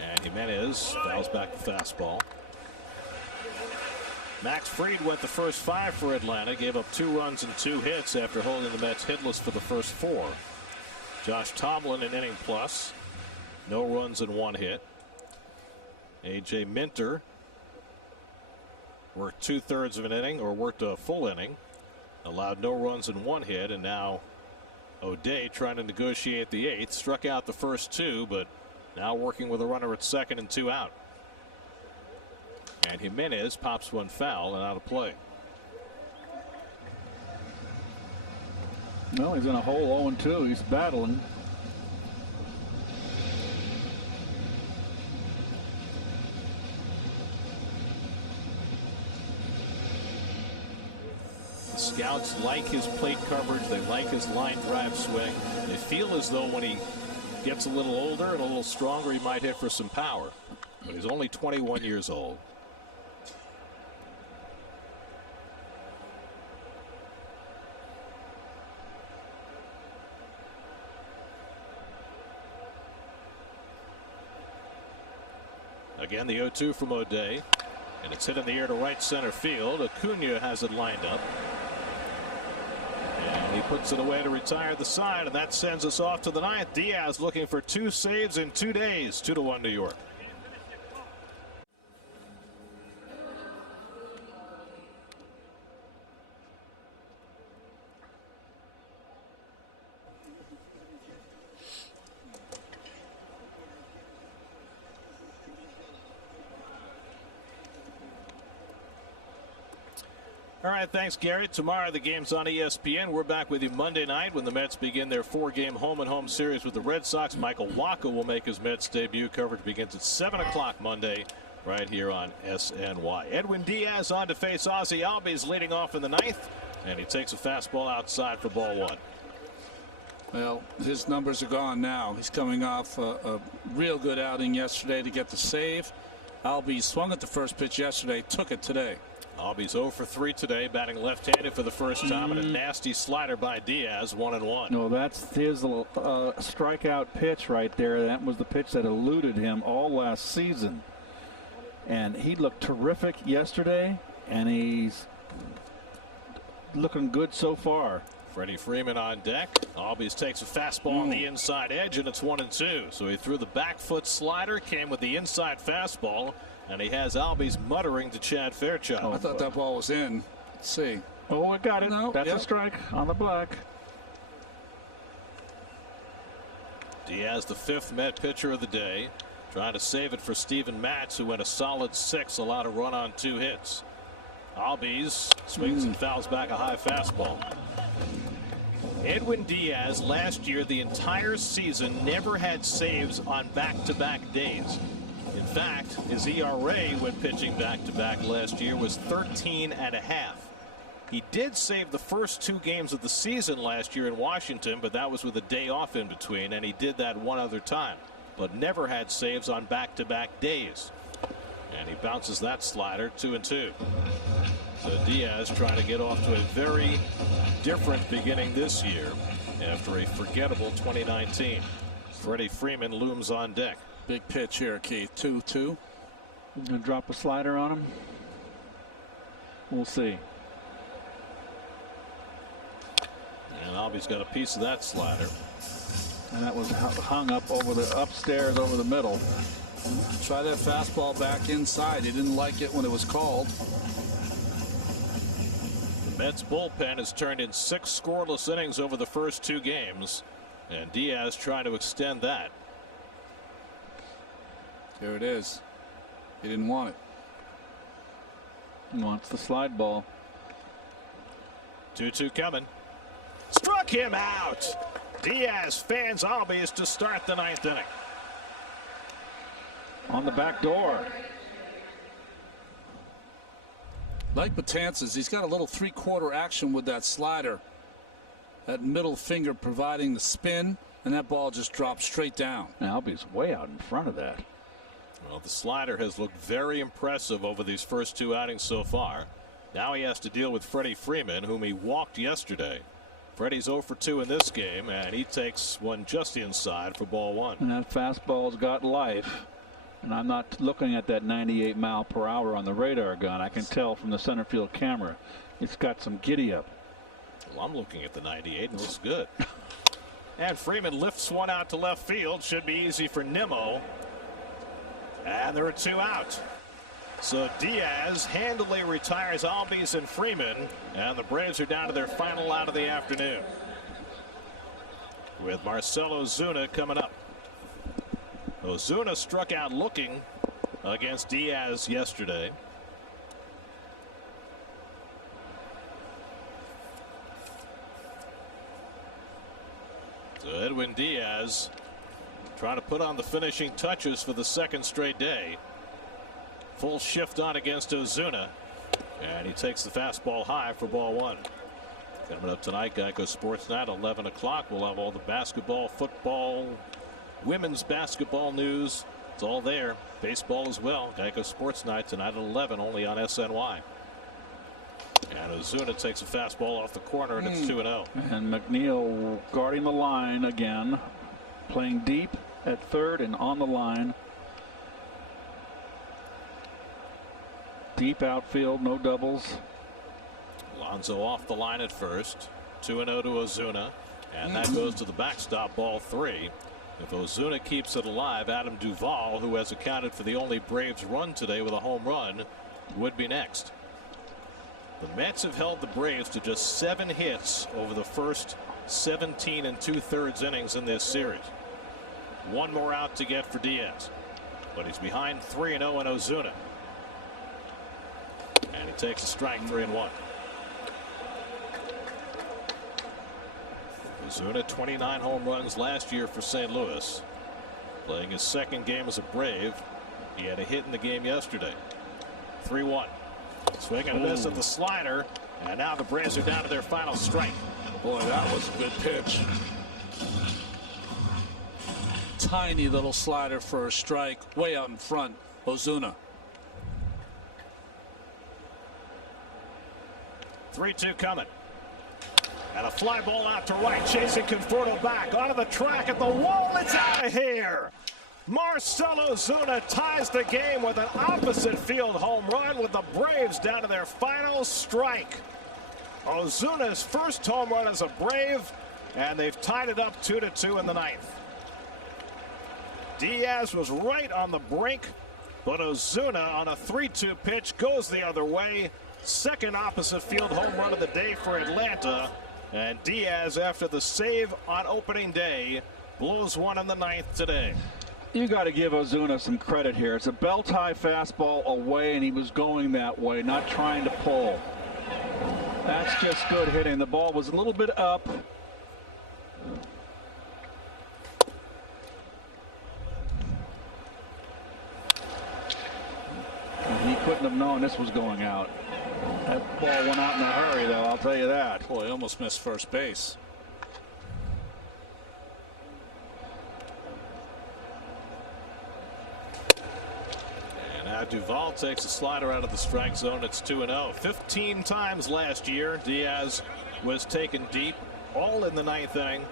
And Jimenez fouls back the fastball. Max Fried went the first 5 for Atlanta, gave up 2 runs and 2 hits after holding the Mets hitless for the first 4. Josh Tomlin an inning plus, no runs and 1 hit. A.J. Minter worked 2/3 of an inning, or worked a full inning, allowed no runs and 1 hit, and now O'Day trying to negotiate the 8th, struck out the first 2, but now working with a runner at second and 2 out. And Jimenez pops one foul and out of play. Well, he's in a hole, 0-2. He's battling. The scouts like his plate coverage. They like his line drive swing. They feel as though when he gets a little older and a little stronger, he might hit for some power. But he's only 21 years old. Again, the 0-2 from O'Day, and it's hit in the air to right center field. Acuna has it lined up, and he puts it away to retire the side, and that sends us off to the 9th. Diaz looking for 2 saves in 2 days. 2-1 New York. All right, thanks, Gary. Tomorrow the game's on ESPN. We're back with you Monday night when the Mets begin their 4-game home-and-home series with the Red Sox. Michael Wacha will make his Mets debut. Coverage begins at 7 o'clock Monday right here on SNY. Edwin Diaz on to face Ozzie Albies leading off in the 9th, and he takes a fastball outside for ball 1. Well, his numbers are gone now. He's coming off a real good outing yesterday to get the save. Albies swung at the first pitch yesterday, took it today. Albies 0 for 3 today, batting left-handed for the first time, and a nasty slider by Diaz, 1-1. No, that's his strikeout pitch right there. That was the pitch that eluded him all last season. And he looked terrific yesterday, and he's looking good so far. Freddie Freeman on deck. Albies takes a fastball on the inside edge, and it's 1-2. So he threw the back foot slider, came with the inside fastball, and he has Albies muttering to Chad Fairchild. I thought that ball was in. Let's see. Oh, I got it. No, that's yep. a strike on the black. Diaz, the 5th Met pitcher of the day, trying to save it for Steven Matz, who went a solid 6, allowed a run on 2 hits. Albies swings and fouls back a high fastball. Edwin Diaz last year, the entire season, never had saves on back-to-back days. In fact, his ERA when pitching back-to-back last year was 13.5. He did save the first 2 games of the season last year in Washington, but that was with a day off in between, and he did that one other time, but never had saves on back-to-back days. And he bounces that slider 2-2. So Diaz trying to get off to a very different beginning this year after a forgettable 2019. Freddie Freeman looms on deck. Big pitch here, Keith. 2-2. Gonna drop a slider on him. We'll see. And Albies got a piece of that slider. And that was hung up over the upstairs over the middle. Try that fastball back inside. He didn't like it when it was called. The Mets bullpen has turned in 6 scoreless innings over the first 2 games, and Diaz trying to extend that. Here it is. He didn't want it. He wants the slide ball. 2-2 coming. Struck him out. Diaz fans Albies to start the 9th inning. On the back door. Like Betances, he's got a little 3/4 action with that slider. That middle finger providing the spin, and that ball just dropped straight down. Now Albies way out in front of that. Well, the slider has looked very impressive over these first 2 outings so far. Now he has to deal with Freddie Freeman, whom he walked yesterday. Freddie's 0 for 2 in this game, and he takes one just inside for ball 1. And that fastball's got life. And I'm not looking at that 98 mile per hour on the radar gun. I can tell from the center field camera. It's got some giddy up. Well, I'm looking at the 98 and it looks good. And Freeman lifts one out to left field. Should be easy for Nimmo. And there are 2 out. So Diaz handily retires Albies and Freeman, and the Braves are down to their final out of the afternoon, with Marcell Ozuna coming up. Ozuna struck out looking against Diaz yesterday. So Edwin Diaz trying to put on the finishing touches for the 2nd straight day. Full shift on against Ozuna, and he takes the fastball high for ball 1. Coming up tonight, Geico Sports Night, 11 o'clock. We'll have all the basketball, football, women's basketball news. It's all there. Baseball as well. Geico Sports Night tonight at 11, only on SNY. And Ozuna takes a fastball off the corner, and it's 2-0. And McNeil guarding the line again, playing deep at third and on the line. Deep outfield, no doubles. Alonso off the line at first. 2-0 to Ozuna, and that goes to the backstop, ball 3. If Ozuna keeps it alive, Adam Duvall, who has accounted for the only Braves run today with a home run, would be next. The Mets have held the Braves to just 7 hits over the first 17 2/3 innings in this series. 1 more out to get for Diaz, but he's behind 3-0 in Ozuna. And he takes a strike, 3-1. Ozuna, 29 home runs last year for St. Louis. Playing his 2nd game as a Brave. He had a hit in the game yesterday. 3-1. Swing and a miss at the slider. And now the Braves are down to their final strike. Boy, that was a good pitch. Tiny little slider for a strike. Way out in front. Ozuna. 3-2 coming. And a fly ball out to right, chasing Conforto back onto the track at the wall. It's out of here. Marcell Ozuna ties the game with an opposite field home run, with the Braves down to their final strike. Ozuna's first home run as a Brave, and they've tied it up 2-2 in the 9th. Diaz was right on the brink, but Ozuna on a 3-2 pitch goes the other way. 2nd opposite field home run of the day for Atlanta. And Diaz, after the save on opening day, blows one in the 9th today. You got to give Ozuna some credit here. It's a belt-high fastball away, and he was going that way, not trying to pull. That's just good hitting. The ball was a little bit up. He couldn't have known this was going out. That ball went out in a hurry, though, I'll tell you that. Boy, he almost missed first base. And now Duvall takes a slider out of the strike zone. It's 2-0. 15 times last year, Diaz was taken deep, all in the ninth inning.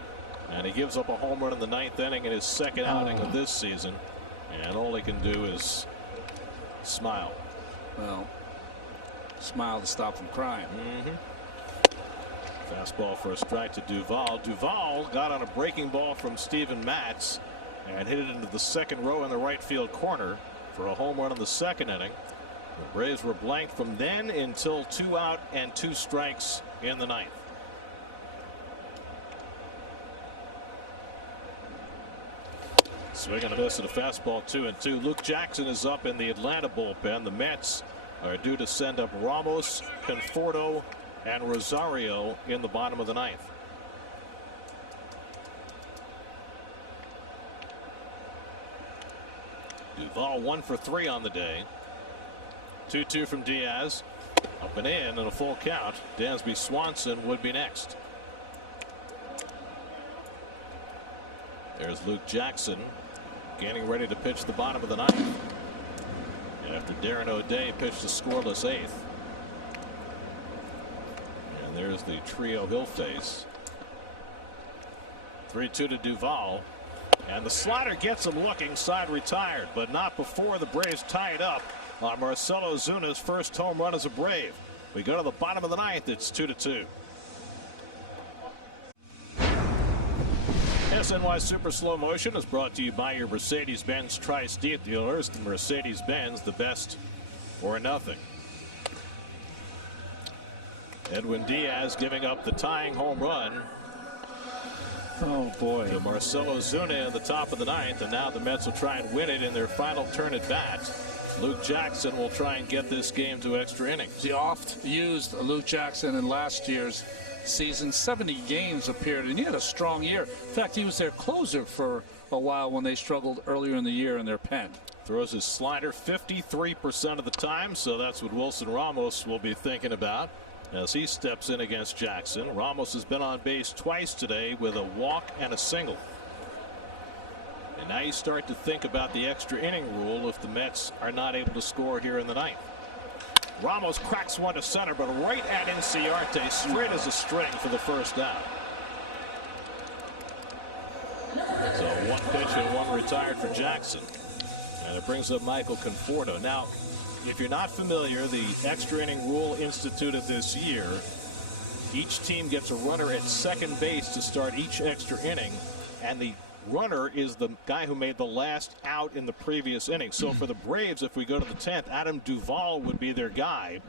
And he gives up a home run in the ninth inning in his second outing of this season. And all he can do is smile. Well, smile to stop from crying. Fastball for a strike to Duvall. Duvall got on a breaking ball from Steven Matz and hit it into the second row in the right field corner for a home run in the second inning. The Braves were blank from then until 2 out and 2 strikes in the ninth. Swing and a miss at a fastball, 2-2. Luke Jackson is up in the Atlanta bullpen. The Mets are due to send up Ramos, Conforto, and Rosario in the bottom of the ninth. Duvall 1 for 3 on the day. 2-2 from Diaz. Up and in a full count. Dansby Swanson would be next. There's Luke Jackson getting ready to pitch the bottom of the ninth. After Darren O'Day pitched a scoreless eighth. And there's the trio he'll face. 3-2 to Duvall. And the slider gets him looking, side retired, but not before the Braves tie it up on Marcell Ozuna's first home run as a Brave. We go to the bottom of the ninth. It's 2-2. SNY Super Slow Motion is brought to you by your Mercedes-Benz Tri-State dealers. The Mercedes-Benz, the best or nothing. Edwin Diaz giving up the tying home run. Oh, boy. To Marcell Ozuna in the top of the ninth, and now the Mets will try and win it in their final turn at bat. Luke Jackson will try and get this game to extra innings. The oft-used Luke Jackson in last year's season, 70 games appeared, and he had a strong year. In fact, he was their closer for a while when they struggled earlier in the year in their pen. Throws his slider 53% of the time, so that's what Wilson Ramos will be thinking about as he steps in against Jackson. Ramos has been on base twice today with a walk and a single. And now you start to think about the extra inning rule if the Mets are not able to score here in the ninth. Ramos cracks one to center, but right at Inciarte, straight as a string for the first out. So 1 pitch and 1 retired for Jackson. And it brings up Michael Conforto. Now, if you're not familiar, the extra inning rule instituted this year, each team gets a runner at second base to start each extra inning, and the runner is the guy who made the last out in the previous inning. So for the Braves, if we go to the 10th, Adam Duvall would be their guy.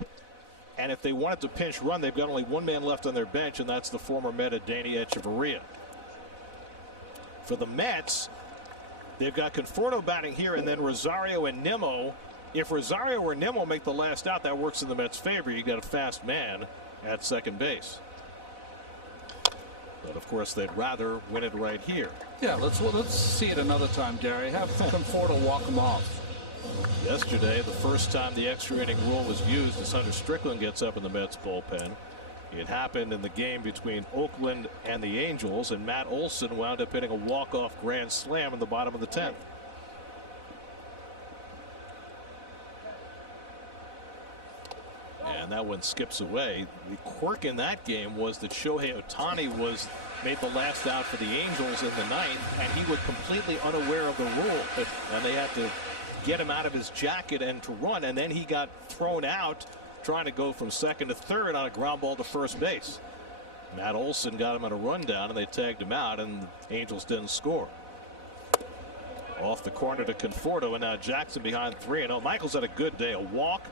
And if they wanted to pinch run, they've got only one man left on their bench, and that's the former Met Danny Echeverria. For the Mets, they've got Conforto batting here, and then Rosario and Nimmo. If Rosario or Nimmo make the last out, that works in the Mets' favor. You got a fast man at second base. But of course, they'd rather win it right here. Yeah, let's see it another time, Gary. Have Conforto walk him off. Yesterday, the first time the extra inning rule was used, as Hunter Strickland gets up in the Mets bullpen. It happened in the game between Oakland and the Angels, and Matt Olson wound up hitting a walk-off grand slam in the bottom of the 10th. And that one skips away. The quirk in that game was that Shohei Ohtani made the last out for the Angels in the ninth, and he was completely unaware of the rule. And they had to get him out of his jacket and to run, and then he got thrown out trying to go from second to third on a ground ball to first base. Matt Olson got him on a rundown, and they tagged him out, and the Angels didn't score. Off the corner to Conforto, and now Jackson behind 3-0. Michaels had a good day, a walk,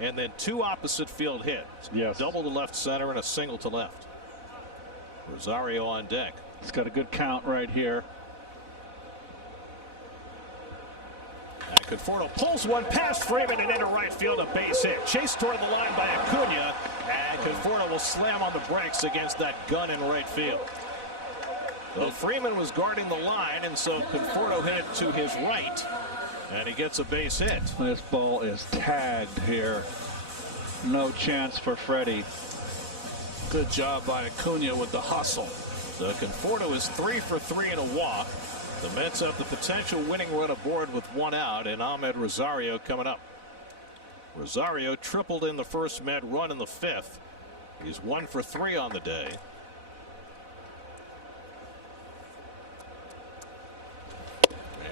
and then 2 opposite field hits. Yes. Double to left center and a single to left. Rosario on deck. He's got a good count right here. And Conforto pulls one past Freeman and into right field, a base hit. Chased toward the line by Acuna, and Conforto will slam on the brakes against that gun in right field. Well, Freeman was guarding the line, and so Conforto hit it to his right, and he gets a base hit. This ball is tagged here. No chance for Freddie. Good job by Acuna with the hustle. So Conforto is 3 for 3 in a walk. The Mets have the potential winning run aboard with 1 out, and Ahmed Rosario coming up. Rosario tripled in the first Met run in the 5th. He's 1 for 3 on the day.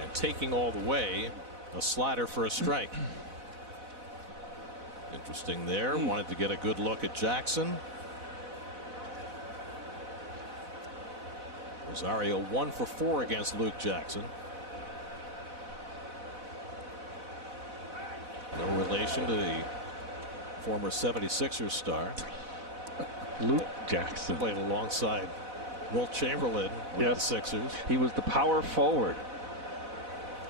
And taking all the way, a slider for a strike. Interesting there. Wanted to get a good look at Jackson. Rosario 1 for 4 against Luke Jackson. No relation to the former 76ers star. Luke Jackson played alongside Wilt Chamberlain with the Sixers. He was the power forward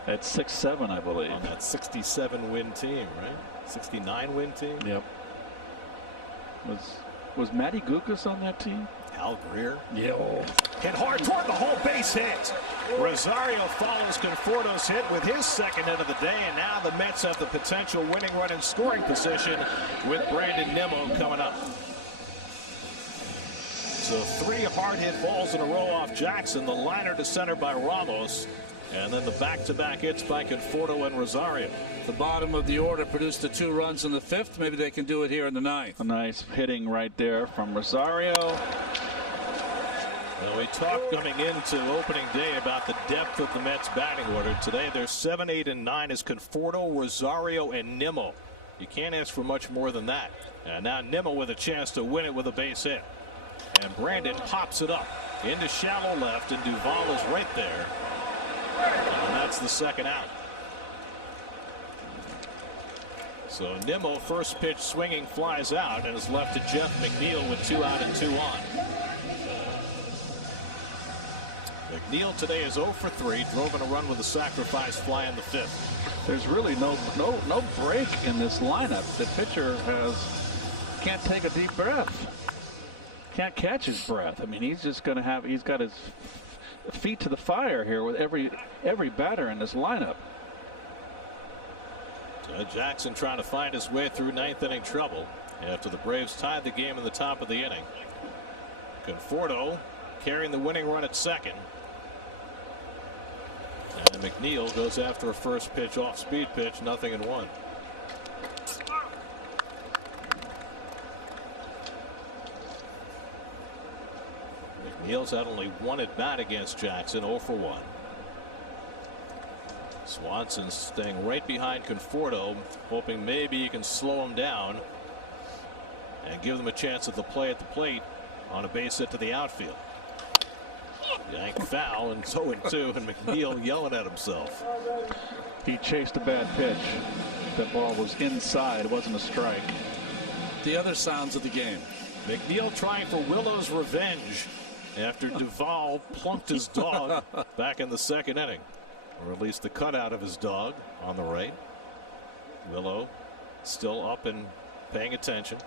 at 6'7", I believe. On that 67 win team, right? 69 win team. Yep. Was Matty Gukas on that team? Al Greer. Yeah. Hit hard toward the hole, base hit. Rosario follows Conforto's hit with his second hit of the day, and now the Mets have the potential winning run in scoring position with Brandon Nimmo coming up. So 3 hard hit balls in a row off Jackson, the liner to center by Ramos, and then the back-to-back hits by Conforto and Rosario. The bottom of the order produced the 2 runs in the 5th. Maybe they can do it here in the 9th. A nice hitting right there from Rosario. Well, we talked coming into opening day about the depth of the Mets batting order. Today they're 7, 8, and 9 as Conforto, Rosario, and Nimmo. You can't ask for much more than that. And now Nimmo with a chance to win it with a base hit. And Brandon pops it up into shallow left, and Duvall is right there. And that's the second out. So Nimmo, first pitch swinging, flies out and is left to Jeff McNeil with 2 out and 2 on. McNeil today is 0 for 3, drove in a run with a sacrifice fly in the 5th. There's really no break in this lineup. The pitcher can't take a deep breath. Can't catch his breath. I mean, he's got his feet to the fire here with every batter in this lineup. Jackson trying to find his way through 9th inning trouble after the Braves tied the game in the top of the inning. Conforto carrying the winning run at second. And McNeil goes after a first pitch off speed pitch, 0-1. McNeil's had only 1 at bat against Jackson, 0 for 1. Swanson staying right behind Conforto, hoping maybe he can slow him down and give them a chance at the play at the plate on a base hit to the outfield. Yanked foul, and 0-2, and McNeil yelling at himself. He chased a bad pitch. That ball was inside. It wasn't a strike. The other sounds of the game. McNeil trying for Willow's revenge after Duvall plunked his dog back in the 2nd inning. Or at least the cutout of his dog on the right. Willow still up and paying attention.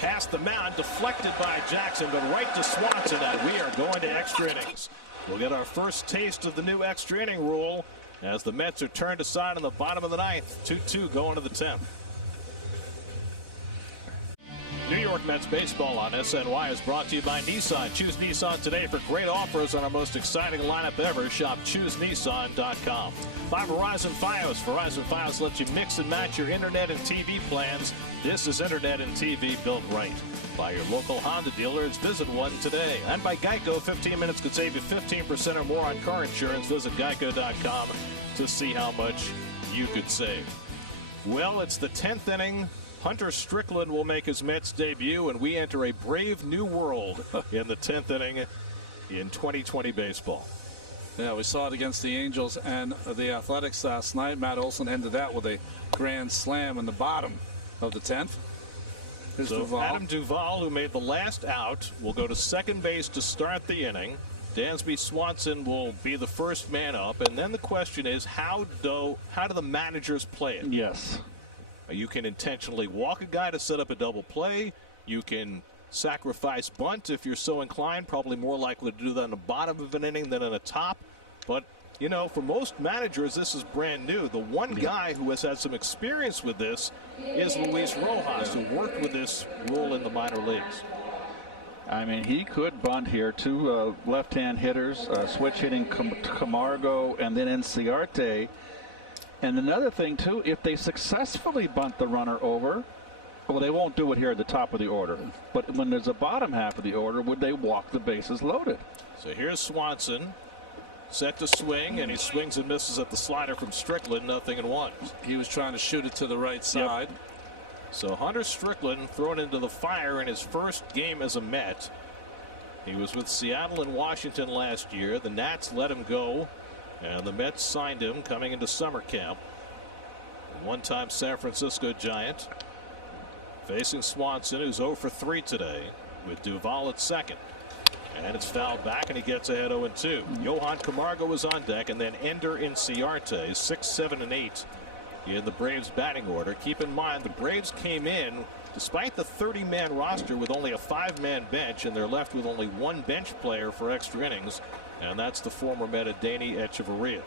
Past the mound, deflected by Jackson, but right to Swanson, and we are going to extra innings. We'll get our first taste of the new extra inning rule as the Mets are turned aside in the bottom of the 9th. 2-2 going to the 10th. New York Mets baseball on SNY is brought to you by Nissan. Choose Nissan today for great offers on our most exciting lineup ever. Shop ChooseNissan.com. By Verizon Fios. Verizon Fios lets you mix and match your internet and TV plans. This is internet and TV built right. By your local Honda dealers, visit one today. And by Geico, 15 minutes could save you 15% or more on car insurance. Visit Geico.com to see how much you could save. Well, it's the 10th inning. Hunter Strickland will make his Mets debut, and we enter a brave new world in the 10th inning in 2020 baseball. Yeah, we saw it against the Angels and the Athletics last night. Matt Olson ended that with a grand slam in the bottom of the 10th. Here's So Duvall. Adam Duvall, who made the last out, will go to second base to start the inning. Dansby Swanson will be the first man up, and then the question is, how do the managers play it? Yes. You can intentionally walk a guy to set up a double play. You can sacrifice bunt if you're so inclined. Probably more likely to do that in the bottom of an inning than in the top. But, you know, for most managers, this is brand new. The one guy who has had some experience with this is Luis Rojas, who worked with this rule in the minor leagues. I mean, he could bunt here. Two left-hand hitters, switch hitting Camargo and then Inciarte. And another thing, too, if they successfully bunt the runner over, well, they won't do it here at the top of the order. But when there's a bottom half of the order, would they walk the bases loaded? So here's Swanson, set to swing, and he swings and misses at the slider from Strickland, 0-1. He was trying to shoot it to the right side. So Hunter Strickland thrown into the fire in his first game as a Met. He was with Seattle and Washington last year. The Nats let him go, and the Mets signed him coming into summer camp. One-time San Francisco Giant. Facing Swanson, who's 0 for 3 today, with Duvall at second. And it's fouled back, and he gets ahead 0-2. Johan Camargo is on deck, and then Ender Inciarte, 6, 7, and 8 in the Braves batting order. Keep in mind, the Braves came in, despite the 30-man roster, with only a 5-man bench, and they're left with only one bench player for extra innings, and that's the former Met Adeiny Echeverria.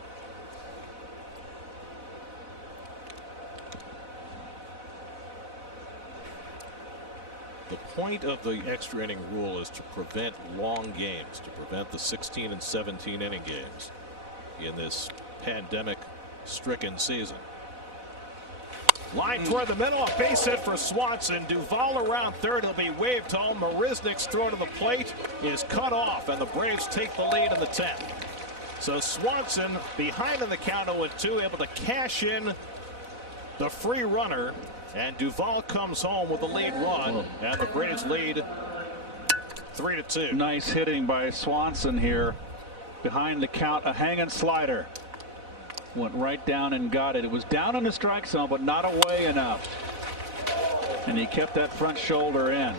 The point of the extra inning rule is to prevent long games, to prevent the 16 and 17 inning games in this pandemic-stricken season. Line toward the middle, a base hit for Swanson. Duvall around third, he'll be waved home. Marisnik's throw to the plate is cut off, and the Braves take the lead in the 10th. So Swanson behind in the count 0-2, able to cash in the free runner. And Duvall comes home with the lead run, and the Braves lead 3-2. Nice hitting by Swanson here. Behind the count, a hanging slider. Went right down and got it. It was down in the strike zone, but not away enough. And he kept that front shoulder in.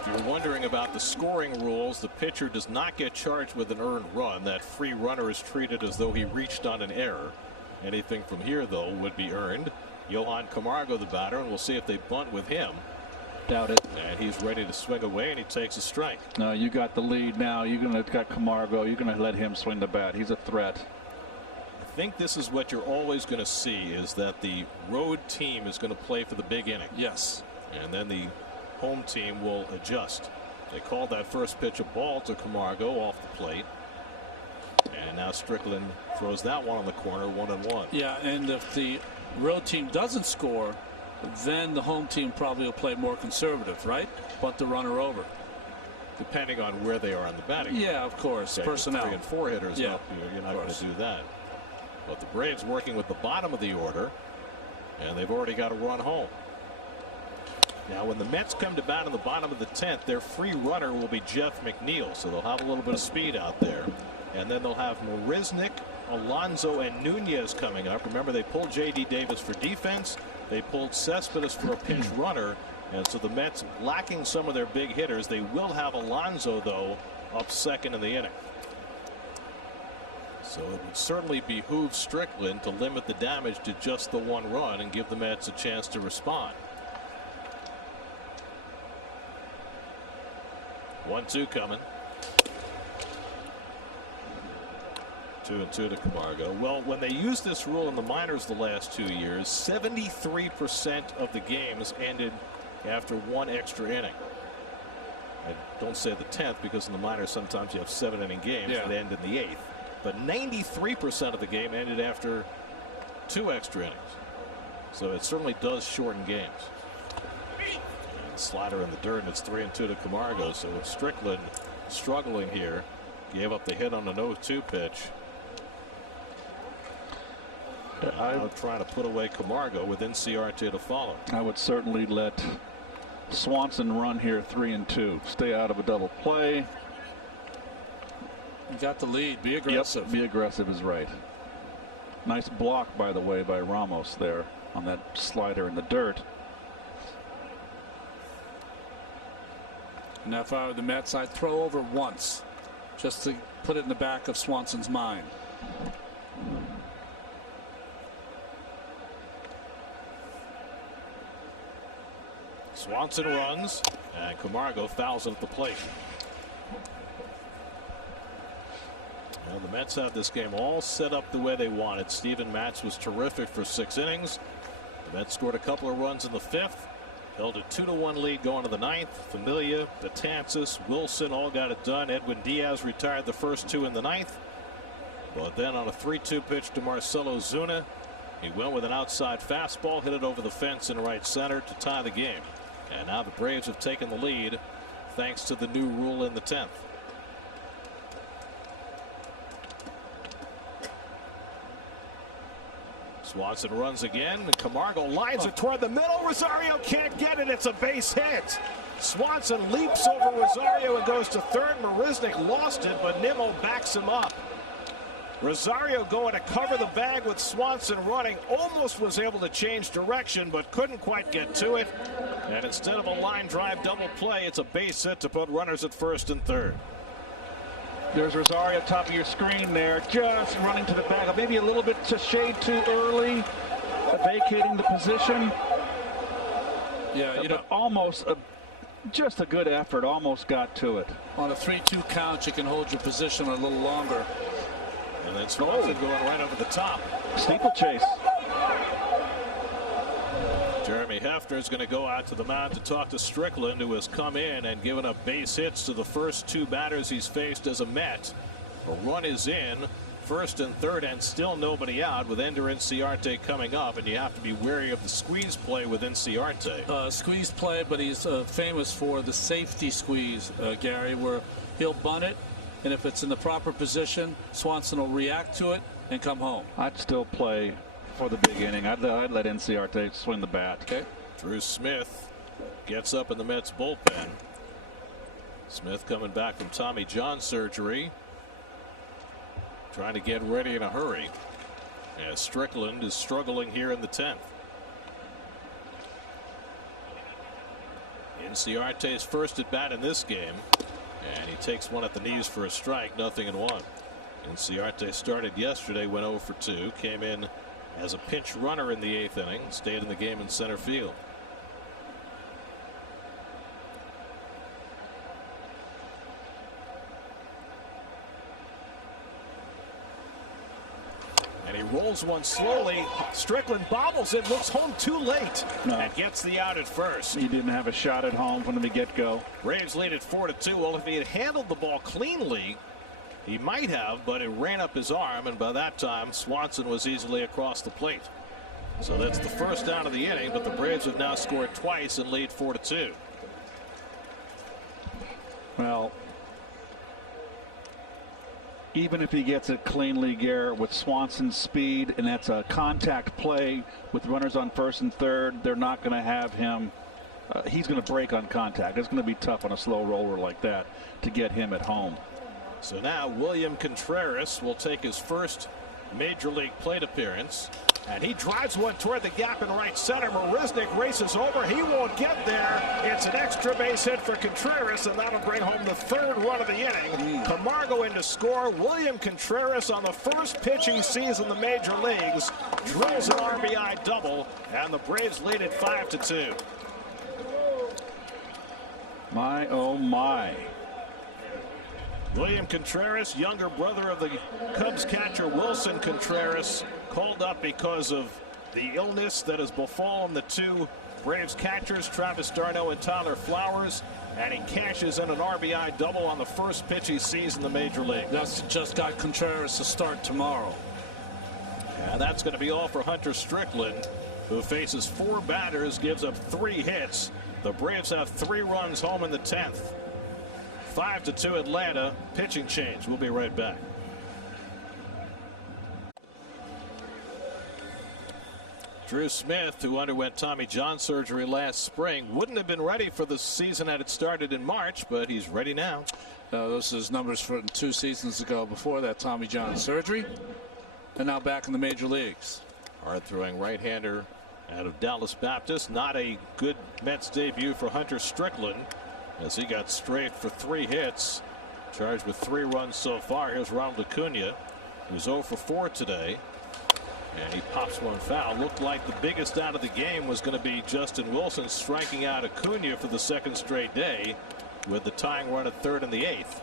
If you're wondering about the scoring rules, the pitcher does not get charged with an earned run. That free runner is treated as though he reached on an error. Anything from here, though, would be earned. Johan Camargo, the batter, and we'll see if they bunt with him. Doubt it. And he's ready to swing away, and he takes a strike. No, you got the lead now. You're going to got Camargo. You're going to let him swing the bat. He's a threat. I think this is what you're always going to see, is that the road team is going to play for the big inning. Yes. And then the home team will adjust. They called that first pitch a ball to Camargo off the plate. And now Strickland throws that one on the corner, 1-1. Yeah, and if the road team doesn't score, then the home team probably will play more conservative, right? Bunt the runner over. Depending on where they are on the batting. Yeah, of course. Okay, Personnel. 3 and 4 hitters Yeah, up, you're not going to do that. But the Braves working with the bottom of the order, and they've already got a run home. Now, when the Mets come to bat in the bottom of the 10th, their free runner will be Jeff McNeil, so they'll have a little bit of speed out there. And then they'll have Marisnik, Alonso, and Nunez coming up. Remember, they pulled J.D. Davis for defense. They pulled Cespedes for a pinch runner. And so the Mets lacking some of their big hitters. They will have Alonso, though, up second in the inning. So it would certainly behoove Strickland to limit the damage to just the one run and give the Mets a chance to respond. 1-2 coming. 2-2 to Camargo. Well, when they used this rule in the minors the last 2 years, 73% of the games ended after one extra inning. I don't say the 10th because in the minors sometimes you have 7-inning games that end in the 8th. But 93% of the game ended after 2 extra innings. So it certainly does shorten games. And slider in the dirt, and it's 3-2 to Camargo. So Strickland struggling here. Gave up the hit on the 0-2 pitch. I'm trying to put away Camargo with Inciarte to follow. I would certainly let Swanson run here 3-2. Stay out of a double play. You got the lead. Be aggressive. Yep, be aggressive is right. Nice block, by the way, by Ramos there on that slider in the dirt. Now, if I were the Mets, I'd throw over once just to put it in the back of Swanson's mind. Swanson runs, and Camargo fouls it at the plate. Well, the Mets had this game all set up the way they wanted. Steven Matz was terrific for 6 innings. The Mets scored a couple of runs in the 5th. Held a 2-1 lead going to the 9th. Familia, Betances, Wilson all got it done. Edwin Diaz retired the first 2 in the 9th. But then on a 3-2 pitch to Marcelo Zuna, he went with an outside fastball, hit it over the fence in right center to tie the game. And now the Braves have taken the lead thanks to the new rule in the 10th. Swanson runs again. Camargo lines it toward the middle. Rosario can't get it. It's a base hit. Swanson leaps over Rosario and goes to third. Marisnick lost it, but Nimmo backs him up. Rosario going to cover the bag with Swanson running. Almost was able to change direction, but couldn't quite get to it. And instead of a line drive double play, it's a base hit to put runners at first and third. There's Rosario, top of your screen there, just running to the bag. Maybe a little bit to shade too early, vacating the position. Yeah, you know, almost just a good effort. Almost got to it. On a 3-2 count, you can hold your position a little longer. And then Swanson going right over the top. Steeplechase. Jeremy Hefner is going to go out to the mound to talk to Strickland, who has come in and given up base hits to the first 2 batters he's faced as a Met. A run is in, first and third, and still nobody out with Ender Inciarte coming up, and you have to be wary of the squeeze play with Inciarte. Squeeze play, but he's famous for the safety squeeze, Gary, where he'll bunt it, and if it's in the proper position, Swanson will react to it and come home. I'd still play for the big inning. I'd let Inciarte swing the bat. Okay. Drew Smith gets up in the Mets bullpen. Smith coming back from Tommy John surgery, trying to get ready in a hurry, as Strickland is struggling here in the 10th. Inciarte's first at bat in this game, and he takes one at the knees for a strike, 0-1. Inciarte started yesterday, went 0 for 2, came in as a pinch runner in the 8th inning, stayed in the game in center field. And he rolls one slowly. Strickland bobbles it, looks home too late, and gets the out at first. He didn't have a shot at home from the get-go. Braves lead at 4-2. Well, if he had handled the ball cleanly, he might have, but it ran up his arm, and by that time, Swanson was easily across the plate. So that's the first down of the inning, but the Braves have now scored twice and lead 4-2. Well, even if he gets it cleanly, Garrett, with Swanson's speed, and that's a contact play with runners on first and third, they're not going to have him. He's going to break on contact. It's going to be tough on a slow roller like that to get him at home. So now William Contreras will take his first major league plate appearance, and he drives one toward the gap in right center. Marisnick races over. He won't get there. It's an extra base hit for Contreras, and that'll bring home the 3rd run of the inning. Camargo in to score. William Contreras, on the first pitch he sees in the major leagues, drills an RBI double, and the Braves lead at 5-2. My, oh my. William Contreras, younger brother of the Cubs catcher Wilson Contreras, called up because of the illness that has befallen the 2 Braves catchers, Travis d'Arnaud and Tyler Flowers, and he cashes in an RBI double on the first pitch he sees in the major league. That's just got Contreras to start tomorrow. And that's going to be all for Hunter Strickland, who faces 4 batters, gives up 3 hits. The Braves have 3 runs home in the 10th. 5-2 Atlanta. Pitching change. We'll be right back. Drew Smith, who underwent Tommy John surgery last spring, wouldn't have been ready for the season had it started in March, but he's ready now. Those are his numbers from 2 seasons ago before that Tommy John surgery, and now back in the major leagues. Hard throwing right-hander out of Dallas Baptist. Not a good Mets debut for Hunter Strickland, as he got straight for 3 hits, charged with 3 runs so far. Here's Ronald Acuna, who's 0 for 4 today, and he pops one foul. Looked like the biggest out of the game was going to be Justin Wilson striking out Acuna for the 2nd straight day with the tying run at 3rd in the 8th.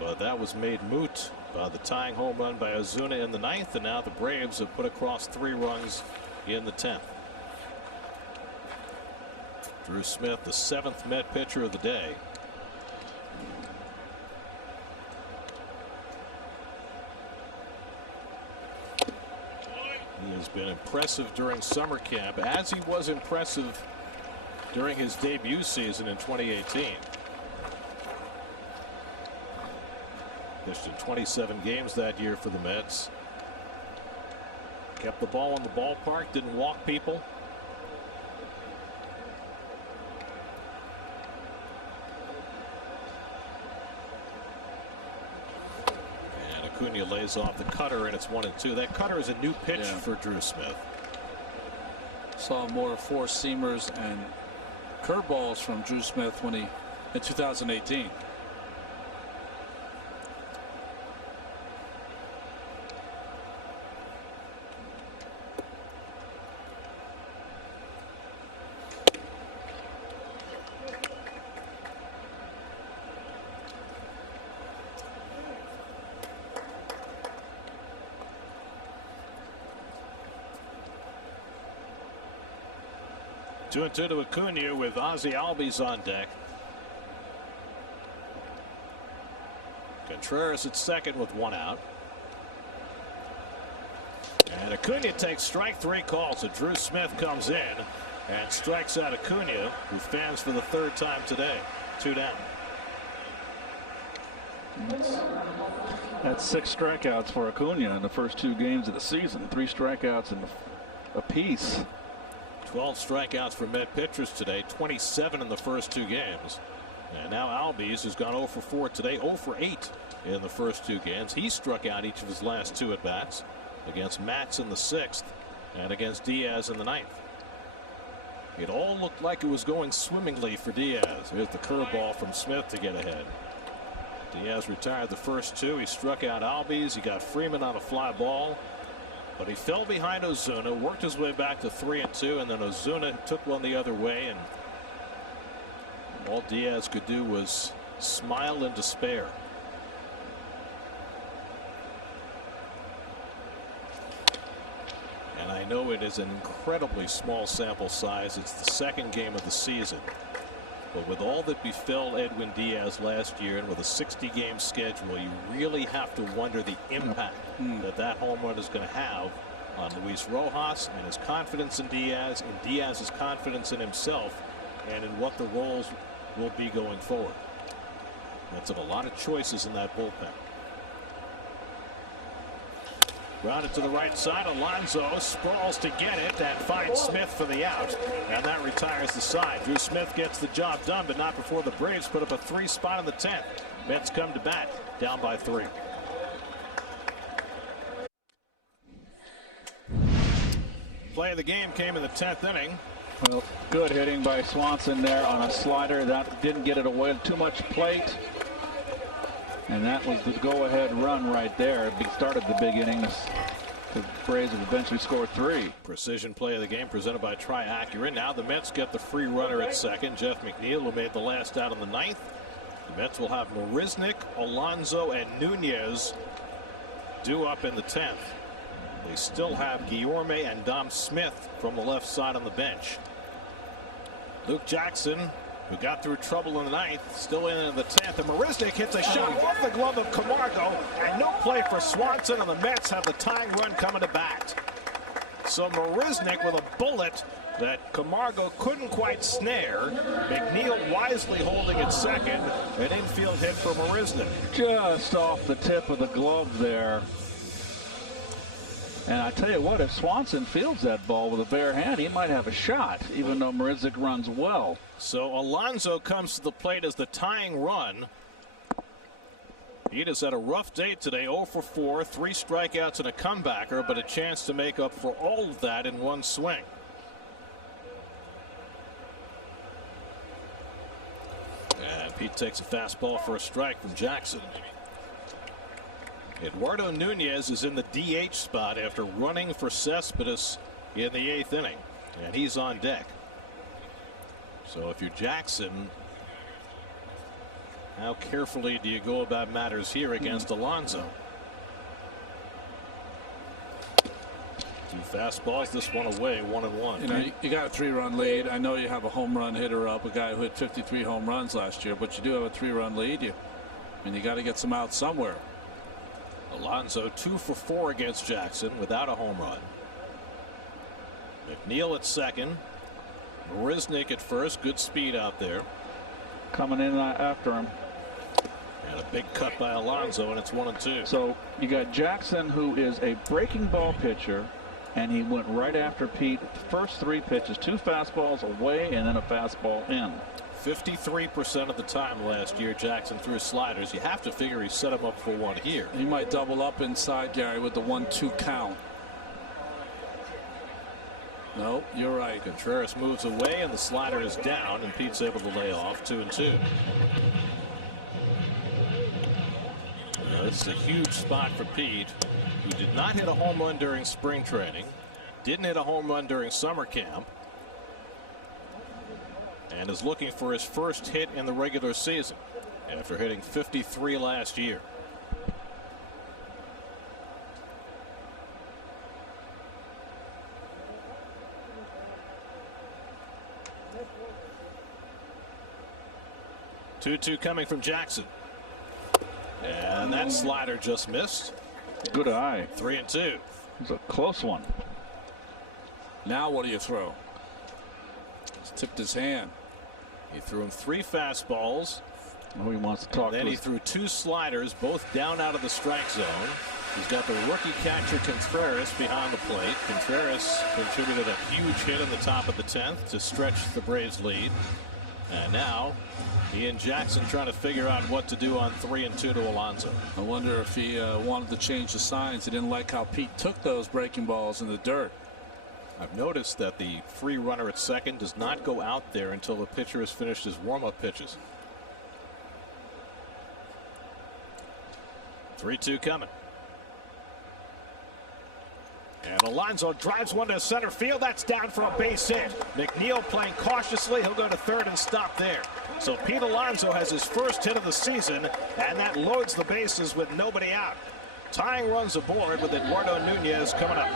But that was made moot by the tying home run by Ozuna in the 9th, and now the Braves have put across 3 runs in the 10th. Drew Smith, the 7th Met pitcher of the day. He has been impressive during summer camp, as he was impressive during his debut season in 2018. Pitched in 27 games that year for the Mets. Kept the ball in the ballpark, didn't walk people. And Acuna lays off the cutter, and it's 1-2. That cutter is a new pitch for Drew Smith. Saw more 4-seamers and curveballs from Drew Smith in 2018. Two and two to Acuna with Ozzie Albies on deck. Contreras at second with 1 out. And Acuna takes strike 3 calls. So Drew Smith comes in and strikes out Acuna, who fans for the 3rd time today. 2 down. That's 6 strikeouts for Acuna in the first 2 games of the season. 3 strikeouts apiece. 12 strikeouts for Met pitchers today, 27 in the first 2 games. And now Albies, who's gone 0 for 4 today, 0 for 8 in the first 2 games. He struck out each of his last 2 at-bats, against Matz in the 6th and against Diaz in the 9th. It all looked like it was going swimmingly for Diaz. Here's the curveball from Smith to get ahead. Diaz retired the first 2. He struck out Albies. He got Freeman on a fly ball. But he fell behind Ozuna, worked his way back to 3-2, and then Ozuna took one the other way, and all Diaz could do was smile in despair. And I know it is an incredibly small sample size. It's the 2nd game of the season. But with all that befell Edwin Diaz last year, and with a 60-game schedule, you really have to wonder the impact that home run is going to have on Luis Rojas and his confidence in Diaz, and Diaz's confidence in himself, and in what the roles will be going forward. That's a lot of choices in that bullpen. Grounded to the right side. Alonso sprawls to get it and finds Smith for the out, and that retires the side. Drew Smith gets the job done, but not before the Braves put up a 3 spot in the 10th. Mets come to bat, down by 3. Play of the game came in the 10th inning. Well, good hitting by Swanson there on a slider. That didn't get it away too much plate. And that was the go-ahead run right there. It started the big inning. The Braves have eventually scored 3. Precision play of the game presented by Tri-Acura. Now the Mets get the free runner at second. Jeff McNeil, who made the last out in the 9th. The Mets will have Marisnick, Alonso, and Nunez due up in the 10th. They still have Guillorme and Dom Smith from the left side on the bench. Luke Jackson, who got through trouble in the 9th, still in the 10th. And Marisnick hits a shot off the glove of Camargo, and no play for Swanson, and the Mets have the tying run coming to bat. So Marisnick with a bullet that Camargo couldn't quite snare. McNeil wisely holding at second. An infield hit for Marisnick. Just off the tip of the glove there. And I tell you what, if Swanson fields that ball with a bare hand, he might have a shot, even though Marisnick runs well. So Alonso comes to the plate as the tying run. Pete has had a rough day today, 0 for 4, 3 strikeouts and a comebacker, but a chance to make up for all of that in one swing. And Pete takes a fastball for a strike from Jackson. Eduardo Nunez is in the DH spot after running for Cespedes in the 8th inning, and he's on deck. So if you're Jackson, how carefully do you go about matters here against Alonso? 2 fastballs, this one away, 1-1. You know, you got a 3-run lead. I know you have a home run hitter up, a guy who hit 53 home runs last year, but you do have a 3-run lead. You got to get some outs somewhere. Alonso 2 for 4 against Jackson without a home run. McNeil at second. Marisnick at first. Good speed out there. Coming in after him. And a big cut by Alonso, and it's 1-2. So you got Jackson, who is a breaking ball pitcher, and he went right after Pete. The first 3 pitches, 2 fastballs away and then a fastball in. 53% of the time last year, Jackson threw sliders. You have to figure he set him up for one here. He might double up inside, Gary, with the 1-2 count. No, you're right. Contreras moves away, and the slider is down, and Pete's able to lay off 2-2. This is a huge spot for Pete, who did not hit a home run during spring training, didn't hit a home run during summer camp, and is looking for his first hit in the regular season after hitting 53 last year. Two coming from Jackson. And that slider just missed. Good eye. 3-2. It's a close one. Now what do you throw? He's tipped his hand. He threw him 3 fastballs. Oh, he wants to talk. Then he threw 2 sliders, both down out of the strike zone. He's got the rookie catcher Contreras behind the plate. Contreras contributed a huge hit in the top of the 10th to stretch the Braves' lead. And now he and Jackson trying to figure out what to do on 3-2 to Alonso. I wonder if he wanted to change the signs. He didn't like how Pete took those breaking balls in the dirt. I've noticed that the free runner at second does not go out there until the pitcher has finished his warm-up pitches. 3-2 coming. And Alonso drives one to center field. That's down for a base hit. McNeil playing cautiously. He'll go to third and stop there. So Pete Alonso has his first hit of the season, and that loads the bases with nobody out. Tying runs aboard with Eduardo Nunez coming up.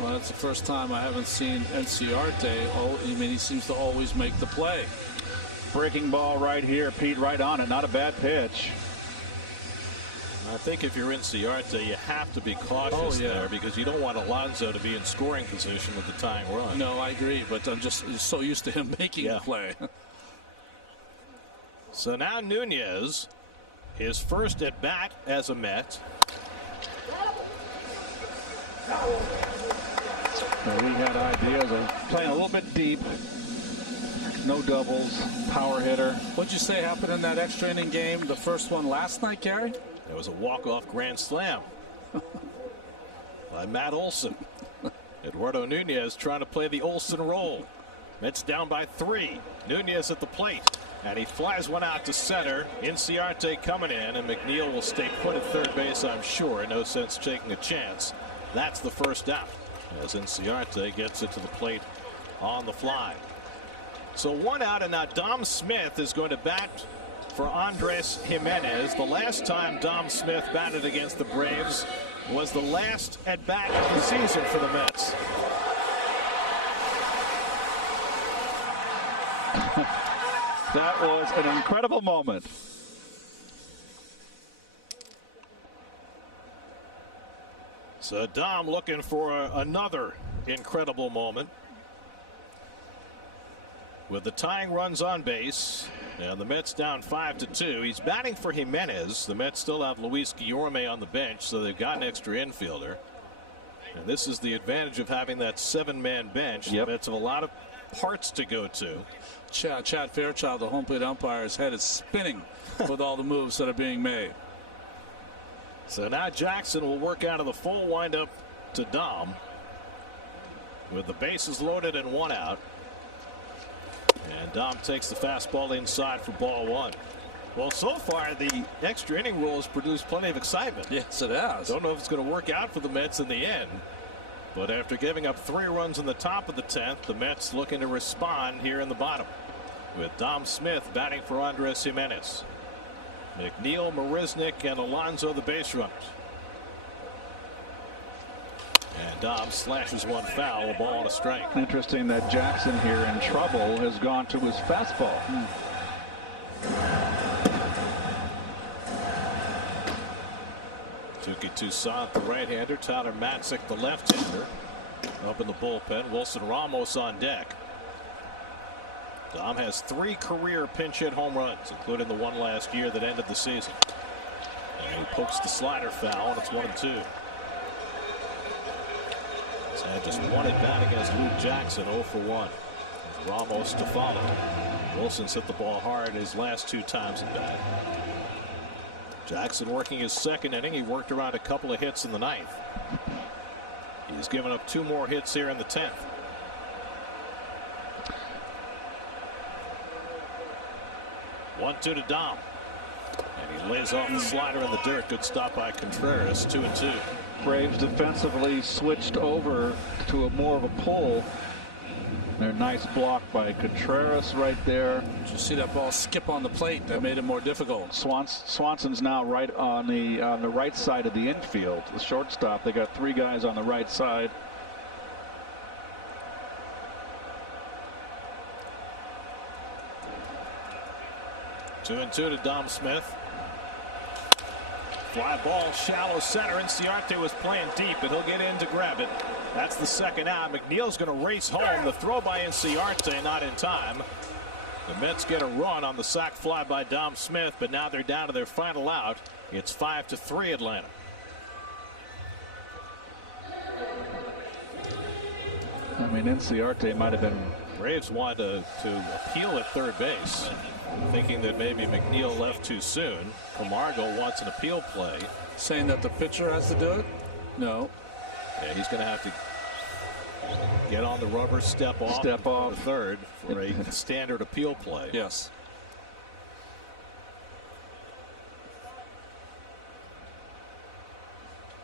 Well, that's the first time I haven't seen Enciarte. Oh, I mean, he seems to always make the play. Breaking ball right here. Pete right on it. Not a bad pitch. I think if you're Enciarte, you have to be cautious there because you don't want Alonso to be in scoring position with the tying run. No, I agree, but I'm just so used to him making the play. So now Nunez, his first at bat as a Met. Well, we had ideas of playing a little bit deep. No doubles, power hitter. What'd you say happened in that extra inning game, the first one last night, Gary? There was a walk-off grand slam by Matt Olson. Eduardo Nunez trying to play the Olson role. Mets down by 3. Nunez at the plate, and he flies one out to center. Enciarte coming in, and McNeil will stay put at third base, I'm sure. No sense taking a chance. That's the first out as Enciarte gets it to the plate on the fly. So 1 out, and now Dom Smith is going to bat for Andres Jimenez. The last time Dom Smith batted against the Braves was the last at bat of the season for the Mets. That was an incredible moment. So Dom looking for another incredible moment. With the tying runs on base, and the Mets down 5-2. He's batting for Jimenez. The Mets still have Luis Guillorme on the bench, so they've got an extra infielder. And this is the advantage of having that 7-man bench. Yep. The Mets have a lot of parts to go to. Chad Fairchild, the home plate umpire's head is spinning with all the moves that are being made. So now Jackson will work out of the full windup to Dom with the bases loaded and 1 out. And Dom takes the fastball inside for ball 1. Well, so far the extra inning rule has produced plenty of excitement. Yes, it has. Don't know if it's going to work out for the Mets in the end. But after giving up 3 runs in the top of the 10th, the Mets looking to respond here in the bottom with Dom Smith batting for Andres Gimenez. McNeil, Marisnick, and Alonso the base runners. And Dom slashes one foul, a ball and a strike. Interesting that Jackson here in trouble has gone to his fastball. Touki Toussaint, the right-hander. Tyler Matzik, the left-hander. Up in the bullpen. Wilson Ramos on deck. Dom has 3 career pinch hit home runs, including the one last year that ended the season. And he pokes the slider foul, and it's 1-2. He's had just 1 at bat against Luke Jackson, 0 for 1. With Ramos to follow. Wilson's hit the ball hard his last 2 times at bat. Jackson working his 2nd inning. He worked around a couple of hits in the 9th. He's given up 2 more hits here in the 10th. One, 2 to Dom. And he lays off the slider in the dirt. Good stop by Contreras. 2-2. Braves defensively switched over to a more of a pull. A nice block by Contreras right there. Did you see that ball skip on the plate? That made it more difficult. Swanson's now right on the right side of the infield. The shortstop. They got 3 guys on the right side. Two and 2 to Dom Smith. Fly ball, shallow center. Inciarte was playing deep, but he'll get in to grab it. That's the 2nd out. McNeil's going to race home. The throw by Inciarte not in time. The Mets get a run on the sac fly by Dom Smith, but now they're down to their final out. It's 5-3 Atlanta. I mean, Inciarte might have been. Braves wanted to appeal at third base, thinking that maybe McNeil left too soon. Camargo wants an appeal play. Saying that the pitcher has to do it? No. Yeah, he's going to have to get on the rubber, step off the third for a standard appeal play. Yes.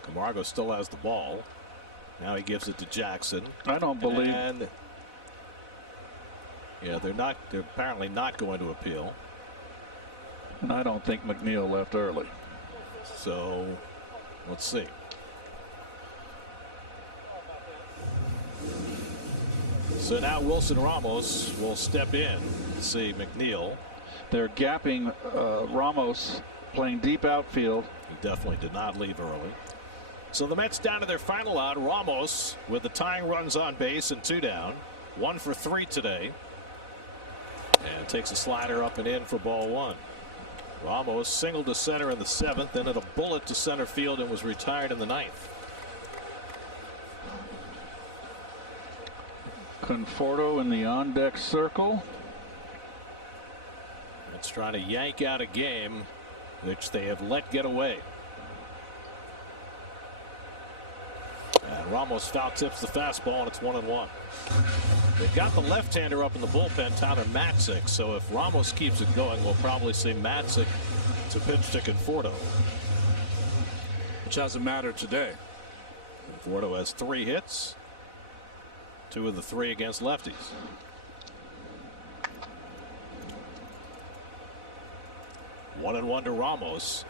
Camargo still has the ball. Now he gives it to Jackson. I don't believe. And yeah, they're apparently not going to appeal. And I don't think McNeil left early. So let's see. So now Wilson Ramos will step in to see McNeil. They're gapping Ramos, playing deep outfield. He definitely did not leave early. So the Mets down to their final out. Ramos with the tying runs on base and 2 down. 1 for 3 today. And takes a slider up and in for ball 1. Ramos singled to center in the 7th, then hit a bullet to center field and was retired in the 9th. Conforto in the on-deck circle. It's trying to yank out a game which they have let get away. And Ramos foul tips the fastball, and it's 1-1. They've got the left-hander up in the bullpen, Tyler Matzik. So if Ramos keeps it going, we'll probably see Matzik to pitch to Conforto. Which hasn't mattered today. Conforto has 3 hits. 2 of the 3 against lefties. One and 1 to Ramos.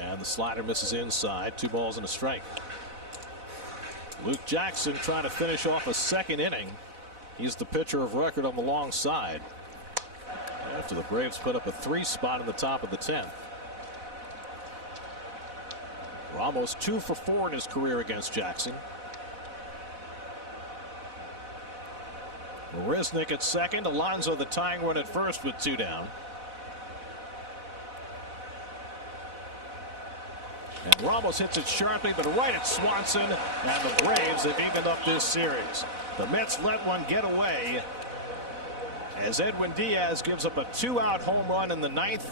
And the slider misses inside. 2 balls and a strike. Luke Jackson trying to finish off a 2nd inning. He's the pitcher of record on the long side. After the Braves put up a 3 spot in the top of the 10th. Ramos 2 for 4 in his career against Jackson. Marisnick at 2nd. Alonso the tying run at 1st with 2 down. And Ramos hits it sharply, but right at Swanson, and the Braves have evened up this series. The Mets let one get away as Edwin Diaz gives up a 2-out home run in the 9th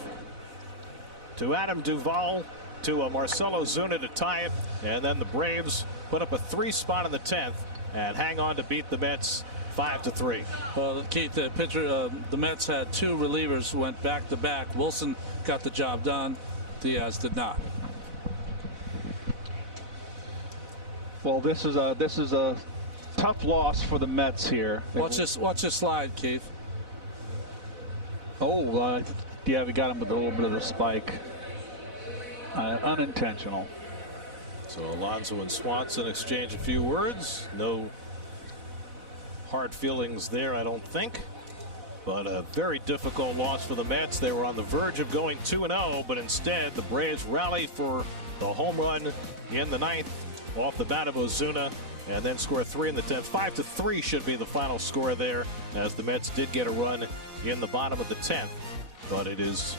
to Adam Duvall, to a Marcelo Zuna to tie it, and then the Braves put up a 3 spot in the 10th and hang on to beat the Mets 5-3. Well, Keith, the pitcher, the Mets had 2 relievers who went back to back. Wilson got the job done. Diaz did not. Well, this is a tough loss for the Mets here. Watch this slide, Keith. Oh, yeah, we got him with a little bit of the spike. Unintentional. So Alonso and Swanson exchange a few words. No hard feelings there, I don't think. But a very difficult loss for the Mets. They were on the verge of going 2-0, but instead the Braves rally for the home run in the 9th off the bat of Ozuna, and then score 3 in the 10th. 5-3 should be the final score there, as the Mets did get a run in the bottom of the 10th. But it is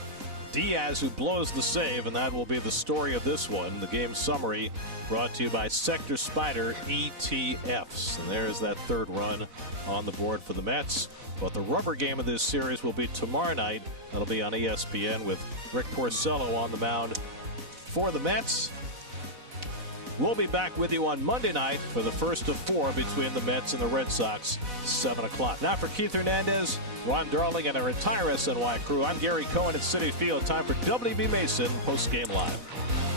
Diaz who blows the save, and that will be the story of this one. The game summary brought to you by Sector Spider ETFs. And there's that 3rd run on the board for the Mets. But the rubber game of this series will be tomorrow night. That'll be on ESPN with Rick Porcello on the mound for the Mets. We'll be back with you on Monday night for the first of 4 between the Mets and the Red Sox, 7 o'clock. Now for Keith Hernandez, Ron Darling, and our entire SNY crew, I'm Gary Cohen at Citi Field. Time for WB Mason Post Game Live.